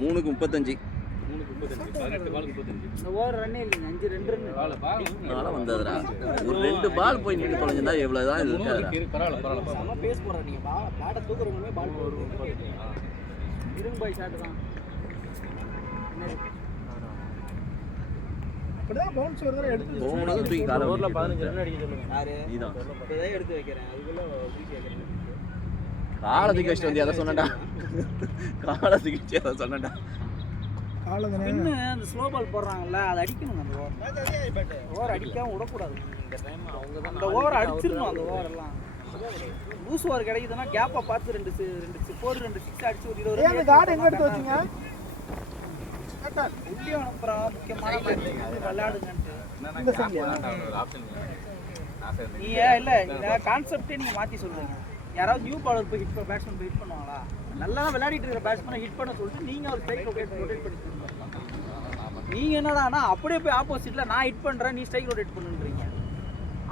மூணுக்கு 35 18 பால் 35 இந்த ஓவர் ரன்னே இல்லைங்க 5 2 ரன் நாளா வந்ததுடா ஒரு 2 பால் போய் நின்னு தொலைஞ்சா எவ்வளவுதான் இது இருக்காதுடா பரவாயில்ல நம்ம பேஸ் போடுற நீங்க பேட்டை தூக்குறவங்க பால் போடுறது இருங்க பாய் ஷாட் தான் அப்படிதான் பவுன்ஸ் ஒரு தடவை எடுத்து போனது தூக்கி கால ஓவர்ல 15 ரன் அடிக்க சொல்லுங்க யாரு நீதான் இப்பதான் எடுத்து வைக்கிறேன் அதுக்குள்ள தூக்கி வைக்கிறேன் கால தூக்கி வச்சிட்டு வந்து அதை சொன்னடா கால தூக்கி வச்சு அதை சொன்னடா காலதனே பின்னு அந்த ஸ்லோ பால் போடுறாங்கல்ல அது அடிக்கணும் அந்த ஓவர் அடிக்காம விடக்கூடாது இந்த டைம் அவங்க தான் அந்த ஓவர் அடிச்சிடணும் அந்த ஓவர் எல்லாம் லூஸ் ஓவர் கிடைக்குதுன்னா கேப்பை பார்த்து 2 4 2 6 அடிச்சு ஒரு 20 ஏன் கார்டு எங்க எடுத்து வச்சீங்க உள்ளே அனுப்புறான் முக்கியமான விளையாடுங்கன்ட்டு இந்த சைடுல ஆப்ஷன் நீங்க இல்ல இந்த கான்செப்டே நீங்க மாத்தி சொல்றீங்க. யாராவது நியூ பாலர் போய் பேட்ஸ்மேன் போய் ஹிட் பண்ணுவாங்களா? நல்லா விளையாடிட்டு இருக்கிற பேட்ஸ்மேனை ஹிட் பண்ண சொல்லிட்டு நீங்க ஒரு ஸ்ட்ரைக் ரொட்டேட் பண்ணிட்டு நீங்க என்னடானா அப்படியே போய் ஆப்போசிட்ல நான் ஹிட் பண்றேன் நீ ஸ்ட்ரைக் ரொட்டேட் பண்ணுன்றீங்க.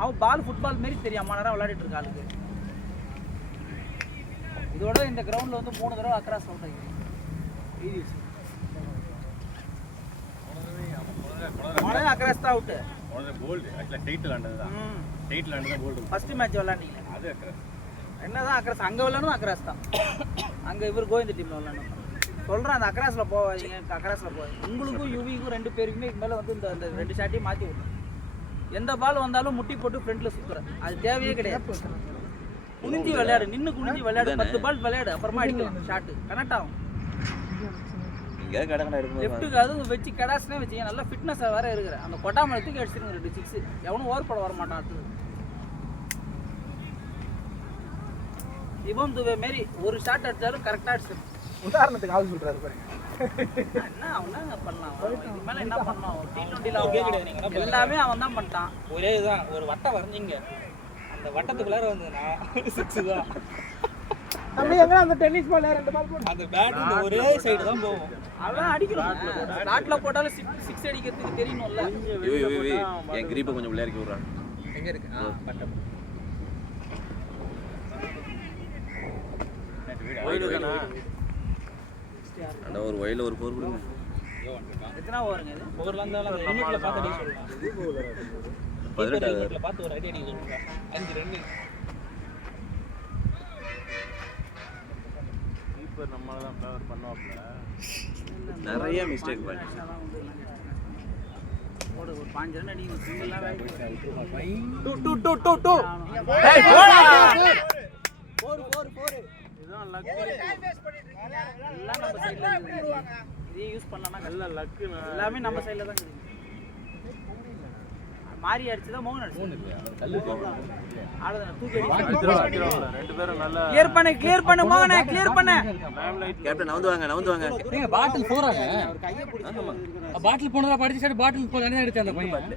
அவன் பால் ஃபுட்பால் மாரி தெரியாம நேரம் விளையாடிட்டு இருக்க ஆளுக்கு. இதோட இந்த கிரவுண்ட்ல வந்து 3 தடவை அக்ராஸ் அவுட் ஆகிருக்கு. மொதல்ல அக்ராஸ் தான் அவுட். போல்ட் ஆக்சுவலா ஸ்ட்ரைட் விளையாண்டதுதான். ஸ்ட்ரைட் விளையாண்டது போல்ட். ஃபர்ஸ்ட் மேட்ச் விளையாண்டீங்க. அது அக்ராஸ். என்னதான் அக்ராஸ் அங்க விளையாடணும் அக்ராஸ் தான். அங்க இவர் கோவிந்த் டீம்ல விளையாடணும். சொல்றேன் அந்த அக்ராஸ்ல போவாதீங்க, அக்ராஸ்ல போவாதீங்க. உங்களுக்கும் யுவிக்கும் 2 பேருக்குமே இது மேல வந்து இந்த 2 ஷாட்டையும் மாத்தி விடணும். எந்த பால் வந்தாலும் முட்டி போட்டு ஃப்ரண்ட்ல சுத்துறேன். அது தேவையே கிடையாது. குனிஞ்சி விளையாடு, நின்னு குனிஞ்சி விளையாடு, 10 பால் விளையாடு, அப்புறமா அடிக்கலாம் ஷாட் கனெக்ட் ஆகும். இங்க கடகடா இருக்கும். லெஃப்ட்டுக்கு அதுவும் வச்சு கடாஸ்னே வச்சு நல்லா ஃபிட்னஸா வேற இருக்கிற அந்த கொட்டாமலை தூக்கி அடிச்சிருங்க 2 6. எவனும் ஓவர் போட வர மாட்டான். அடுத்து இவன் துவே மாரி ஒரு ஷாட் அடிச்சாலும் கரெக்டா அடிச்சிடும். உதாரணத்துக்கு ஆள் சொல்றாரு பாருங்க. என்ன அவன் பண்ணலாம், இது மேல என்ன பண்ணலாம்? T20 எல்லாமே அவன் தான் பண்ணிட்டான். ஒரே இதுதான், ஒரு வட்டம் வரைஞ்சிங்க, அந்த வட்டத்துக்குள்ளார வந்ததுன்னா 6 தான். நம்ம எங்க அந்த டென்னிஸ் பால் 2 பால் போட்டு அந்த பேட் இந்த ஒரே சைடு தான் போகும். அவன் அடிக்கணும். ஸ்லாட்ல போட்டாலும் 6 அடிக்கிறதுக்கு தெரியணும்ல. என் கிரீப்பை கொஞ்சம் விளையாடி விடுறான். எங்க இருக்கு? பட்டம் அட ஒரு வயல்ல ஒரு போர் கொடுங்க. எத்தனை ஓவருங்க இது? ஓவர்ல இருந்தாலும் லிமிட்ல பார்த்து அடி சொல்லலாம். 18 லிமிட்ல பார்த்து ஒரு அடி அடிக்க சொல்லுங்க. 5 ரன். கீப்பர் நம்மள தான் ஃபேவர் பண்ணுவாப்ல. நிறைய மிஸ்டேக் பண்ணி. ஓடு ஒரு 5 ரன் அடிங்க. சிங்கிள்லாம் வேலை. 2 ஏய் போடா. 4 இதுதான் லக். எல்லாம் நம்ம சைடுல இருக்கு. இதை யூஸ் பண்ணனா நல்ல லக். எல்லாமே நம்ம சைடுல தான் இருக்கு. மாரி அடிச்சதா மௌன் அடிச்சது. கல்லு ஆளத தூக்கி அடி. 2 பேரும் நல்ல கிளியர் பண்ணு மௌனே, கிளியர் பண்ணு. கேப்டன் நவுந்து வாங்க. நீங்க பாட்டில் போறாங்க. பாட்டில் போனதா படிச்சு சரி பாட்டில் போல என்ன எடுத்து அந்த பையன்.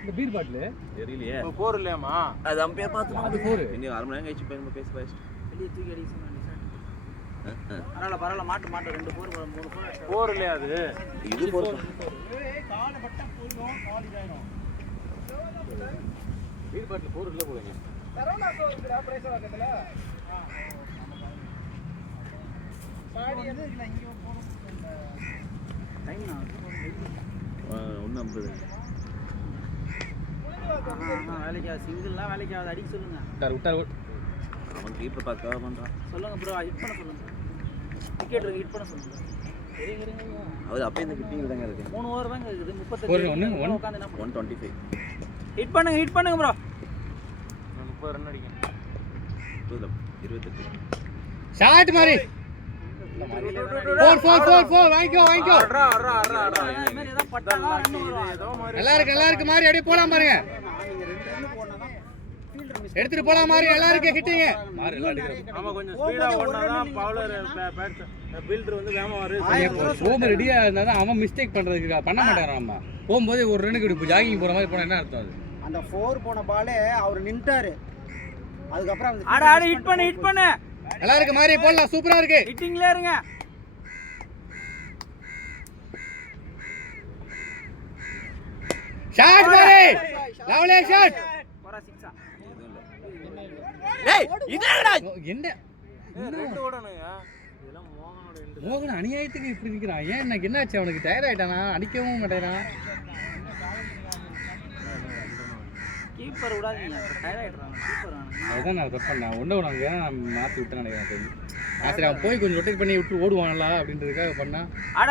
இந்த பீர் பாட்டில் தெரியலையே. போர் இல்லையாமா? அது அம்பையா பார்த்து அது போர். இன்னும் 1/2 மணி நேரம் கழிச்சு போய் நம்ம பேசி பாஸ்ட். வெளிய தூக்கி அடி சொன்னானே சார். பரவாயில்ல மாட்டு 2 போர் 3 போர். போர் இல்லையா அது? இது போர். கால பட்டா போயிடும், கால் இதாயிடும். பீர் பாட்டில் போர் இல்ல போலங்க. சரவணா சோ இருக்குடா பிரேச பக்கத்துல. பாடி எது இல்ல இங்க போணும். டைம் நான் 1:50. வேலைக்கு சிங்கிள்லாம் வேலைக்கு ஆகுது. அடிக்க சொல்லுங்க. விட்டார். அவன் கீப்பர் பார்க்கவா பண்றான். சொல்லுங்க ப்ரோ, ஹிட் பண்ண சொல்லுங்க. விக்கெட் இருக்கு, ஹிட் பண்ண சொல்லுங்க. அது அப்பே இந்த கிட்டிங் தாங்க இருக்கு. 3 ஓவர் தாங்க இருக்குது. 38 உட்கார்ந்து என்ன 125. ஹிட் பண்ணுங்க ப்ரோ. 30 ரன் அடிக்கணும். 28. ஷாட் மாரி. 4 வாங்கிக்கோ. அடடா. இந்த மாதிரி ஏதாவது பட்டானா ரன் வரும். ஏதோ மாதிரி எல்லாருக்கு மாதிரி அப்படியே போலாம் பாருங்க. எடுத்துட்டு போலாம் மாதிரி எல்லாருக்கும் ஹிட்டிங். ஆமா கொஞ்சம் ஸ்பீடா ஓடுனாதான் பவுலர் பேட்ஸ் ஃபீல்டர் வந்து வேகமா வரும். போம் ரெடியா இருந்தாதான் அவன் மிஸ்டேக் பண்றதுக்கு பண்ண மாட்டாரான். அம்மா போகும்போது ஒரு ரன்னுக்கு இப்படி ஜாகிங் போற மாதிரி போனா என்ன அர்த்தம்? அது அந்த 4 போன பாலே அவர் நின்னுட்டாரு. அதுக்கு அப்புறம் ஆட ஹிட் பண்ணு. எல்லாருக்கும் மாதிரி போடலாம். சூப்பரா இருக்கு. ஹிட்டிங்ல இருங்க. ஷாட் மாரி. Lovely shot. போறா 6. ஏய் என்னடா? என்ன ரெண்டு ஓடணுங்க. இதெல்லாம் மோகனோட ரெண்டு. மோகன் அநியாயத்துக்கு இப்படி நிக்கிறான். ஏன் எனக்கு என்னாச்சு? அவனுக்கு டயர்ட் ஆயிட்டானா? அடிக்கவும் மாட்டேறான். கீப்பர் விடாதீங்க. டயர்ட் ஆயிடுறாங்க கீப்பர். அதுதான் நான் தப்பு பண்ணேன். ஒன்று உனக்கு ஏன்னா நான் மாற்றி விட்டேன்னு நினைக்கிறேன். தெரியும் சரி அவன் போய் கொஞ்சம் ரொட்டேட் பண்ணி விட்டு ஓடுவானல அப்படின்றதுக்காக பண்ணா.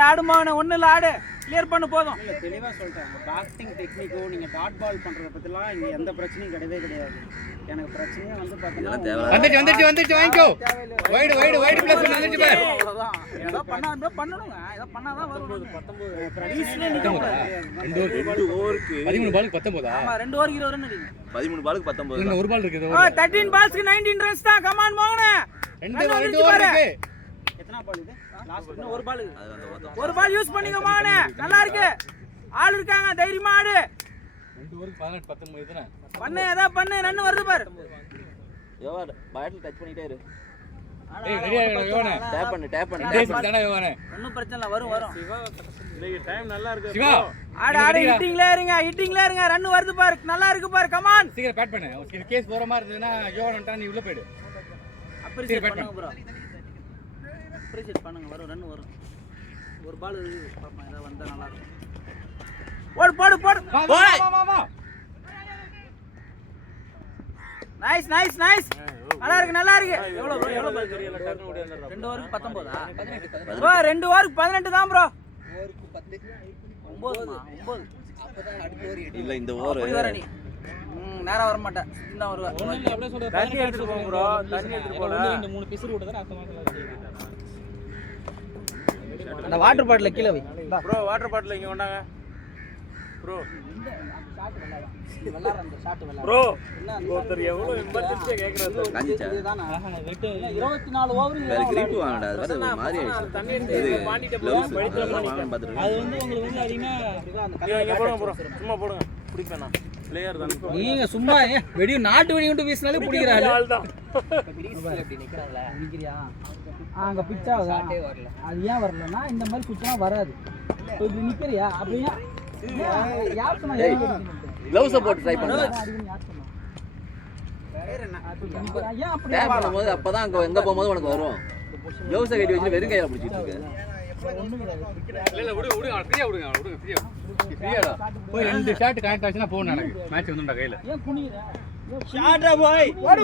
ஆடுமாவன ஒன்றும் இல்லை. கிளியர் பண்ணு போதும். இல்லை தெளிவாக சொல்லிட்டேன். பேட்டிங் டெக்னிக்கோ நீங்கள் டாட் பால் பண்ணுறத பற்றிலாம் இங்கே எந்த பிரச்சனையும் கிடையாது. எனக்கு பிரச்சனையே வந்து பார்த்தீங்கன்னா வந்துச்சு வாங்கிக்கோ. வைடு ப்ளஸ் வந்துச்சு பாரு. அவ்வளவுதான். ஏதோ பண்ணணுங்க. ஏதோ பண்ணாதான் வரும். 19 ஈஸியா நிக்க கூடாது. 2 ஓவருக்கு 13 பாலுக்கு 19. ஆமா 2 ஓவர் 20 ரன் அடிங்க. 13 பாலுக்கு 19. இன்னும் ஒரு பால் இருக்குது. 13 பால்ஸ்க்கு 19 ரன்ஸ் தான். கம் ஆன் மோகனே. 2 ஓவர் இருக்கு. எத்தனை பால் இது? லாஸ்ட் இன்னும் ஒரு பால். அது அந்த ஒரு பால் யூஸ் பண்ணிங்க மோகனே. நல்லா இருக்கு. ஆள் இருக்காங்க. தைரியமா ஆடு. 2 ஓவருக்கு 18 19 தானே. பண்ணு ஏதாவது பண்ணு, ரன் வருது பாரு. யோவா பேட்டில் டச் பண்ணிட்டே இரு. ஏய் ரெடியா இருக்கடா யோவானே. டேப் பண்ணு டேப் தானே யோவானே. ஒன்றும் பிரச்சனை இல்லை, வரும். இன்னைக்கு டைம் நல்லா இருக்கு. சிவா ஆடு ஹிட்டிங்ல இருங்க, ரன் வருது பாரு, நல்லா இருக்கு பாரு, கமான். சீக்கிரம் பேட் பண்ணு. ஒரு கேஸ் போற மாதிரி இருந்ததுன்னா யோவான்ட்டா நீ உள்ள போய்டு. அப்ரிஷியேட் பண்ணுங்க ப்ரோ, அப்ரிஷியேட் பண்ணுங்க, ரன் வரும். ஒரு பால் இருக்கு பாப்பா, ஏதாவது வந்தா நல்லா இருக்கும். போடு வா. நைஸ் நல்லா இருக்கு. எவ்வளவு பால் தெரியல, டர்ன் ஓடி வந்தறா. 2 ஓவருக்கு 19 ப்ரோ, 2 ஓவருக்கு 18 தான் ப்ரோ. ஓவருக்கு 10 9 அப்பதான் அடுத்த ஓவர் இல்ல இந்த ஓவர் அப்படி வர நீ நேரா வர மாட்டேன், இந்த வருவா. அப்படியே சொல்ற தண்ணி எடுத்து போ ப்ரோ, தண்ணி எடுத்து போடா. 2 பீஸ் விட்டு தான் அர்த்தமா அந்த வாட்டர் பாட்டில கீழ வை ப்ரோ. வாட்டர் பாட்டில் இங்க கொண்டாங்க ப்ரோ. ப்ரோ ஒருத்தர் எவ்வளவு எமர்ஜென்சியா கேக்குறாரு. காஞ்சிச்சா? இதுதானா 24 ஓவர் வேற கிரிப் வாங்கடா. அது வேற ஒரு மாதிரி தண்ணி ஆயிடுச்சு. எடுத்து இது பாண்டிட்ட gloves வழித்துல வாங்கணும் பார்த்துட்டு அது வந்து உங்களுக்கு வந்து அதிகமா இங்க போடுங்க ப்ரோ, சும்மா போடுங்க. பிடிக்கணும் பிளேயர் தான். நீங்க சும்மா வெடி நாட்டு வெடி விட்டு வீசினாலே பிடிக்கிறாரு. ஆள் தான். அப்படி நிக்கறாங்கல நிக்கிறியா? அங்க பிட்ச் ஆகுதா? அது ஏன் வரலன்னா இந்த மாதிரி குச்சனா வராது. இப்படி நிக்கிறியா? அப்படியே யார் சொன்னா gloves போட்டு ட்ரை பண்ணு. ஏன் அப்படி டேப் பண்ணும்போது அப்பதான் அங்க எங்க போகும்போது உனக்கு வரும். gloves கட்டி வச்சு வெறும் கையில பிடிச்சிட்டு இருக்க. இல்ல விடு ஃப்ரீயாடா. போய் 2 ஷாட் கனெக்ட் ஆச்சுனா போணும். எனக்கு மேட்ச் வந்துடா கையில. ஏன் குனிற? ஷாட்டா போய் ஓடு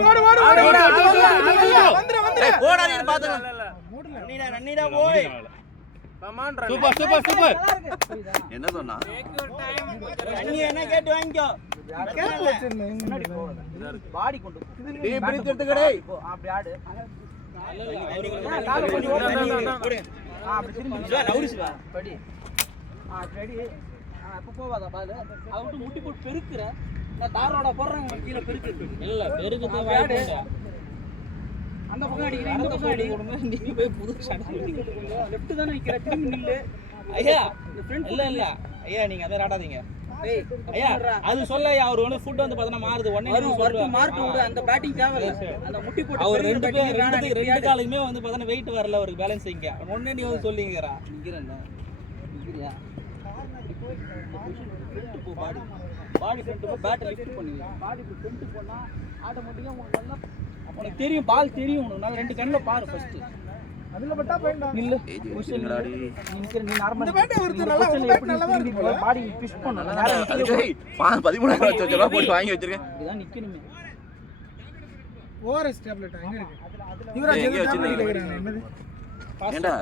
ஏய் போடா நீ பாத்து. ரன்னிடா போய். Come on super. என்ன சொன்னா? ரன்னி என்ன கேட்டு வாங்கிக்கோ. பாடி கொண்டு டேய் பிரித்து எடுத்துக்கடே. அப்படி ஆடு. அப்படி திரும்பி படி. ரெடி. அப்ப போவாதா பால்? அவட்டு முட்டி போட்டு பெருக்குற. நான் தாரோட போறேன் கீழ பெருக்கு. இல்ல பெருக்குது வாடு. அந்த பக்கம் அடிக்கிறேன், இந்த பக்கம் அடி. நீ போய் புது ஷாட் அடிக்கிறீங்க. லெஃப்ட் தான நிக்கிற, திரும்பி நில்லு. ஐயா இல்ல ஐயா நீங்க அத ஆடாதீங்க. டேய் ஐயா அது சொல்ல அவர் வந்து ஃபுட் வந்து பார்த்தா மாறுது. உடனே நீ சொல்ற மார்க் விடு. அந்த பேட்டிங் தேவையில்ல. அந்த முட்டி போட்டு அவர் ரெண்டு காலுமே வந்து பார்த்தா வெயிட் வரல, அவருக்கு பேலன்ஸ் இங்க. உடனே நீ வந்து சொல்லிங்கறா. நிக்கிறியா? பாடி ஃப்ரண்ட் போ, பேட் லிஃப்ட் பண்ணுங்க. பாடி ஃப்ரண்ட் போனா ஆட்டோமேட்டிக்கா உங்களுக்கு நல்லா உனக்கு தெரியும், பால் தெரியும் உனக்கு. நான் 2 கண்ணுல பாரு ஃபர்ஸ்ட். அதுல பட்டா போயிடா. இல்ல என்னடாடி? நீ நார்மல் இந்த பேட் ஒருத்த நல்லா தான் இருக்கு. பாடி புஷ் பண்ணு. டேய் 13,000 ரூபாய் போட்டு வாங்கி வச்சிருக்கேன். இதான் நிக்கணுமே. ஓஆர்எஸ் டேப்லெட் எங்க இருக்கு? யுவராஜ் எங்க வச்சிருக்கீங்க? என்னது? ஏண்டா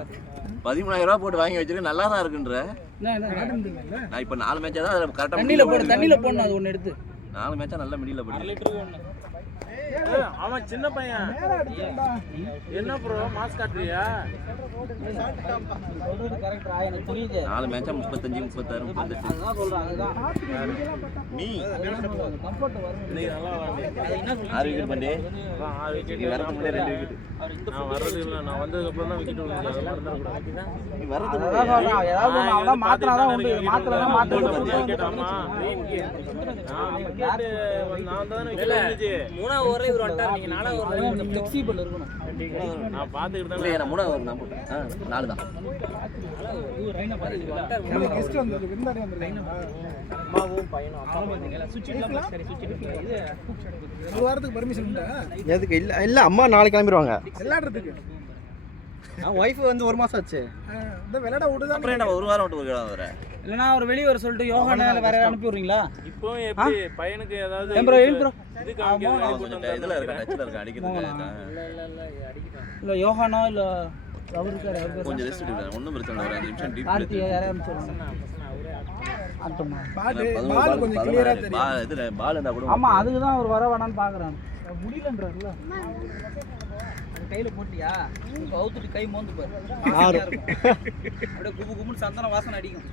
13,000 ரூபாய் போட்டு வாங்கி வச்சிருக்கேன், நல்லா தான் இருக்குன்ற. என்ன நான் இப்ப 4 மேட்சா தான் அதுல கரெக்ட்டா தண்ணில போடணும். அது ஒன்னு எடுத்து 4 மேட்சா நல்ல மிடில போடு. 1 லிட்டர் ஒன்னு. அவன் சின்ன பையன். என்ன ப்ரோ மாஸ் காட்றியா? சொல்றது கரெக்ட்டா? எனக்கு புரியுது. 4 மேட்சா 35 36 38. அதுதான் சொல்றேன். அதுதான் நீ கம்ஃபர்ட் வரும். இன்னைக்கு நல்லா வாடி. அது என்ன சொல்றது? 6 விக்கெட் பண்ணி 6 விக்கெட். நீ வரதுக்கு முன்னாடி 2 விக்கெட். அவர் இந்த நான் வர்றது இல்ல. நான் வந்ததுக்கு அப்புறம் தான் விக்கெட் விழுந்து. அதெல்லாம் இருந்தா கூட. நீ வரதுக்கு அதான் சொல்றேன். ஏதாவது ஒண்ணு அவன் மாத்துறாதான் உண்டு. மாத்தலனா மாத்தல. விக்கெட் ஆமா. நான் விக்கெட் நான் தான் விக்கெட் வந்துச்சு. 3ஆவது ஓவர்ல இவர் வந்துட்டார். நீங்க 4ஆவது ஓவர்ல கொஞ்சம் ஃப்ளெக்சிபிள் இருக்கணும். நான் பாத்துக்கிட்டு தான். இல்ல நான் 3வது ஓவர் தான் போட்டேன். 4 தான். இவர் ரைனா பாரு வந்துட்டார். கெஸ்ட் வந்தது விருந்தாடி வந்திருக்காங்க. அம்மாவும் பையனும் அப்பா பாத்தீங்களா? சுவிட்ச் இல்லாம சரி சுவிட்ச் இது ஒரு வாரத்துக்கு பர்மிஷன் உண்டா? எதுக்கு இல்ல அம்மா நாளைக்கு கிளம்பிடுவாங்க. விளையாடுறதுக்கு ஒய்ஃப் வந்து 1 மாசம் ஆச்சு. இந்த விளையாட விடுதான். அப்புறம் என்ன ஒரு வாரம் விட்டு போறா வர. இல்லனா அவர் வெளிய வர சொல்லிட்டு யோகானால வேற அனுப்பி விடுறீங்களா? இப்போ எப்படி பையனுக்கு ஏதாவது ஏன் ப்ரோ இது காமிக்கிறது இதுல இருக்க டச்ல இருக்க அடிக்கிறதுக்கு இல்ல யோகானா இல்ல அவர் இருக்காரு. அவர் கொஞ்சம் ரெஸ்ட் எடுங்க. ஒண்ணும் பிரச்சனை இல்ல. ஒரு 5 நிமிஷம் டீப் கார்த்தி யாரையும் சொல்லுங்க. ஆட்டமா. பால் கொஞ்சம் கிளியரா தெரியும். பால் இது பால் இருந்தா கூட ஆமா அதுக்கு தான் அவர் வர வேணாம்னு பாக்குறான். முடியலன்றாருல. அது கையில போட்டியா? அவுத்துட்டு கை மோந்து பாரு. அப்படியே குபு குபுன்னு சந்தன வாசனை அடிக்கும்.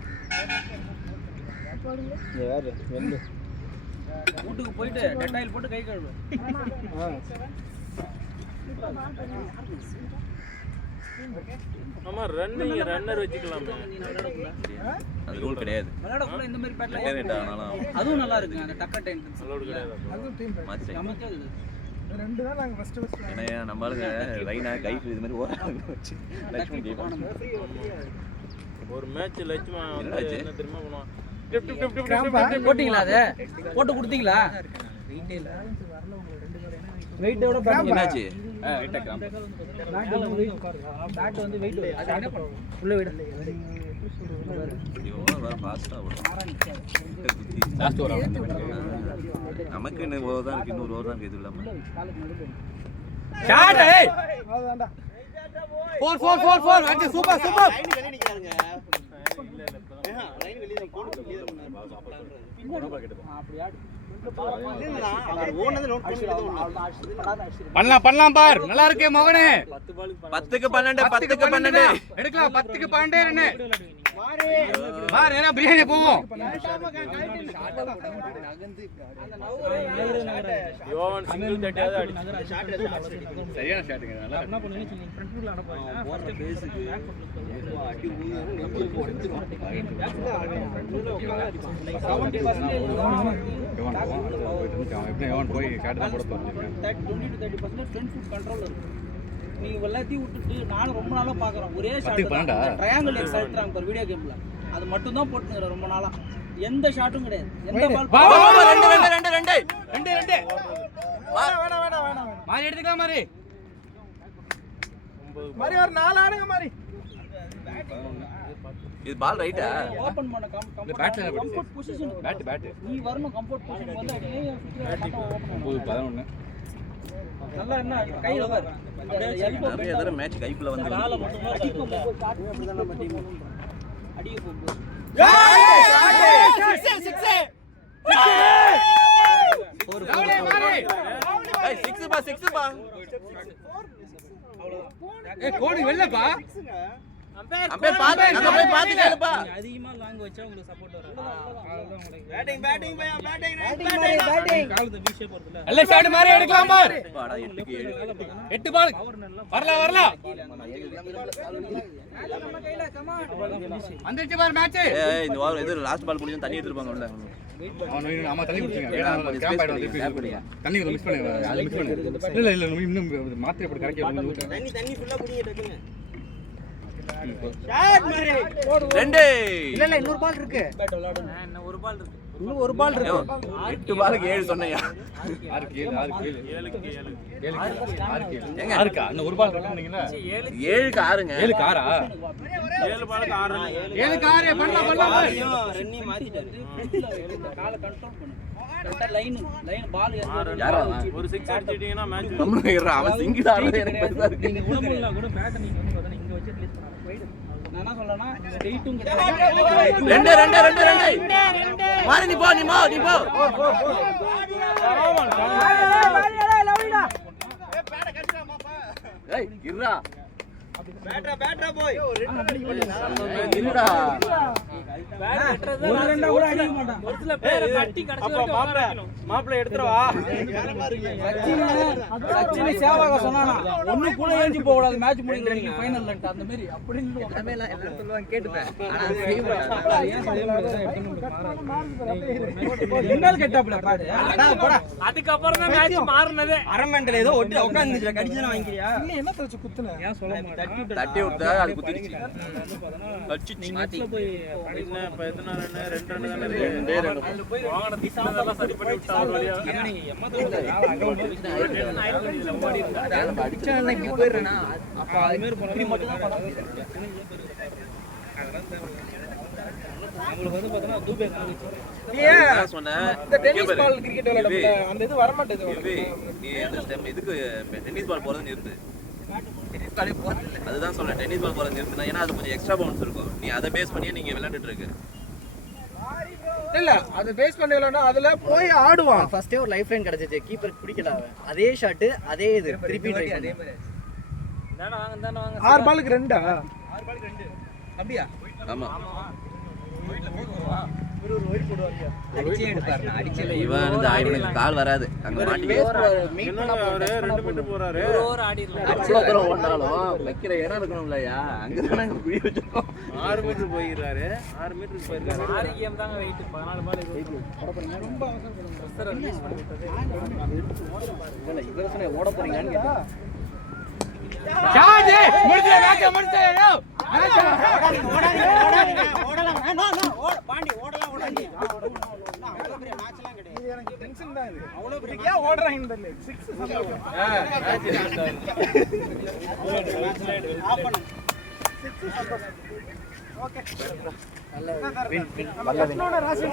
யாரு வெள்ளு வீட்டுக்கு போயிட்டு டெட்டாயில் போட்டு கை கழுவு. ஆமா ரன்னர் வச்சுக்கலாமே. அது ரூல் கிடையாது. விளையாடக்குள்ள இந்த மாதிரி பேட்ல ரிட்டையர்ட் ஆனாலும் அதுவும் நல்லா இருக்கு. அந்த டக்கர் டைம் அதுவும் டீம் மாத்தி நமக்கே இது ரெண்டு தான் நாங்கள் ஃபர்ஸ்ட் ஏன்னா நம்மளுக்கு லைனா கைஃப் இது மாதிரி ஓராங்க வச்சு லட்சுமி ஜெயிப்பாங்க. ஒரு மேட்ச் லட்சுமி வந்து என்ன தெரியுமா பண்ணுவான்? போட்டீங்களா? அது போட்டு கொடுத்தீங்களா? வெயிட்டோட என்னாச்சு? பேட் வந்து வெயிட் அது என்ன பண்ணும்? உள்ள விட வர ஃபாஸ்டா ஓடும். நமக்கு இன்னும் ஓவர் தான் இருக்கு, இன்னொரு ஓவர் தான் இருக்கு. இது இல்லாம ஷாட். ஏய் அதுதான்டா 4 வாங்க. Super super. லைன் வெளிய நிக்கறாங்க. லைன் வெளிய போடு கிளியர் பண்ணாரு. அப்படி ஆடு. இல்லடா அவர் ஓடுனது நோட் பண்ணி பண்ணலாம் பார். நல்லா இருக்கே மகனே. 10க்கு 12 எடுக்கலாம். 10க்கு 12 ரன். பார் ஏனா பிரியாணி போவோம். யோவன் சிங்கிள் தட்டியாத அடிச்சு சரியான ஷாட்டுங்க. நல்லா என்ன பண்ணுவீங்க? நீங்க ஃப்ரண்ட் ஃபுட்ல அட போறீங்க. போற பேஸ்க்கு அடி ஊன்னு நெஞ்சில் உடைச்சிரும். 20% போய் ஷாட் தான் போட போறாங்க. 20 to 30% ஃப்ரண்ட் ஃபுட் கண்ட்ரோல் இருக்கு. நீங்க எல்லாத்தையும் விட்டுட்டு நானும் ரொம்ப நாளா பாக்குறேன். ஒரே ஷாட் ட்ரையாங்கிள் எக்ஸ் அல்ட்ராங்க பார் வீடியோ கேம்ல. அது மட்டும் தான் போட்டுங்கற ரொம்ப நாளா. எந்த ஷாட்டும் கிடையாது. எந்த பால் 2 வேணாம் மாறி எடுத்துக்கலாம் மாறி. மாதிரி ஒரு 4 ஆடுங்க மாதிரி. இது பால் ரைட்டா? ஓபன் பண்ண கம்ஃபர்ட் பொசிஷன் பேட் நீ வரணும். கம்ஃபர்ட் பொசிஷன் வந்து அப்படியே ஓபன் 11 நல்லா என்ன கையில பார். எல்போ நிறைய தடவை மேட்ச் கைக்குள்ள வந்து கால மட்டும் அடிக்கும் போது ஷாட் அப்படி தான் நம்ம டீம் அடிக்க போகுது. சிக்ஸ் பா. கோடி வெள்ளப்பா. அம்பேர் பாத்து அங்க போய் பாத்து கேளுப்பா. அதிகமா லாங் வச்சா உங்களுக்கு சப்போர்ட் வரும். பேட்டிங் பையா பேட்டிங் காலத்தை பி ஷேப் வருதுல. நல்ல ஷாட் மாறி எடுக்கலாம் பார். பாடா 8க்கு 7. 8 பால். வரலாம். வந்துருச்சு பார் மேட்ச். ஏய் இந்த வாரம் இது லாஸ்ட் பால் முடிஞ்சு தண்ணி எடுத்துப்பாங்க உள்ள. ஆமா தண்ணி குடிச்சீங்க. கேம்ப் ஆயிடும். தண்ணி மிக்ஸ் பண்ணு. அது மிக்ஸ் பண்ணு. இல்ல இன்னும் மாத்திரை போட்டு கரெக்ட்டா தண்ணி ஃபுல்லா குடிங்க டக்குங்க. ஷாட் மாரே. 2. இல்ல இன்னொரு பால் இருக்கு. பேட் விளையாடுங்க. இன்னும் ஒரு பால் இருக்கு. இன்னும் ஒரு பால் இருக்கு. 8 பாலுக்கு 7 சொன்னையா? 6 கேல் 7க்கு 7. 6 கேல். எங்க 6க்கா? இன்னும் ஒரு பால் இருக்குன்னீங்களா? 7க்கு 6ங்க. 7க்கு 6ஆ? 7 பாலுக்கு 6. 7க்கு 6 பண்ணலாம். ரன்னி மாத்திட்டாரு. கால கண்ட்ரோல் பண்ணு. கரெக்ட்டா லைன் பால் யாரா? ஒரு 6 அடிச்சிட்டீங்கன்னா மேட்ச் நம்மள ஏறா அவன் சிங்கிள் ஆடுறது எனக்கு பெருசா இருக்கு. நீங்க உடம்புல கூட பேட்டை நீங்க வந்து பார்த்தா இங்க வச்சு ரிலீஸ் பண்ணலாம். நான் என்ன சொல்லறேன்னா ஸ்ட்ரைட்டும் கிடையாது. 2 மாறி நீ போ. ஏய் கிர்ரா பேட்டா போய் கிர்ரா. ஒரு ரெண்டா கூட அடிக்க மாட்டான். ஒரு சில பேரை கட்டி கடைசி மாப்ள எடுத்துறவா. சச்சின் சேவாக சொன்னானா ஒண்ணு கூட ஏஞ்சி போக கூடாது மேட்ச் முடிக்கிற வரைக்கும் ஃபைனல்ல அந்த மாதிரி அப்படின்னு எல்லாரும் சொல்லுவாங்க கேட்டுப்பேன். ஆனா என்னால கெட்டப்ல பாடு. அதுக்கு அப்புறம் தான் மேட்ச் மாறுனதே. அரமெண்டல ஏதோ ஒட்டி உட்கார்ந்துச்சு கடிச்சனா வாங்கிறியா? இல்ல என்ன தச்சு குத்துன? ஏன் சொல்ல மாட்டேன். தட்டி விட்டா அது குத்திடுச்சு. நீ மாத்தி போய் என்ன இப்ப எத்தனை ரன்? 2 ரன் தானே இருக்கு. அதுல போய் வாங்கன திசனதெல்லாம் சரி பண்ணி விட்டா ஒரு வழியா. நீங்க எம்மதோட அடிச்சா இன்னைக்கு போயிரேனா அப்ப அது மாதிரி பண்ணி மட்டும் தான் பண்ண முடியும். உங்களுக்கு வந்து பார்த்தா தூபே நான் சொன்னேன் இந்த டென்னிஸ் பால் கிரிக்கெட் விளையாடுறப்ப அந்த இது வர மாட்டேங்குது. நீ எந்த ஸ்டெம் இதுக்கு டென்னிஸ் பால் போறது நிறுத்து. அதுதான் சொல்றேன் டென்னிஸ் பால் போறது நிறுத்துனா. ஏன்னா அது கொஞ்சம் எக்ஸ்ட்ரா பவுன்ஸ் இருக்கும். நீ அதை பேஸ் பண்ணியே நீங்க விளையாண்டுட்டு இருக்கு. இல்ல அது பேஸ் பண்ணலனா அதுல போய் ஆடுவான். ஃபர்ஸ்டே ஒரு லைஃப் லைன் கிடைச்சிச்சு. கீப்பர் பிடிக்கல அவன். அதே ஷாட் அதே இது திருப்பி ட்ரை பண்ணி. தான வாங்க 6 பாலுக்கு 2ஆ? 6 பாலுக்கு 2. அப்படியே ஆமா இவன் வந்து இவனுக்கு கால் வராது அங்க மாட்டி ரெண்டு மீட்டர் போறாரு. ஓவர் ஆடிடலாம். அவ்வளோ தூரம் ஓட்டாலும் வைக்கிற இடம் இருக்கணும்லையா அங்கதான் நாங்க குழி வச்சிருக்கோம். 6 மீட்டர் போயிடுறாரு. 6 மீட்டருக்கு போயிருக்காரு. 6 கேம் தாங்க வெயிட் 14 பால் ரொம்ப பிரஷர் ரிலீஸ் பண்ணி விட்டது. ஓட போறீங்கன்னு கேட்டேன். ஷாட் முடிச்சு மேட்ச் முடிச்சு பாண்டி ஓடலாம் ஓடாதீங்க. அவ்வளோ பெரிய மேட்ச்லாம் கிடையாது. இது எனக்கு டென்ஷன் தான் இது. அவ்வளோ பெரிய ஏன் ஓடுறாங்கன்னு தெரியல. 6 சந்தோஷம். ஆஃப் பண்ணு. 6 சந்தோஷம். ஓகே. நல்ல வின். நம்ம கஷ்டோட ராசி